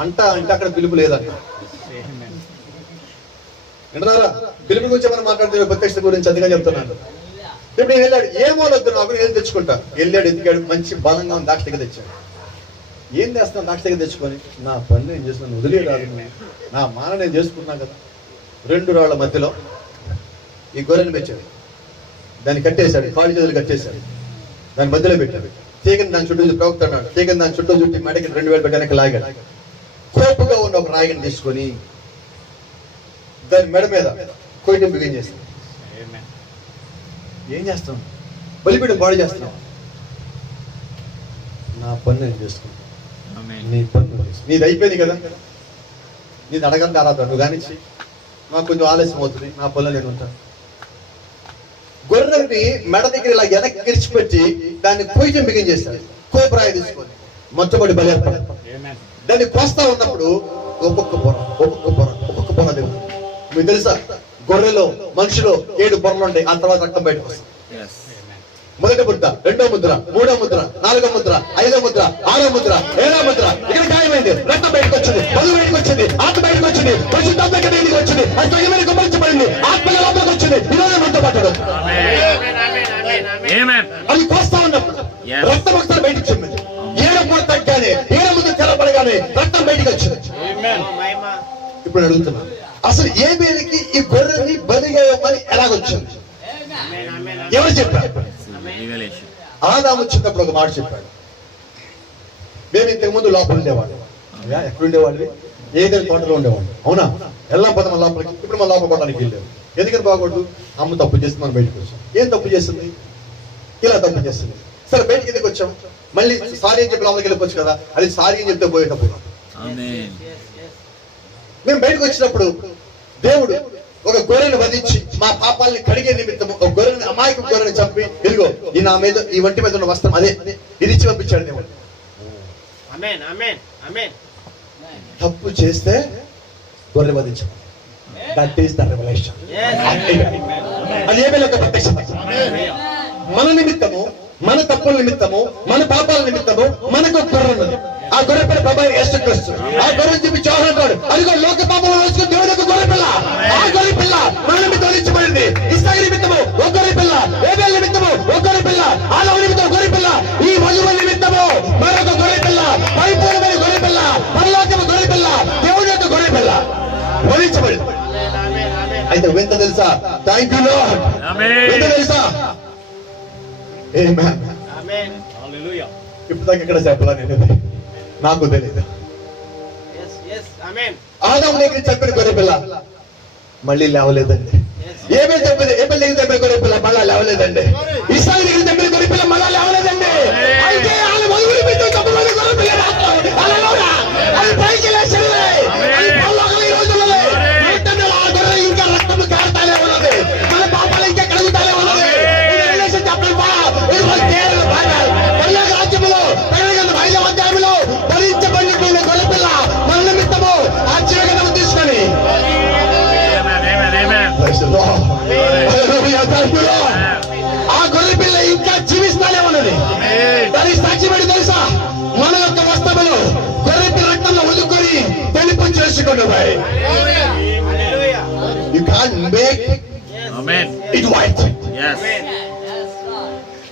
అంట అంటే అక్కడ పిలుపు లేదంట. వింటున్నారా? పిలుపు గురించి మనం మాట్లాడుతున్న ప్రత్యక్షత గురించి అందుగా చెప్తున్నాను. ఇప్పుడు నేను వెళ్ళాడు, ఏమో వద్దు నాకు, నేను తెచ్చుకుంటా. వెళ్ళాడు, ఎదిగాడు, మంచి బలంగా ఉంది, దాక్ష దగ్గర తెచ్చాడు. ఏం చేస్తున్నాను దాక్ష దగ్గర తెచ్చుకొని? నా పని నేను చేస్తున్నాను, వదిలేరాదు, నా మాన నేను చేసుకున్నా కదా. 2 రాళ్ల మధ్యలో ఈ గొర్రెని పెట్టాడు, దాన్ని కట్టేశాడు, కాళ్ళు చేతులు కట్టేశాడు, దాని మధ్యలో పెట్టాడు. తీగని దాని చుట్టూ ప్రవక్త అన్నాడు, తీగని దాని చుట్టూ చుట్టి మెడకి 2 వేలు పెట్టడానికి లాగాడు. కోపుగా ఉన్న ఒక రాయిని తీసుకొని దాని మెడ మీద కొయ్యడం బిగిన్ చేస్తాడు. ఏం చేస్తాం? బలిపీఠం బాడీ చేస్తున్నాం. నా పని నేను చేసుకుంటాను, ఆమేన్. నీ పని నువ్వు చేసుకో. నీది అయిపోయింది కదా, నీది అడగని తర్వాత నువ్వు కానిచ్చి, నాకు కొంచెం ఆలస్యం అవుతుంది, నా పనులు నేను ఉంటాను. గొర్రెని మెడ దగ్గర ఇలా వెనక్కి గిరిచిపెట్టి దాన్ని కొయ్యడం బిగిన్ చేస్తాడు. కోపరాయి తీసుకొని మొట్టమొదటి బలి అర్పణ. దాన్ని కోస్తా ఉన్నప్పుడు ఒక్కొక్క పొర ఒక్కొక్క పొర దేవుడు. మీకు తెలుసా, గొర్రెలో మనిషిలో 7 పొరలు ఉంటాయి. ఆ తర్వాత రక్తం బయటకు వస్తుంది. Yes. మొదటి ముద్ర, 2వ ముద్ర, 3వ ముద్ర, 4వ ముద్ర, 5వ ముద్ర, 6వ ముద్ర, 7వ ముద్ర. ఇక్కడ గాయమైంది, రక్తం బయటకు వచ్చింది, బలు బయటకు వచ్చింది, ఆత్మ బయటకు వచ్చింది, పరిశుద్ధాత్మ బయటకు వచ్చింది, అది సగమైన గుమ్మరించబడింది, ఆత్మ లోపలికి వచ్చింది. ఈరోజు మనతో పట్టాడు. Amen. అది కోస్తా ఉన్నప్పుడు Yes. రక్తం ఒకసారి బయటకు వచ్చింది. 7వ ముద్ర తగ్గానే, 7వ ముద్ర తెరపడగానే రక్తం బయటకు వచ్చింది. ఇప్పుడు అడుగుతున్నా, అసలు ఏ మేలకి ఈ గొర్రెని బలిగేయమని ఎలాగొచ్చింది? ఎవరు చెప్పారు? Revelation. ఆదాము వచ్చినప్పుడు ఒక మాట చెప్పాడు. మేము ఇంతకు ముందు లోపల ఉండేవాడు. ఎక్కడ ఉండేవాడివి? ఏదైనా తోటలో ఉండేవాడు. అవునా? వెళ్ళాం పదం లోపలికి. ఇప్పుడు మన లోపల పోవడానికి వెళ్ళాము. ఎందుకని బాగోడు? అమ్మ తప్పు చేస్తుంది, మనం బయటకు వచ్చాం. ఏం తప్పు చేస్తుంది? ఇలా తప్పు చేస్తుంది. సరే బయటికి ఎందుకు వచ్చాం? మళ్ళీ సారీ అని చెప్పి లోపలికి వెళ్ళిపోవచ్చు కదా. అది సారీ అని చెప్తే పోయేటప్పుడు ఆమేన్. మేము బయటకు వచ్చినప్పుడు దేవుడు ఒక గొర్రెను వధించి మా పాపాలని కడిగే నిమిత్తము ఒక గొర్రెని, అమాయక గొర్రెని చంపి, ఇదిగో ఈ నా మీద, ఈ ఒంటి మీద ఉన్న వస్త్రం అదే, ఇది ఇచ్చి పంపించాడు దేవుడు. తప్పు చేస్తే గొర్రె వధించం. That is the revolution. అది ఏమీ ఒక ప్రత్యక్షత. మన నిమిత్తము, మన తప్పుల నిమిత్తము, మన పాపాల నిమిత్తము మనకు గొర్రె ఉన్నది. ఆ గొర్రె పిల్ల ప్రభు యేసుక్రీస్తు. ఆ గొర్రె చెప్పి చోహంటాడు, అదిగో లోక పాపం వేసుకుని దేవుడు యొక్క గొర్రె పిల్ల. ఆ గొర్రె పిల్ల మన నిమిత్తం వధించబడింది. ఇస్సాయి నిమిత్తము ఒక గొర్రె పిల్ల, ఏబేలు నిమిత్తము ఒక గొర్రె పిల్ల, ఆలవ నిమిత్తం గొర్రె పిల్ల, ఈ వధువు నిమిత్తము మరొక గొర్రె పిల్ల, పరిపూర్ణమైన గొర్రె పిల్ల, పరలోకము గొర్రె పిల్ల, దేవుడి యొక్క గొర్రె పిల్ల వధించబడింది. అయితే వింత తెలుసా? Thank you lord. వింత తెలుసా? ఆమేన్. ఇప్పుడు దాకా ఎక్కడ చెప్పలా నేను, నాకు తెలియదు. ఆదాము దగ్గర చెప్పిన గొర్రె పిల్ల మళ్ళీ లేవలేదండి. ఏబేలు దగ్గర చెప్పిన గొర్రె పిల్ల మళ్ళా లేవలేదండి. ఇస్సాయి దగ్గర చెప్పిన గొర్రె పిల్ల మళ్ళా లేవలేదండి. అయితే వాళ్ళ వధువుని మీద చెప్పబడిన గొర్రె పిల్ల హల్లెలూయా, అది పైకి లేచింది. అది పరలోకంలో ఈ రోజు ఉన్నది. ఆ గొర్రె ఇంకా రక్తం కారుతానే ఉన్నది, మన పాపాలు ఇంకా కలుగుతానే ఉన్నది. పరలోక రాజ్యములో 5వ అధ్యాయంలో భరించబడినటువంటి గొర్రె పిల్ల మన నిమిత్తము ఆ జీవగణం తీసుకొని ఆ గొర్రె పిల్ల ఇంకా జీవిస్తానే ఉన్నది. దానికి సాక్ష్యపడి తెలుసా? మన యొక్క వస్త్రములు గొర్రె పిల్ల రక్తంలో ఉదుకొని తెలుపు చేసుకున్నాయి. You can't make it white.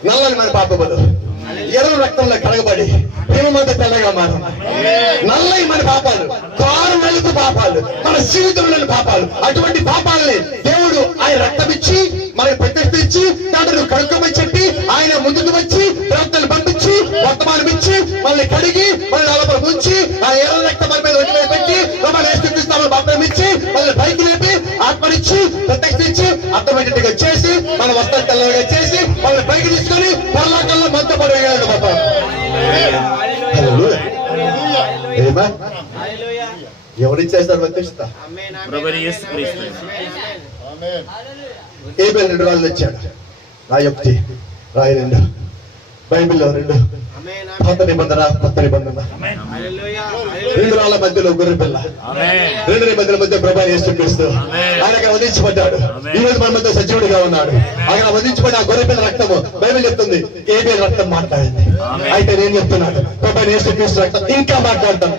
నల్లని మన పాపములు ఎర్ర రక్తంలో కడగబడి ప్రేమమంతా తెల్లగా మారింది. నల్లయి మన పాపాలు, కారు నలుగు పాపాలు, మన జీవితంలోని పాపాలు. అటువంటి పాపాలని దేవుడు ఆ ఆయన రక్తం ఇచ్చి మనకి ప్రతిష్ఠ ఇచ్చి దాంట్లో నువ్వు కడుక్కోమని చెప్పి ఆయన ముందుకు వచ్చి ప్రవక్తలు పంపించి వర్తమానం ఇచ్చి మనల్ని కడిగి మన లోపల ఉంచి ఆ ఎర్ర రక్తం మన మీద ఒంటి మీద పెట్టి మమ్మల్ని యేసుక్రీస్తునామములో బాప్తిసం ఇచ్చి మనల్ని పైకి లేపి ఆత్మనిచ్చి ప్రత్యక్ష ఇచ్చి అర్థమయ్యేట్టుగా చేసి మన వస్త్రాలు తెల్లగా చేసి మనల్ని పైకి తీసుకొని పరలోకంలో మనతో పాటు వెళ్ళగలుగుతాం. ఎవరిచ్చేస్తారు ప్రత్యక్షత? ప్రభువైన యేసుక్రీస్తు. ఆమేన్. ఏబేలు 2 రాళ్ళు తెచ్చాడు. రాయొకటి రాయి 2 బైబిల్లో 2 పాత నిబంధన కొత్త నిబంధన 2 రాళ్ళ మధ్యలో గొర్రె పిల్ల, ఆమేన్. 2 నిబంధనల మధ్య ప్రభువైన యేసుక్రీస్తు ఆయన వధించబడ్డాడు. ఈ రోజు మన మధ్య సజీవుడిగా ఉన్నాడు. ఆయన వధించబడి ఆ గొర్రె పిల్ల రక్తము బైబిల్ చెప్తుంది ఏబేలు రక్తం మాట్లాడింది. అయితే నేను చెప్తున్నాను ప్రభువైన యేసుక్రీస్తు రక్తం ఇంకా మాట్లాడతాను.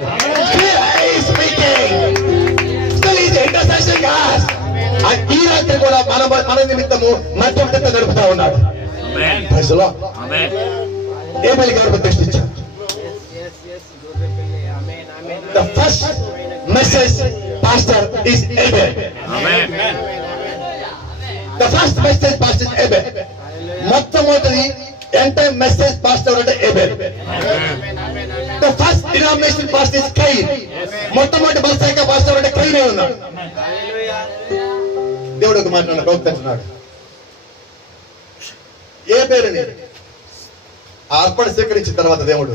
ఈ రాత్రి కూడా మన నిమిత్తము మధ్యవర్తిత్వ నడుపుతా ఉన్నాడు. ఆమేన్. Praise the Lord. ఆమేన్. ఏబేలు గారు ప్రతిష్ఠించారు. The first message pastor is Abel. Amen. The first message pastor is Abel. మొట్టమొదటి entire message pastor అంటే Abel. The first denomination pastor is Cain. మొట్టమొదటి బలశాఖ pastor అంటే Cain అయి ఉన్నాడు. దేవుడు ఒక మాట అన్నాడు, ప్రవక్త అంటున్నాడు ఏబేలుని ఆ అర్పణ స్వీకరించిన తర్వాత దేవుడు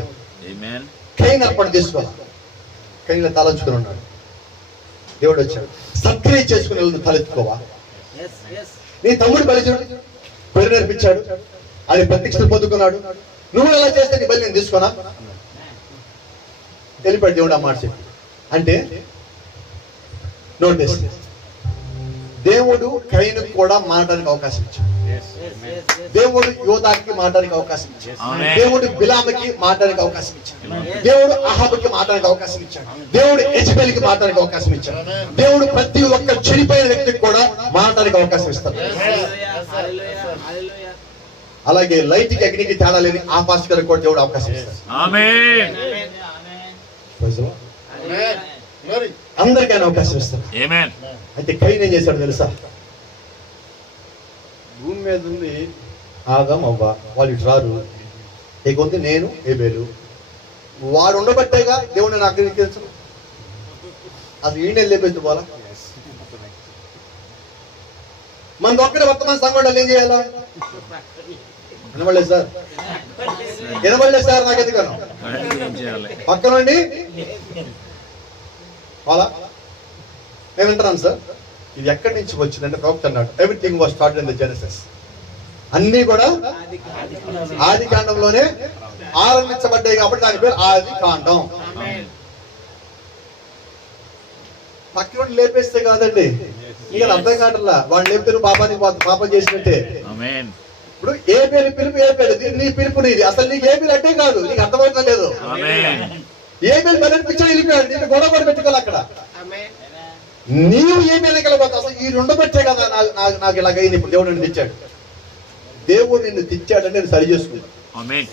ఆమేన్. కైన్ అర్పణ తీసుకోవాలి. కైన్ తలంచుకుని ఉన్నాడు. దేవుడు వచ్చాడు, సత్క్రియ చేసుకుని వెళ్ళి తలెత్తుకోవా, నీ తమ్ముడు బలిచుడు బలి నేర్పించాడు, అది ప్రత్యక్షతలు పొందుకున్నాడు, నువ్వు ఎలా చేస్తే నీ బలి నేను తీసుకోనా తెలిపాడు దేవుడు ఆ మాట చెప్పి. అంటే నోటీస్, దేవుడు కైనుకు కూడా మాట్లాడడానికి అవకాశం ఇచ్చాడు. దేవుడు యోధాకి మాట్లాడడానికి అవకాశం ఇచ్చాడు. దేవుడు బిలాముకి మాట్లాడడానికి అవకాశం ఇచ్చాడు. దేవుడు అహాబుకి మాట్లాడడానికి అవకాశం ఇచ్చాడు. దేవుడు యెజబెలుకి మాట్లాడడానికి అవకాశం ఇచ్చాడు. దేవుడు ప్రతి ఒక్క చెడిపోయిన వ్యక్తికి కూడా మాట్లాడడానికి అవకాశం ఇస్తాడు. అలాగే లైట్ కి అగ్నికి తేడా లేని ఆ పాస్టర్ గారికి కూడా దేవుడు అవకాశం ఇస్తాడు. Amen. Praise the Lord. Amen. Glory. అందరికైనా అవకాశం ఇస్తాడు. ఆమేన్. అయితే కైన్ ఏం చేశాడు తెలుసా? భూమి మీద ఉంది ఆదాం అవ్వ, వాళ్ళు ఇటు రారు, ఇక ఉంది నేను ఏబేలు, వాడు ఉండబట్టేగా దేవుడు నాకు తెలుసు. అసలు ఈయన లేపేస్తూ పోలా మన ఒక్కడే వర్తమాన సంఘంలో ఏం చేయాలా? వినబడలేదు సార్, వినబడలేదు సార్, నాకు ఎందుకను ఏం చేయాలి? పక్క నుండి అలా నేను అంటున్నాను సార్, ఇది ఎక్కడి నుంచి వచ్చిందంటే ప్రవక్త అన్నాడు everything was started in the Genesis. అన్ని కూడా ఆది కాండంలోనే ఆరంభించబడ్డాయి కాబట్టి దాని పేరు ఆది కాండం. పక్కన లేపేస్తే కాదండి, ఇంకా అర్థం కావట్లా. వాళ్ళు లేపితే నువ్వు పాపం చేసినట్టే. ఆమేన్. ఇప్పుడు ఏ పేరు పిలుపు ఏ పేరు, నీ పిలుపు నీది. అసలు నీకు ఏ పేరు అంటే కాదు, నీకు అర్థమవుతుందా లేదు. ఆమేన్. ఏ పేరు బలర్పించాడు వెళ్ళిపోయాడు, నేను గొడవ కూడా పెట్టుకోవాలి అక్కడ. నీవు ఏమి వెళ్ళగలబోతావు? అసలు ఈ రెండు పెట్టే కదా నాకు ఇలాగైంది. ఇప్పుడు దేవుడు నిన్ను తెచ్చాడు, దేవుడు నిన్ను తెచ్చాడని నేను సరి చేసుకున్నాను. ఆమేన్.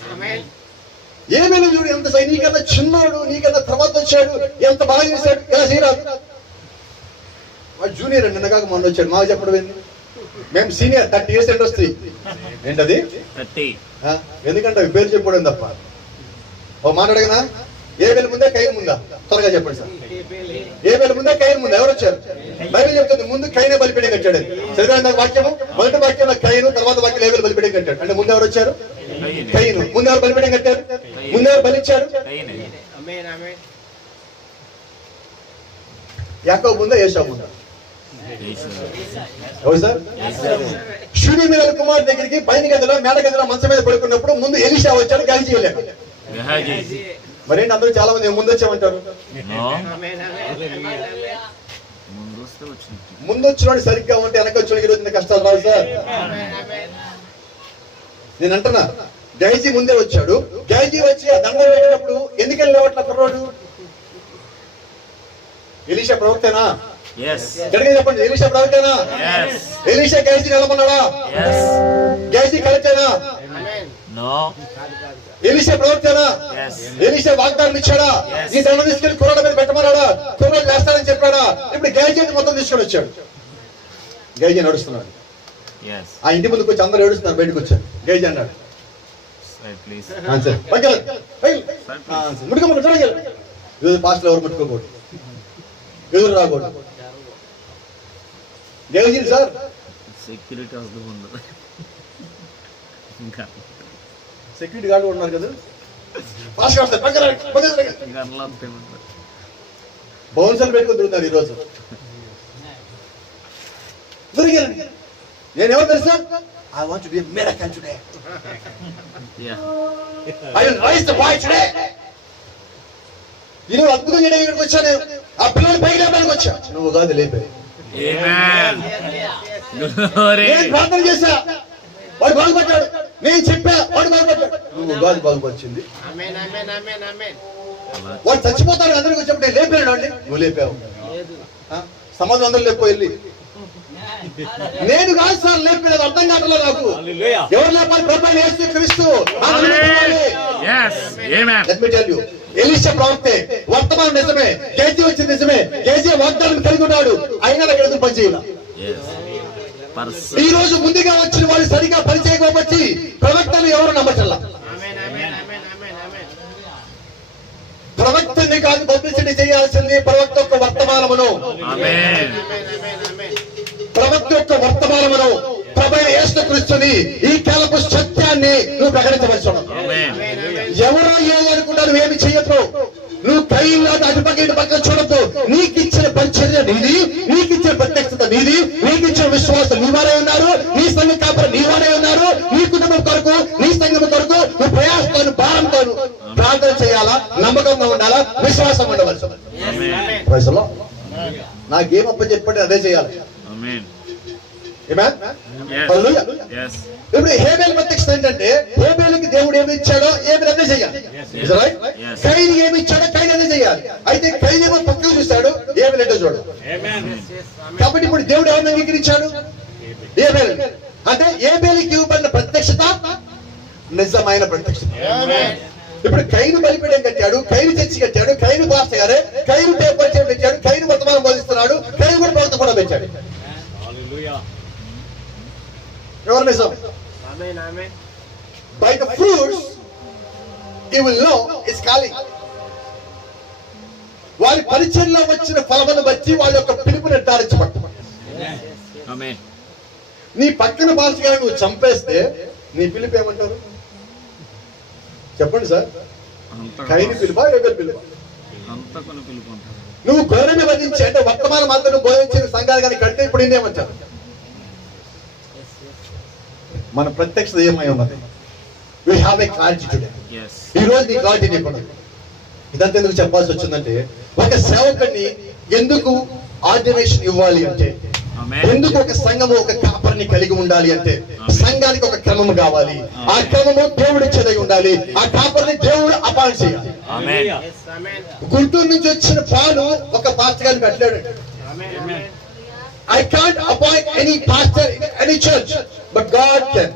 ఏమైనా చూడు, ఎంత నీకన్నా చిన్నాడు, నీకన్నా తర్వాత వచ్చాడు, ఎంత బాగా చేశాడు, ఇలా చేయరాదు. వాడు జూనియర్ అండి, నిన్నగాక మొన్న వచ్చాడు, మాకు చెప్పడం ఏంది? మేము సీనియర్ 30 years ఇండస్ట్రీ. ఏంటది 30? ఎందుకంటే అవి పేరు చెప్పడం తప్ప. ఓ మాట్లాడగనా? ఏ వేల ముందే కైన్ ముందా? త్వరగా చెప్పండి సార్. ఏ వేల ముందే కైన్ ముందా? ఎవరు వచ్చారు? బైబిల్ చెప్తుంది ముందు కైనే బలిపీఠం కట్టాడు. చదివాను వాక్యము, మొదటి వాక్యంలో కైను, తర్వాత వాక్యం ఏ వేల బలిపీఠం కట్టాడు. అంటే ముందు ఎవరు వచ్చారు? కైను. ముందు ఎవరు బలిపీఠం కట్టారు? ముందు ఎవరు బలిచ్చారు? యాకోబు ముందా ఏశావు ముందా? ఎవరు సార్? షూనేమియా కుమార్ దగ్గరికి పైన గదిలో మేడ గదిలో మంచం మీద పడుకున్నప్పుడు ముందు ఎలీషా వచ్చాడు, గెహజీ వెళ్ళాడు. మరేంటి అందరూ చాలా మంది ముందు వచ్చామంటారు? ముందు వచ్చినోడు సరిగ్గా ఉంటే వెనక వచ్చిన రోజు కష్టాలు రావు సార్. నేను అంటున్నా, గైజీ ముందే వచ్చాడు. గైజీ వచ్చి ఆ దండం పెట్టినప్పుడు ఎందుకు వెళ్ళేవట్ల కుర్రోడు? ఎలీషా ప్రవక్తేనా? గట్టిగా చెప్పండి, ఎలీషా ప్రవక్తేనా? ఎలీషా గైజీ నిలబడ్డాడా? గైజీ కరెక్టేనా? ఎలీషా ప్రవక్తేనా? ఎలీషా వాగ్దానం ఇచ్చాడా? ఈ దండం తీసుకెళ్లి కుర్రాడ మీద పెట్టమన్నాడా? కుర్రాడు వేస్తాడని చెప్పాడా? ఇప్పుడు గైజీ మొత్తం తీసుకొని వచ్చాడు. గైజీ నడుస్తున్నాడు. Yes. ఆ ఇంటి ముందుకు వచ్చి అందరూ ఏడుస్తున్నారు, బయటకు వచ్చారు. గైజీ అన్నాడు, Side, please. పాస్టర్ ఎవరు ముట్టుకోకూడదు, ఎదురు రాకూడదు. గైజీ సార్ Security house లో ఉంది. ఇంకా సెక్యూరిటీ గార్డు ఉన్నారు కదా, ఇంకా unlock payment. బౌన్సర్లు పెట్టుకుని తిరుగుతారు ఈరోజు. దొరికారు. నేను ఎవరు తెలుసా? I want to be a miracle today. Yeah. I will raise the boy today. ఈరోజు అద్భుతం చేయడానికి ఇక్కడికి వచ్చాను. ఆ పిల్లలు పైకి లేపడానికి వచ్చా. నువ్వు కాదు లేపే. Amen. Glory. నేను ప్రార్థన చేశా, వాడు బాగుపడ్డాడు. నేను చెప్పా, వాడు బాగుపడ్డాడు. నువ్వు కాదు బాగుపరిచింది. వాడు చచ్చిపోతాడు అందరికి వచ్చినప్పుడు నేను లేపాను అండి. నువ్వు లేపావు. సమాజం అందరూ లేపో వెళ్ళి. నేను కాదు సార్ లేపేది, అర్థం కావట్లేదు నాకు. ఎవరు లేపాలి? ప్రభువైన యేసుక్రీస్తు. Yes. Amen. Let me tell you, Elisha ప్రవక్తే, వర్తమానం నిజమే, కేజీ వచ్చింది నిజమే, కేజీ వాగ్దానం కలిగి ఉన్నాడు, అయినా నాకు ఎందుకు పని చేయాలి? Yes. Person. ఈ రోజు ముందుగా వచ్చిన వాళ్ళు సరిగా పని చేయకపోతే ప్రవక్తను ఎవరు నమ్మటల్లా. ప్రవక్తని కాదు పబ్లిసిటీ చేయాల్సింది, ప్రవక్త యొక్క వర్తమానమును. Amen. ప్రవక్త యొక్క వర్తమానమును, ప్రభువైన యేసుక్రీస్తుని, ఈ కాలపు సత్యాన్ని నువ్వు ప్రకటించవలసి ఉన్నది. Amen. ఎవరో ఏమనుకుంటా నువ్వేమి చెయ్యొద్దు. నువ్వు కైలా అటుపక్క ఇటు పక్కన చూడద్దు. నీకు ఇచ్చిన పరిచర్య నీది, నీకు ఇచ్చిన ప్రత్యక్షత నీది, నీకు ఇచ్చిన విశ్వాసం నీ వారే ఉన్నారు, నీ సంఘం కాపురం నీ వారే ఉన్నారు. నీ కుటుంబం కొరకు, నీ సంఘం కొరకు నువ్వు ప్రయాసంతో భారంతో ప్రార్థన చేయాలా, నమ్మకంగా ఉండాలా, విశ్వాసం ఉండవలసి. Amen. వయసులో నాకేం అప్ప చెప్పండి అదే చేయాలి. Amen. Amen? Yes. Hallelujah. Yes. ఇప్పుడు హేబేలు ప్రత్యక్షత ఏంటంటే, హేబేలుకి దేవుడు ఏమి ఇచ్చాడో ఏమి అదే చేయాలి. Is that right? Yes. కైని ఏమి ఇచ్చాడో కైని అదే చేయాలి. అయితే కైని ఏమో పక్కకు చూస్తాడు, హేబేలు ఏంటో చూడు. కాబట్టి ఇప్పుడు దేవుడు ఎవరిని అంగీకరించాడు? హేబేలు. అంటే హేబేలుకి ఇవ్వబడిన ప్రత్యక్షత నిజమైన ప్రత్యక్షత. ఇప్పుడు కైను బలిపీఠం కట్టాడు, కైను చర్చి కట్టాడు, కైను పాస్టర్ గారే, కైను పేపర్ పెట్టాడు, కైను వర్తమానం బోధిస్తున్నాడు, కైను కూడా ప్రవక్త కూడా పెట్టాడు. ఎవరు నిజం? By the fruits you will know its calling. వారి పరిచయంలో వచ్చిన ఫలమును బట్టి వాళ్ళ యొక్క పిలుపు నిర్ధారించబడతాం. Amen. నీ పక్కన పాస్టర్ నువ్వు చంపేస్తే నీ పిలుపు ఏమంటారు? చెప్పండి సార్. కైని పిలుపా, హేబేలు పిలుపా? అంతా కొన్ని పిలుపుంటారు. నువ్వు గొర్రెని వధించి అంటే వర్తమానం అంతా నువ్వు బోధించిన సంఘాలు కానీ కడితే ఇప్పుడు ఇన్నేమంటారు? మన ప్రత్యక్షత ఏమై ఉన్నది? We have a clarity today. Yes. ఈ రోజు నీ క్లారిటీ నీకున్నది. ఇదంతా ఎందుకు చెప్పాల్సి వచ్చిందంటే, ఒక సేవకుడిని ఎందుకు ఆర్డినేషన్ ఇవ్వాలి అంటే, Amen. ఎందుకు ఒక సంఘము ఒక కాపరిని కలిగి ఉండాలి అంటే, సంఘానికి ఒక క్రమము కావాలి. ఆ క్రమము దేవుడి ఇచ్చేదై ఉండాలి. ఆ కాపరిని దేవుడు అపాయింట్ చేయాలి. Amen. గుంటూరు నుంచి వచ్చిన పాలు ఒక పాస్టర్ గారిని పెట్టలేడు. I can't appoint any pastor in any church, but God can.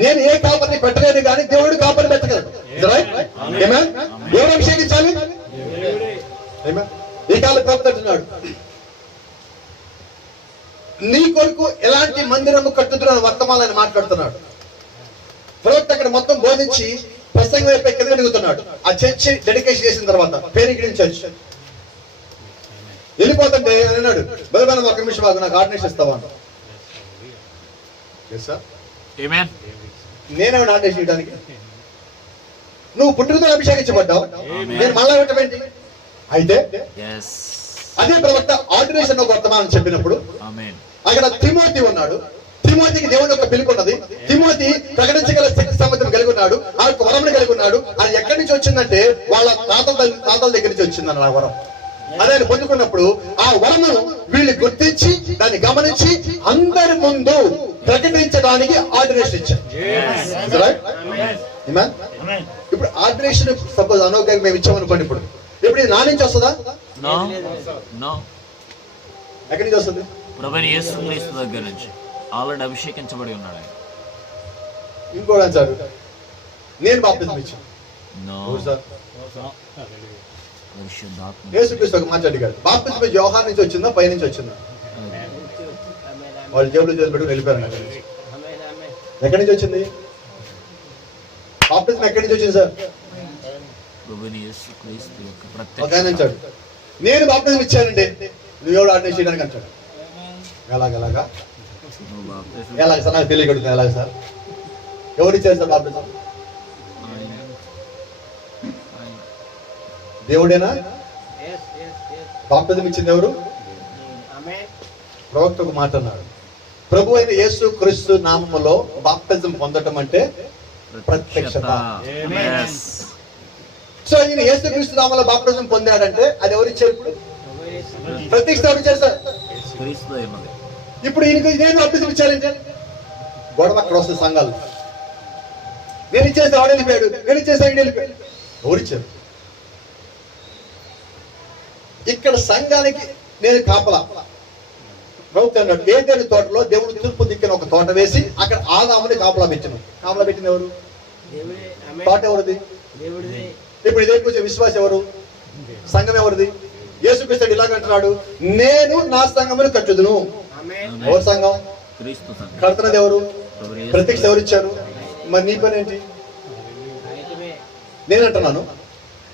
నేను ఏ కాపరిని పెట్టలేను కానీ దేవుడు కాపరిని పెట్టగలడు. Amen? ఎవరు అభిషేకించాలి? Amen? ఈ కాలం ప్రవక్త అంటున్నాడు, నీ కొరకు ఎలాంటి మందిరము కట్టుతున్న వర్తమానాన్ని మాట్లాడుతున్నాడు. ప్రవక్త అక్కడ మొత్తం బోధించి ప్రసంగం అయిపోయి కింద దిగుతున్నాడు. ఆ చర్చి డెడికేషన్ చేసిన తర్వాత పేరిగిరి చర్చ్ వెళ్ళిపోతుంటే అన్నాడు, బలమైన ఒక నిమిషం బాగు నాకు ఆర్డినేషన్ ఇస్తావా? Amen. నేనేమైనా ఆర్డినేషన్ ఇవ్వడానికి? నువ్వు పుట్టుకతో అభిషేకించబడ్డావు, నేను మళ్ళా పెట్టమేంటి? అయితే Yes. అదే ప్రవక్త ఆర్డినేషన్ ఒక వర్తమానం చెప్పినప్పుడు Amen. అక్కడ తిమోతి ఉన్నాడు. తిమోతికి దేవుని యొక్క పిలుపు ఉన్నది. తిమోతి ప్రకటించగల శక్తి సామర్థ్యం కలిగి ఉన్నాడు. ఆ యొక్క వరమును కలిగి ఉన్నాడు. అది ఎక్కడి నుంచి వచ్చిందంటే వాళ్ళ తాతల దగ్గర నుంచి వచ్చిందన్న ఆ వరం. అదే ఆయన పొందుకున్నప్పుడు ఆ వరము వీళ్ళు గుర్తించి దాన్ని గమనించి అందరి ముందు ప్రకటించడానికి ఆర్డినేషన్ ఇచ్చారు. ఇప్పుడు ఆర్డినేషన్ సపోజ్ అనౌగ్యం మేము ఇచ్చామనుకోండి, ఇప్పుడు ఇది నా నుంచి వస్తుందా? No. No. ఎక్కడి నుంచి వస్తుంది? ప్రభువైన యేసుక్రీస్తు దగ్గర నుంచి ఆల్రెడీ అభిషేకించబడి ఉన్నాడు ఆయన. ఇంకోటి సార్, నేను బాప్తిజం ఇచ్చాను. No. సార్ పరిశుద్ధాత్మ. యేసుక్రీస్తు ఒక మాట అడిగాడు, బాప్తిజం యోహాను నుంచి వచ్చిందా పై నుంచి వచ్చిందా? వాళ్ళు జేబులో చేతులు పెట్టుకుని వెళ్ళిపోయారు అక్కడి నుంచి. ఎక్కడి నుంచి వచ్చింది బాప్టిజం? ఎక్కడి నుంచి వచ్చింది సార్? ప్రభువైన యేసుక్రీస్తు యొక్క ఒక ఆయన అంటాడు, నేను బాప్టిజం ఇచ్చానండి, నువ్వెవడు ఆర్డినేషన్ చేయడానికి అంటాడు. ఎలాగలాగా ఎలాగ సార్? నాకు తెలియకడుతుంది. ఎలాగ సార్? ఎవరు ఇచ్చారు సార్ బాప్టిజం? దేవుడేనా? బాప్టిజం ఇచ్చింది ఎవరు? ప్రవక్త ఒక మాట అన్నాడు, ప్రభు అయిన యేసు క్రీస్తు నామములో బాప్టిజం పొందటం అంటే ప్రత్యక్షత. సో ఈయన యేసు క్రీస్తు నామములో బాప్టిజం పొందాడంటే అది ఎవరు ఇచ్చారు? ఇప్పుడు ప్రత్యక్షత ఎవరు ఇచ్చారు సార్? ఇప్పుడు ఈయనకి నేను బాప్టిజం ఇచ్చానంటే గొడవ అక్కడ వస్తుంది సంఘాలు. నేను ఇచ్చేసి ఆడ వెళ్ళిపోయాడు, నేను ఇచ్చేసి ఆయన వెళ్ళిపోయాడు. ఎవరిచ్చారు? ఇక్కడ సంఘానికి నేను కాపలా. ప్రభుత్వం అన్నాడు, ఏదైనా తోటలో దేవుడు తూర్పు దిక్కున ఒక తోట వేసి అక్కడ ఆదాముని కాపలా పెట్టిన. కాపలా పెట్టింది ఎవరు? తోట ఎవరిది? ఇప్పుడు ఇదే కొంచెం విశ్వాసం ఎవరు? సంఘం ఎవరిది? యేసుక్రీస్తు ఇలాగంటున్నాడు, నేను నా సంఘమును కట్టుదును. ఎవరు సంఘం? కడుతున్నది ఎవరు? ప్రత్యక్ష ఎవరు ఇచ్చారు? మరి నీ పని ఏంటి? నేనంటున్నాను,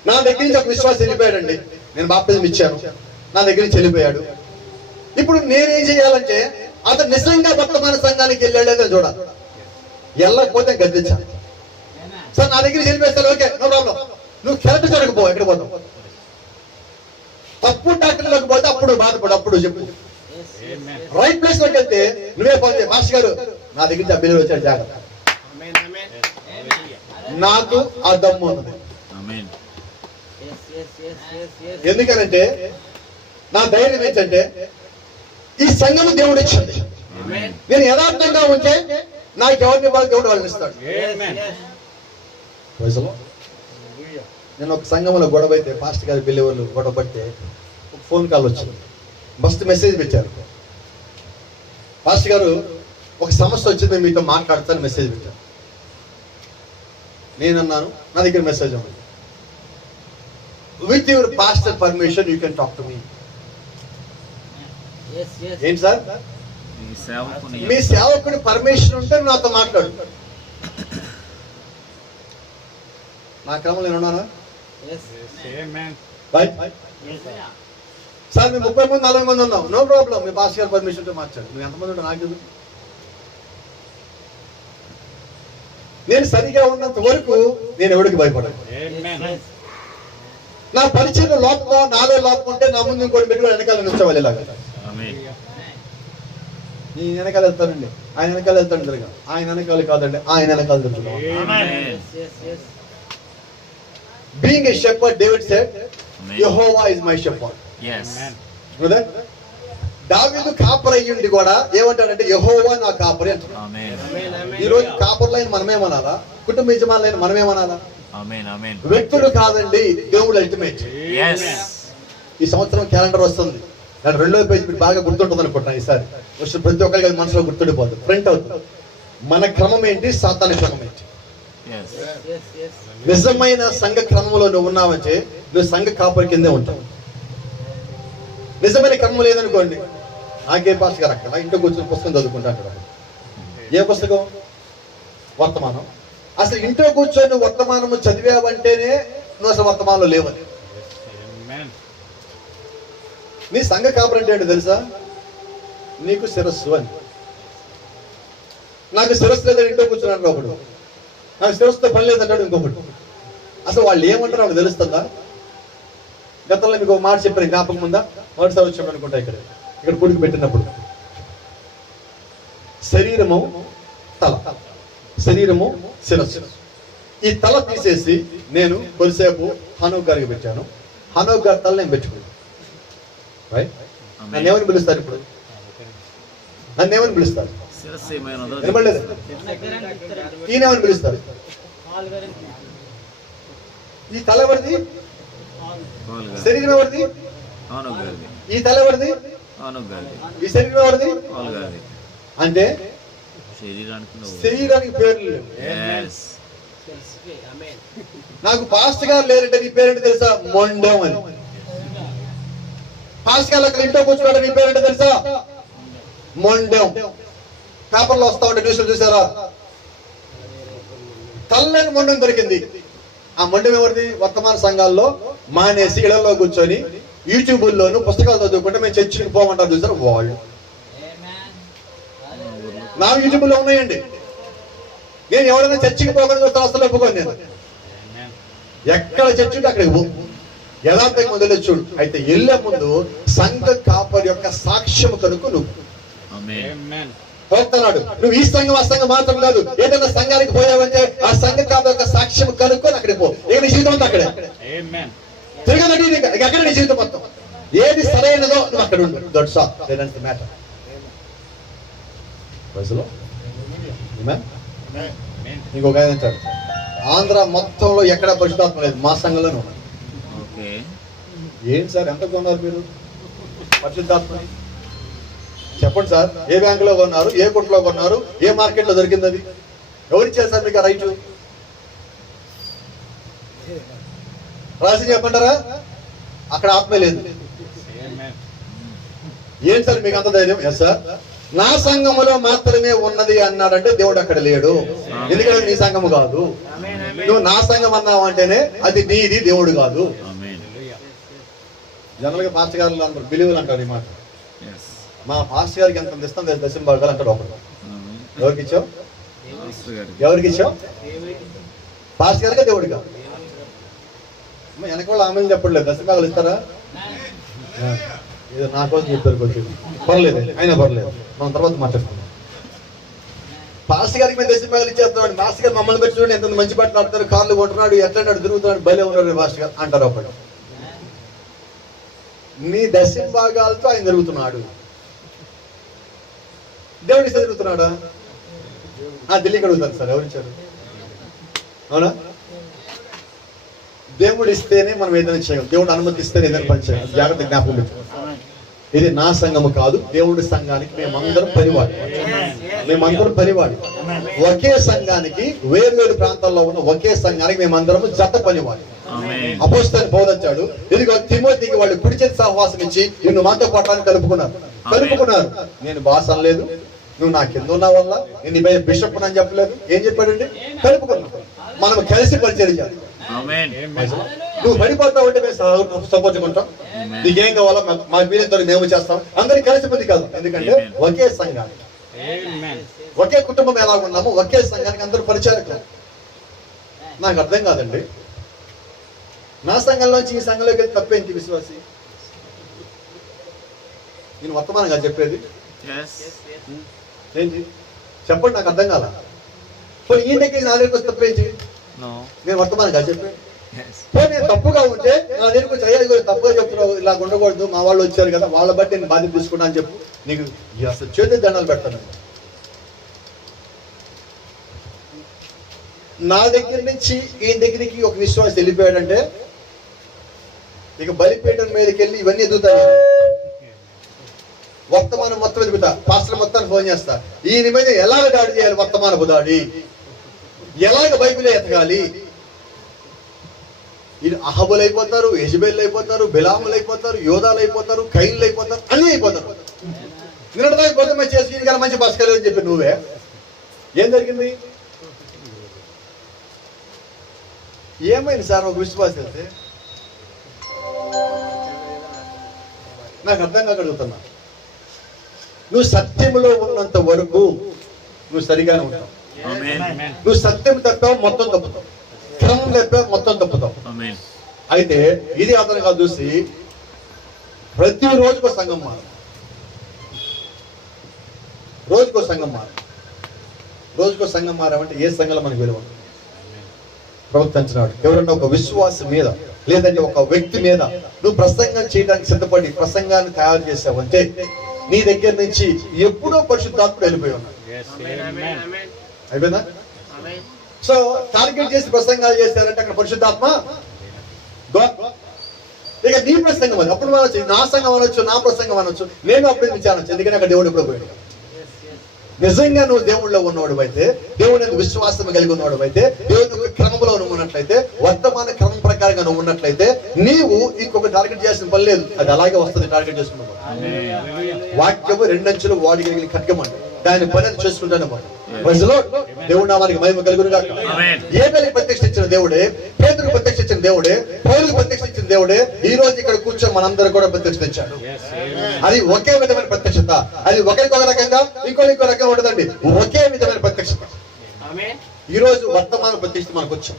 నా దగ్గర నుంచి ఒక విశ్వాసం వెళ్ళిపోయాడండి, నేను బాప్టిజం ఇచ్చాను, నా దగ్గర నుంచి వెళ్ళిపోయాడు. ఇప్పుడు నేనేం చేయాలంటే అతను నిజంగా వర్తమాన సంఘానికి వెళ్ళాడేదో చూడాలి. వెళ్ళకపోతే గద్దించాలి. సార్ నా దగ్గర వెళ్ళిపోతాను, ఓకే నో ప్రాబ్లం. నువ్వు కరెక్ట్ చోటకు పో, ఎక్కడ పోతావు? తప్పు డాక్టర్లోకి పోతే అప్పుడు బాధపడు, అప్పుడు చెప్పు. రైట్ ప్లేస్ లోకి వెళ్తే నువ్వే పోతే, మాస్టర్ గారు నా దగ్గర నుంచి అబ్బాయిలు వచ్చాడు, జాగ్రత్త. నాకు ఆ దమ్ము ఉన్నది. ఎందుకనంటే నా ధైర్యం ఏంటంటే ఈ సంఘము దేవుడు ఇచ్చింది. నేను యథార్థంగా ఉంటే నాకు ఎవరిని ఇవ్వాలి, దేవుడు వాళ్ళని ఇస్తాడు. నేను ఒక సంఘంలో గొడవ అయితే, పాస్టర్ గారి పెళ్లి వాళ్ళు గొడవ పడితే ఒక ఫోన్ కాల్ వచ్చింది, మస్తు మెసేజ్ పెట్టారు. పాస్టర్ గారు ఒక సమస్య వచ్చింది, మీతో మాట్లాడతాను మెసేజ్ పెట్టారు. నేనన్నాను, నా దగ్గర మెసేజ్ ఉంది, with your pastor permission you can talk to me. ఏంటి సార్? మీ సేవకుడి పర్మిషన్ ఉంటే నాతో మాట్లాడు. నా క్రమంలో నేను ఉన్నానా? సార్ మేము 30 మంది 40 మంది ఉన్నాం, నో ప్రాబ్లం, మీ పాస్టర్ గారి పర్మిషన్ ఉంటే మాట్లాడు. నువ్వు ఎంతమంది ఉంటావు నాకు తెలియదు. నేను సరిగా ఉన్నంత వరకు నేను ఎవరికి భయపడను. నా పరిచయం లోపం, నాలో లోపం ఉంటే నా ముందు ఇంకోటి పెట్టుకుని వెనకాల నుంచోవాలి. ఇలాగా నీ వెనకాల వెళ్తానండి, ఆయన వెనకాల వెళ్తాను తిరగా, ఆయన వెనకాల కాదండి, ఆయన వెనకాల తిరుగుతాం. Being a shepherd, David said, Jehovah is my shepherd. దావీదు కాపరి అయ్యుండి కూడా ఏమంటాడంటే యెహోవా నా కాపరి అంటాడు. ఈ రోజు కాపర్లైన మనమేమనాలా? కుటుంబ యజమానులైన మనమేమనాలా? వ్యక్తులు కాదండి, దేవుడు అల్టిమేట్. ఈ సంవత్సరం క్యాలెండర్ వస్తుంది, దాని 2వ పేజీ మీరు బాగా గుర్తుంటుంది అనుకుంటున్నాను. ఈసారి వచ్చి ప్రతి ఒక్కరికి అది మనసులో గుర్తుండిపోతుంది, ప్రింట్ అవుతుంది. మన క్రమం ఏంటి, సాతాను క్రమం ఏంటి? నిజమైన సంఘ క్రమంలో నువ్వు ఉన్నావంటే నువ్వు సంఘ కాపరి కిందే ఉంటావు. నిజమైన క్రమం లేదనుకోండి, నాకే పాస్ గారు అక్కడ ఇంట్లో కూర్చొని పుస్తకం చదువుకుంటా అంటాడు. ఏ పుస్తకం? వర్తమానం. అసలు ఇంట్లో కూర్చొని వర్తమానము చదివావంటేనే నువ్వు అసలు వర్తమానంలో లేవని. నీ సంఘ కాపరి అంటే ఏంటో తెలుసా? నీకు శిరస్సు అని. నాకు శిరస్సు లేదని ఇంట్లో కూర్చున్నాడు ఒకడు, నాకు శిరస్సుతో పని లేదంటాడు ఇంకొకటి. అసలు వాళ్ళు ఏమంటారో వాళ్ళకి తెలుస్తుందా? గతంలో మీకు ఒక మాట చెప్పారు, జ్ఞాపకం ఉందా? మొదటిసారి వచ్చాడు అనుకుంటా, ఇక్కడ కూడికి పెట్టినప్పుడు, శరీరము తల, శరీరము శిరస్సు. ఈ తల తీసేసి నేను కొద్దిసేపు హనోక్ గారికి పెట్టాను, హనోక్ గారి తల నేను పెట్టుకున్నాను. రైట్? నన్ను ఏమని పిలుస్తారు ఇప్పుడు? నన్ను ఏమని పిలుస్తారు? వినపడలేదు? ఈయనేమని పిలుస్తారు? ఈ తల ఎవరిది? శరీరం ఎవరిది? ఈ తల ఎవరిది? ఈ శరీరం ఎవరిది? అంటే శరీరానికి పేర్లు లేవు. నాకు పాస్టర్ గారు లేరంటే నీ పేరేంటి తెలుసా? మొండం అని. పాస్టర్ గారు అక్కడ ఇంట్లో కూర్చున్నాడు, నీ పేరేంటి తెలుసా? మొండెం. పేపర్లో వస్తా ఉంటే న్యూస్లు చూసారా? తల్లని మొండెం దొరికింది. ఆ మొండెం ఎవరిది? వర్తమాన సంఘాల్లో మానేసి ఇళ్లలో కూర్చొని యూట్యూబ్లోను పుస్తకాలు చదువుకుంటే మేము చర్చికి పోమంటారు చూసారు వాళ్ళు. నా యూట్యూబ్లో ఉన్నాయండి. నేను ఎవరైనా చర్చికి పోకుండా చూస్తే అసలు ఒప్పుకోను. నేను ఎక్కడ చర్చి ఉంటే అక్కడికి పో, యథార్థంగా మొదలు చూడు. అయితే వెళ్ళే ముందు సంఘ కాపరి యొక్క సాక్ష్యం కనుక నువ్వు పోతున్నాడు. నువ్వు ఈ సంఘం ఆ సంఘం మాత్రం కాదు, ఏదైనా సంఘానికి పోయావంటే ఆ సంఘ కాపరి యొక్క సాక్ష్యం కనుక్కొని అక్కడికి పో. ఇక నీ జీవితం అంతా అక్కడే తిరగదండి. ఎక్కడ నీ జీవితం మొత్తం ఏది సరైనదో నువ్వు అక్కడ ఉండు. That's all. That's the matter. ఇంకొక ఆయన అంటాడు, ఆంధ్ర మొత్తంలో ఎక్కడ పరిశుద్ధాత్మ లేదు, మా సంఘంలోనే ఉన్నాడు. ఏంటి సార్ ఎంత కొన్నారు మీరు పరిశుద్ధాత్మ? చెప్పండి సార్, ఏ బ్యాంకులో కొన్నారు, ఏ కొట్లో కొన్నారు, ఏ మార్కెట్లో దొరికింది? అది ఎవరిచ్చారు సార్ మీకు ఆ రైట్? రాసి చెప్పంటారా? అక్కడ ఆత్మ లేదు. ఏంటి సార్ మీకు అంత ధైర్యం? ఎస్ సార్, నా సంఘములో మాత్రమే ఉన్నది అన్నాడంటే దేవుడు అక్కడ లేడు. ఎందుకంటే నీ సంఘము కాదు. నువ్వు నా సంఘం అన్నావు అంటేనే అది నీది, దేవుడు కాదు. జనరల్ గా పాస్టర్ గారు అంటారు, బిలీవులు అంటారు ఈ మాట. మా పాస్టర్ గారికి ఎంత ఇస్తాం దశం భాగాలు అంటాడు ఒకడు. ఎవరికి ఇచ్చావు? ఎవరికి ఇచ్చావు? పాస్టర్ గారిగా దేవుడు కాదు. వెనక వాళ్ళు ఆమె చెప్పట్లేదు, దశం భాగాలు ఇస్తారా? ఏదో నా కోసం చెప్తారు, కొంచెం పర్లేదు, అయినా పర్లేదు, మనం తర్వాత మాట్లాడుతున్నాం. పాస్టర్ గారికి మేము దశం భాగాలు ఇచ్చేస్తున్నాడు. పాస్టర్ గారు మమ్మల్ని పెట్టి చూడండి, ఎంత మంచి బట్టలు ఆడతారు, కార్లు కొంటున్నాడు, ఎట్లా తిరుగుతున్నాడు, బయలు ఉన్నాడు పాస్టర్ గారు అంటారు ఒకడు. నీ దశం భాగాలతో ఆయన జరుగుతున్నాడు. దేవుడి జరుగుతున్నాడా? ఢిల్లీకి అడుగుతారు సార్, ఎవరిచ్చారు? అవునా? దేవుడు ఇస్తేనే మనం ఏదైనా చేయగలం. దేవుడు అనుమతిస్తేనే ఏదైనా పని చేయగలం. జాగ్రత్త జ్ఞాపకం పెట్టుకోండి. ఇది నా సంఘము కాదు, దేవుడి సంఘానికి మేమందరం పనివాడు. మేమందరం పనివాడు. ఒకే సంఘానికి వేర్వేరు ప్రాంతాల్లో ఉన్న ఒకే సంఘానికి మేమందరం జత పనివాడు. అపోస్తలుడు పౌలు వచ్చాడు, ఇదిగో తిమోతికి వాళ్ళు కుడి చేతి సహవాసం ఇచ్చి నిన్ను మాతో పట్టడానికి కలుపుకున్నారు. నేను బాస్ అనలేదు, నువ్వు నా కింద ఉన్న వల్ల నేను బిషప్ అని చెప్పలేదు. ఏం చెప్పాడండి? కలుపుకున్నావు. మనం కలిసి పరిచయం చేయాలి. నువ్వు పడిపోతావు అంటే మేము సపోర్ట్ ఉంటాం. నీకేం కావాలో మా వీళ్ళతో మేము చేస్తాం. అందరికి కలిసి పని కాదు. ఎందుకంటే ఒకే సంఘానికి, ఒకే కుటుంబం ఎలా ఉన్నామో ఒకే సంఘానికి అందరూ పరిచారకులు. నాకు అర్థం కాదండి, నా సంఘంలోంచి ఈ సంఘంలోకి వెళ్ళి తప్పేంటి విశ్వాసి? నేను వర్తమానంగా చెప్పేది ఏంటి చెప్పండి, నాకు అర్థం కాల. పోనీ ఈ దగ్గరికి నా దగ్గరికి వస్తే తప్పేంటి? నేను వర్తమానంగా చెప్పేది. నేను తప్పుగా ఉంటే నా దగ్గరికి వచ్చి అయ్యా తప్పుగా చెప్తున్నావు, ఇలా ఉండకూడదు, మా వాళ్ళు వచ్చారు కదా, వాళ్ళ బట్టి నేను బాధ్యత తీసుకున్నా అని చెప్పు. నీకు అసలు చేతి దండాలు పెడతాను. నా దగ్గర నుంచి ఈ దగ్గరికి ఒక విశ్వాసం వెళ్ళిపోయాడంటే ఇక బలిపీఠం మీదకి వెళ్ళి ఇవన్నీ ఎదుగుతాయి. వర్తమానం మొత్తం ఎదుగుతా, పాస్టర్ మొత్తాన్ని ఫోన్ చేస్తా, ఈయన మీద ఎలాగ దాడి చేయాలి, వర్తమానపు దాడి ఎలాగ బైబిల్ ఎతకాలి. ఇది అహబులు అయిపోతారు, యెజబెల్ అయిపోతారు, బిలాములు అయిపోతారు, యోధాలు అయిపోతారు, కైన్లు అయిపోతారు, అన్నీ అయిపోతారు. నిన్నటిదాకా పొద్దున్న చేసి కానీ మంచి బస్ కలేదని చెప్పి నువ్వే. ఏం జరిగింది? ఏమైంది సార్ ఒక విశ్వాసం వెళ్తే? నాకు అర్థం కాక అడుగుతున్నా. నువ్వు సత్యంలో ఉన్నంత వరకు నువ్వు సరిగానే ఉంటావు. నువ్వు సత్యం తప్పావు మొత్తం తప్పుతావు, క్రమం తప్పావు మొత్తం తప్పుతావు. అయితే ఇది అతనుగా చూసి ప్రతి రోజుకో సంఘం మారు, రోజుకో సంఘం మారామంటే ఏ సంఘంలో మనకు విలువ ప్రవర్తించినాడు? ఎవరన్నా ఒక విశ్వాసం మీద లేదంటే ఒక వ్యక్తి మీద నువ్వు ప్రసంగం చేయడానికి సిద్ధపడి ప్రసంగాన్ని తయారు చేసావంటే నీ దగ్గర నుంచి ఎప్పుడో పరిశుద్ధాత్ముడు వెళ్ళిపోయి ఉన్నాడు. అయిపోయిందా? సో టార్గెట్ చేసి ప్రసంగాలు చేశారంటే అక్కడ పరిశుద్ధాత్మ. ఇక నీ ప్రసంగం అది అప్పుడు అనొచ్చు, నా సంఘం అనొచ్చు, నా ప్రసంగం అనొచ్చు, నేను అప్పుడు విచారించు. ఎందుకంటే అక్కడ దేవుడు ఎప్పుడో పోయాడు. నిజంగా నువ్వు దేవుళ్ళలో ఉన్నవాడు అయితే, దేవుని విశ్వాసం కలిగి ఉన్నవాడు అయితే, దేవుని క్రమంలో నువ్వు ఉన్నట్లయితే వర్తమాన క్రమం ప్రకారం ప్రకారంగా నువ్వు ఉన్నట్లయితే నీవు ఇంకొక టార్గెట్ చేయాల్సిన పని లేదు, అది అలాగే వస్తుంది. టార్గెట్ చేసుకున్నావు వాక్యము రెండంచులు వాడి ఖడ్గమండి, దాని పని అది చేసుకుంటానమాట. దేవుడు నామానికి మహిమ కలుగును గాక. ఏబేలుకు ప్రత్యక్ష ఇచ్చిన దేవుడే, పేతురుకు ప్రత్యక్ష ఇచ్చిన దేవుడే, పౌలుకు ప్రత్యక్ష ఇచ్చిన దేవుడే ఈ రోజు ఇక్కడ కూర్చొని మనందరూ కూడా ప్రత్యక్షత ఇచ్చాడు. అది ఒకే విధమైన ప్రత్యక్షత, అది ఒకరికి ఒక రకంగా ఇంకో రకంగా ఉండదండి, ఒకే విధమైన ప్రత్యక్షత. ఈ రోజు వర్తమాన ప్రత్యక్షత మనకు వచ్చాం,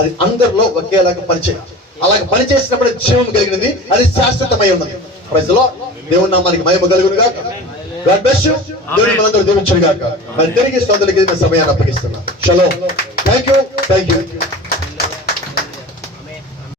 అది అందరిలో ఒకేలాగా పనిచేయాలి. అలాగే పనిచేసినప్పుడు జీవం కలిగినది, అది శాశ్వతమై ఉన్నది. ప్రజలో దేవుని నామానికి మహిమ కలుగును గాక. God bless you. దేవుని మనందరూ దీవించును గాక. మరి తిరిగి సోదరులకి సమయాన్ని అప్పగిస్తున్నా. షలోమ్. Thank you.